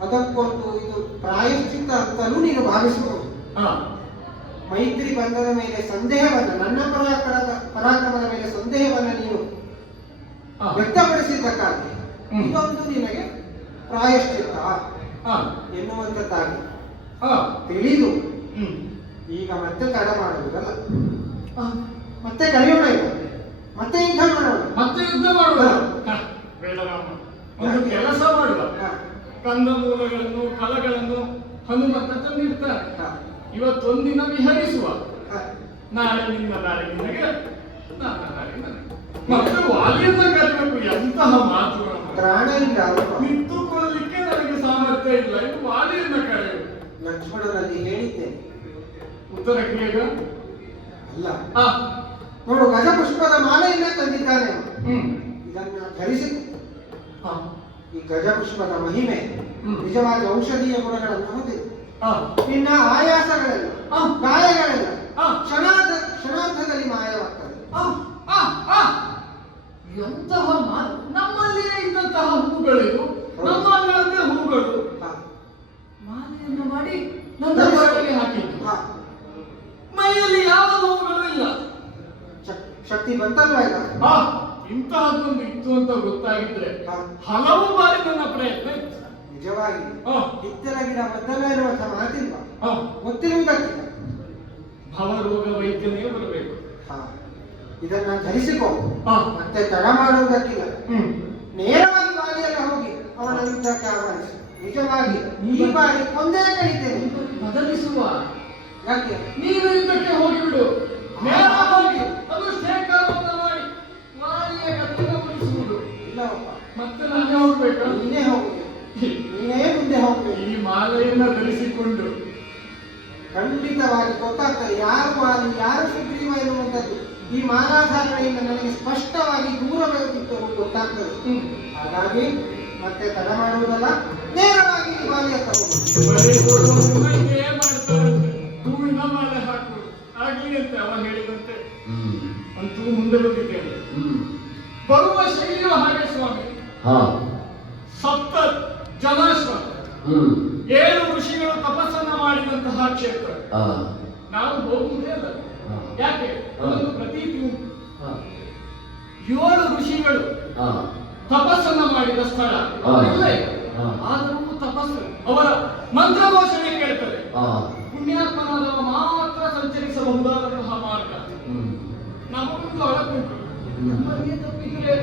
ಅದಕ್ಕೊಂದು ಇದು ಪ್ರಾಯಶ್ಚಿತ್ತ ಅಂತಲೂ ನೀನು ಭಾವಿಸಬಹುದು. ಮೈತ್ರಿ ಬಂಧದ ಮೇಲೆ ಸಂದೇಹವನ್ನ, ನನ್ನ ಪರಾಕ್ರಮದ ಮೇಲೆ ಸಂದೇಹವನ್ನ ನೀನು ವ್ಯಕ್ತಪಡಿಸಿದ್ದಕ್ಕಾಗಿ ಇದೊಂದು ನಿನಗೆ ಪ್ರಾಯಶ್ಚಿತ್ತ ಎನ್ನುವಂಥದ್ದಾಗಿ ತಿಳಿದು ಈಗ ಮತ್ತೆ ತಡ ಮಾಡುವುದಲ್ಲ, ಮತ್ತೆ ಕರೆಯೋಣ, ಈಗ ಮತ್ತೆ ಯುದ್ಧ ಮಾಡೋಣ, ಮತ್ತೆ ಯುದ್ಧ ಮಾಡುವ. ಬೇಡ ರಾಮ, ಒಂದು ಕೆಲಸ ಮಾಡುವ. ಕಂದಮೂಲಗಳನ್ನು ಫಲಗಳನ್ನು ಹನುಮಂತ ತಂದಿರ್ತಾರೆ. ಇವತ್ತೊಂದಿನ ವಿಹರಿಸುವ, ನಾಳೆ ನಿನ್ನ ನಾಳೆ ನಿನಗೆ, ನನ್ನ ನಾಳೆ ನನಗೆ. ಮತ್ತೆ ವಾಲಿಯನ್ನ ಕರೆಯಬೇಕು. ಎಂತಹ ಮಾತು! ಪ್ರಾಣ ಇಲ್ಲ, ನಿಂತುಕೊಳ್ಳಲಿಕ್ಕೆ ನನಗೆ ಸಾಮರ್ಥ್ಯ ಇಲ್ಲ, ಇದು ವಾಲಿಯನ್ನ ಕರೆಯಬೇಕು. ಲಕ್ಷ್ಮಣನಲ್ಲಿ ಹೇಳಿದ್ದೇನೆ, ಉತ್ತರ ಕೇಳ ಅಲ್ಲ. ನೋಡು, ಗಜಪುಷ್ಪದ ಮಾಲೆಯನ್ನ ತಂದಿದ್ದಾನೆ. ಇದನ್ನ ಧರಿಸಿ ಈ ಗಜಪುಷ್ಪದ ಮಹಿಮೆ ನಿಜವಾದ ಔಷಧೀಯ ಗುಣಗಳನ್ನು ಹೊಂದಿದೆ. ನಿನ್ನ ಆಯಾಸಗಳೆಲ್ಲ, ಗಾಯಗಳೆಲ್ಲ ಕ್ಷಣಾರ್ಧದಲ್ಲಿ ಮಾಯವಾಗ್ತದೆ. ಎಂತಹ ನಮ್ಮಲ್ಲಿಯೇ ಇದ್ದಂತಹ ಹೂಗಳಿದು, ನಮ್ಮ ಅಂಗಳದ ಹೂಗಳು. ಮಾಲೆಯನ್ನು ಮಾಡಿ ನನ್ನ ಬಾಯಿಗೆ ಹಾಕಿದ್ದು. ಮೈಯಲ್ಲಿ ಯಾವ ನೋವುಗಳು ಇಲ್ಲ. ಶಕ್ತಿ ಬಂತಲ್ವಾ ಈಗ? ಇಂತಹದ್ದೊಂದು ಇತ್ತು ಅಂತ ಗೊತ್ತಾಗಿದ್ರೆ ಹಲವು ಬಾರಿ ನನ್ನ ಪ್ರಯತ್ನ ಇತ್ತು. ನಿಜವಾಗಿ ಹಿತ್ತಲ ಗಿಡ ಬದ್ದಲ ಇರುವಂತ ಮಾತಿಲ್ವಾ? ಗೊತ್ತಿರುವುದಕ್ಕಿಲ್ಲ. ಭವರೋಗ ವೈದ್ಯನೇ ಬರಬೇಕು. ಇದನ್ನ ಧರಿಸಿಕೊ, ಮತ್ತೆ ತಡ ಮಾಡುವುದಕ್ಕಿಲ್ಲ. ನೇರವಾಗಿ ಬಾಲಿಯಲ್ಲಿ ಹೋಗಿ ಅವನ ಯುದ್ಧಕ್ಕೆ ಆಹ್ವಾನಿಸಿ. ನಿಜವಾಗಿ ಈ ಬಾರಿ ಕೊಂದೇ ಕಳಿತೇನೆ. ಬದಲಿಸುವ ಯಾಕೆ? ನೀನು ಯುದ್ಧಕ್ಕೆ ಹೋಗಿಬಿಡು. ನೇರ ಹೋಗಿ ಅದು ಶೇಖರವನ್ನು ಮಾಡಿ ವಾಲಿಯ ಕತ್ತಿನ ಮುಗಿಸುವುದು. ಇಲ್ಲವಪ್ಪ, ಮತ್ತೆ ನಾನೇ ಹೋಗ್ಬೇಕಾ? ನೀನೇ ಹೋಗುದು, ನೀನೇ ಮುಂದೆ ಹೋಗ್ಬೇಕು. ಈ ಮಾಲೆಯನ್ನ ಧರಿಸಿಕೊಂಡು ಖಂಡಿತವಾಗಿ ಗೊತ್ತಾಗ್ತದೆ ಯಾರು ವಾಲಿ ಯಾರು ಸುಗ್ರೀವ ಎನ್ನುವಂಥದ್ದು. ಈ ಮಾಲಾಧಾರಣೆಯಿಂದ ನನಗೆ ಸ್ಪಷ್ಟವಾಗಿ ದೂರವಿದ್ದು ಗೊತ್ತಾಗ್ತದೆ. ಹಾಗಾಗಿ ಮತ್ತೆ ತಡ ಮಾಡುವುದಲ್ಲ, ನೇರವಾಗಿ ಈ ಬಾಲಿಯ ಹೂವಿನ ಮಾಲೆ ಹಾಕುವುದು ಆಗ್ಲಿ ಅಂತ ಅವ ಹೇಳಿದಂತೆ ಅಂತೂ ಮುಂದೆ ಬಂದಿದ್ದೇನೆ. ಬರುವ ಶೈಲಿಯು ಹಾಗೆ ಸ್ವಾಮಿ. ಸಪ್ತ ಜಲಾಶ್ವ 7 ಋಷಿಗಳು ತಪಸ್ಸನ್ನ ಮಾಡಿದಂತಹ ಕ್ಷೇತ್ರ. ನಾವು ಹೋಗುವುದೇ ಅಲ್ಲ. ಯಾಕೆ? ಒಂದು ಪ್ರತೀತಿ ಉಂಟು. 7 ಋಷಿಗಳು ತಪಸ್ಸನ್ನ ಮಾಡಿದ ಸ್ಥಳ ಆದರೂ ತಪಸ್ಸು ಅವರ ಮಂತ್ರಘೋಷಣೆ ಕೇಳ್ತದೆ. ಪುಣ್ಯಾತ್ಮನಾದವ ಮಾತ್ರ ಸಂಚರಿಸಬಹುದಾದಂತಹ ಮಾರ್ಗ. ನಮಗೊಂದು ಅಳಕುಂಟು. ನಮ್ಮಲ್ಲಿಯೇ ತಪ್ಪಿದ್ರೆ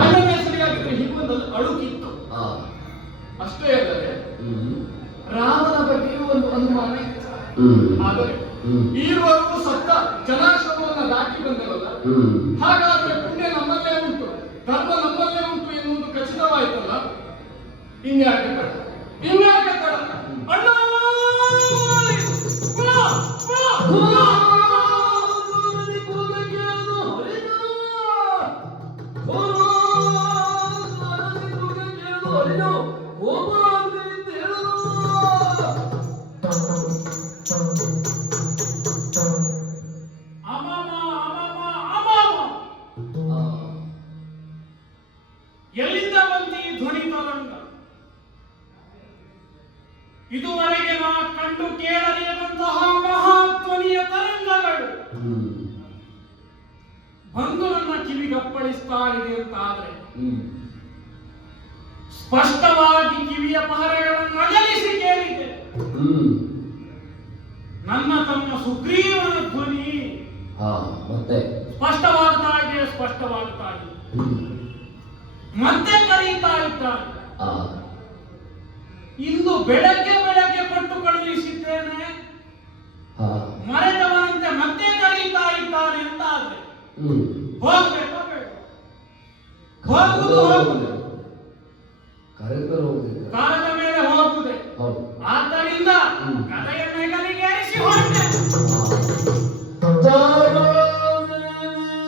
ಅಣ್ಣನೇ ಸರಿಯಾಗಿದ್ರೆ ಹೀಗೊಂದು ಅಳುಕಿತ್ತು. ಅಷ್ಟೇ ಅಲ್ಲದೆ ರಾಮನ ಬಗ್ಗೆ ಒಂದು ಅನುಮಾನ ಇತ್ತು. ಆದರೆ ಈರುವರು ಸತ್ತ ಜಲಾಶ್ರಮವನ್ನು ದಾಟಿ ಬಂದರಲ್ಲ, ಹಾಗಾದ್ರೆ ಪುಣ್ಯ ನಮ್ಮಲ್ಲೇ ಉಂಟು, ಧರ್ಮ ನಮ್ಮಲ್ಲೇ ಉಂಟು ಎನ್ನುವುದು ಖಚಿತವಾಯ್ತಲ್ಲ. ಇನ್ಯಾಕೆ ತಡ? ಇನ್ಯಾಕೆ ತಡ? ಅಣ್ಣ ಎಲ್ಲಿಂದ ಬಂತು ಈ ಧ್ವನಿ ತರಂಗ? ಇದುವರೆಗೆ ನಾ ಕಂಡು ಕೇಳಲಿಯದಂತಹ ಮಹಾಧ್ವನಿಯ ತರಂಗಗಳು ಬಂದು ನನ್ನ ಕಿವಿಗಪ್ಪಳಿಸ್ತಾ ಇದೆ ಅಂತಾದ್ರೆ ಸ್ಪಷ್ಟವಾಗಿ ಕಿವಿಯ ಪಹರೆಗಳನ್ನು ಅಗಲಿಸಿ ಕೇಳಿದೆ. ನನ್ನ ತಮ್ಮ ಸುಗ್ರೀವನ ಧ್ವನಿ ಮತ್ತೆ ಸ್ಪಷ್ಟವಾಗ್ತಾ ಇದೆ. ಮತ್ತೆ ಕರೀತಾ ಇದ್ದಾನೆ. ಇಂದು ಬೆಳಗ್ಗೆ ಕೊಟ್ಟು ಕಳುಹಿಸಿದ್ದೇನೆ, ಮರೆತವನಂತೆ ಮತ್ತೆ ಕರೀತಾ ಇದ್ದಾನೆ ಅಂತ ಆದ್ರೆ ಹೋಗ್ಬೇಕು. ಕರೆತರು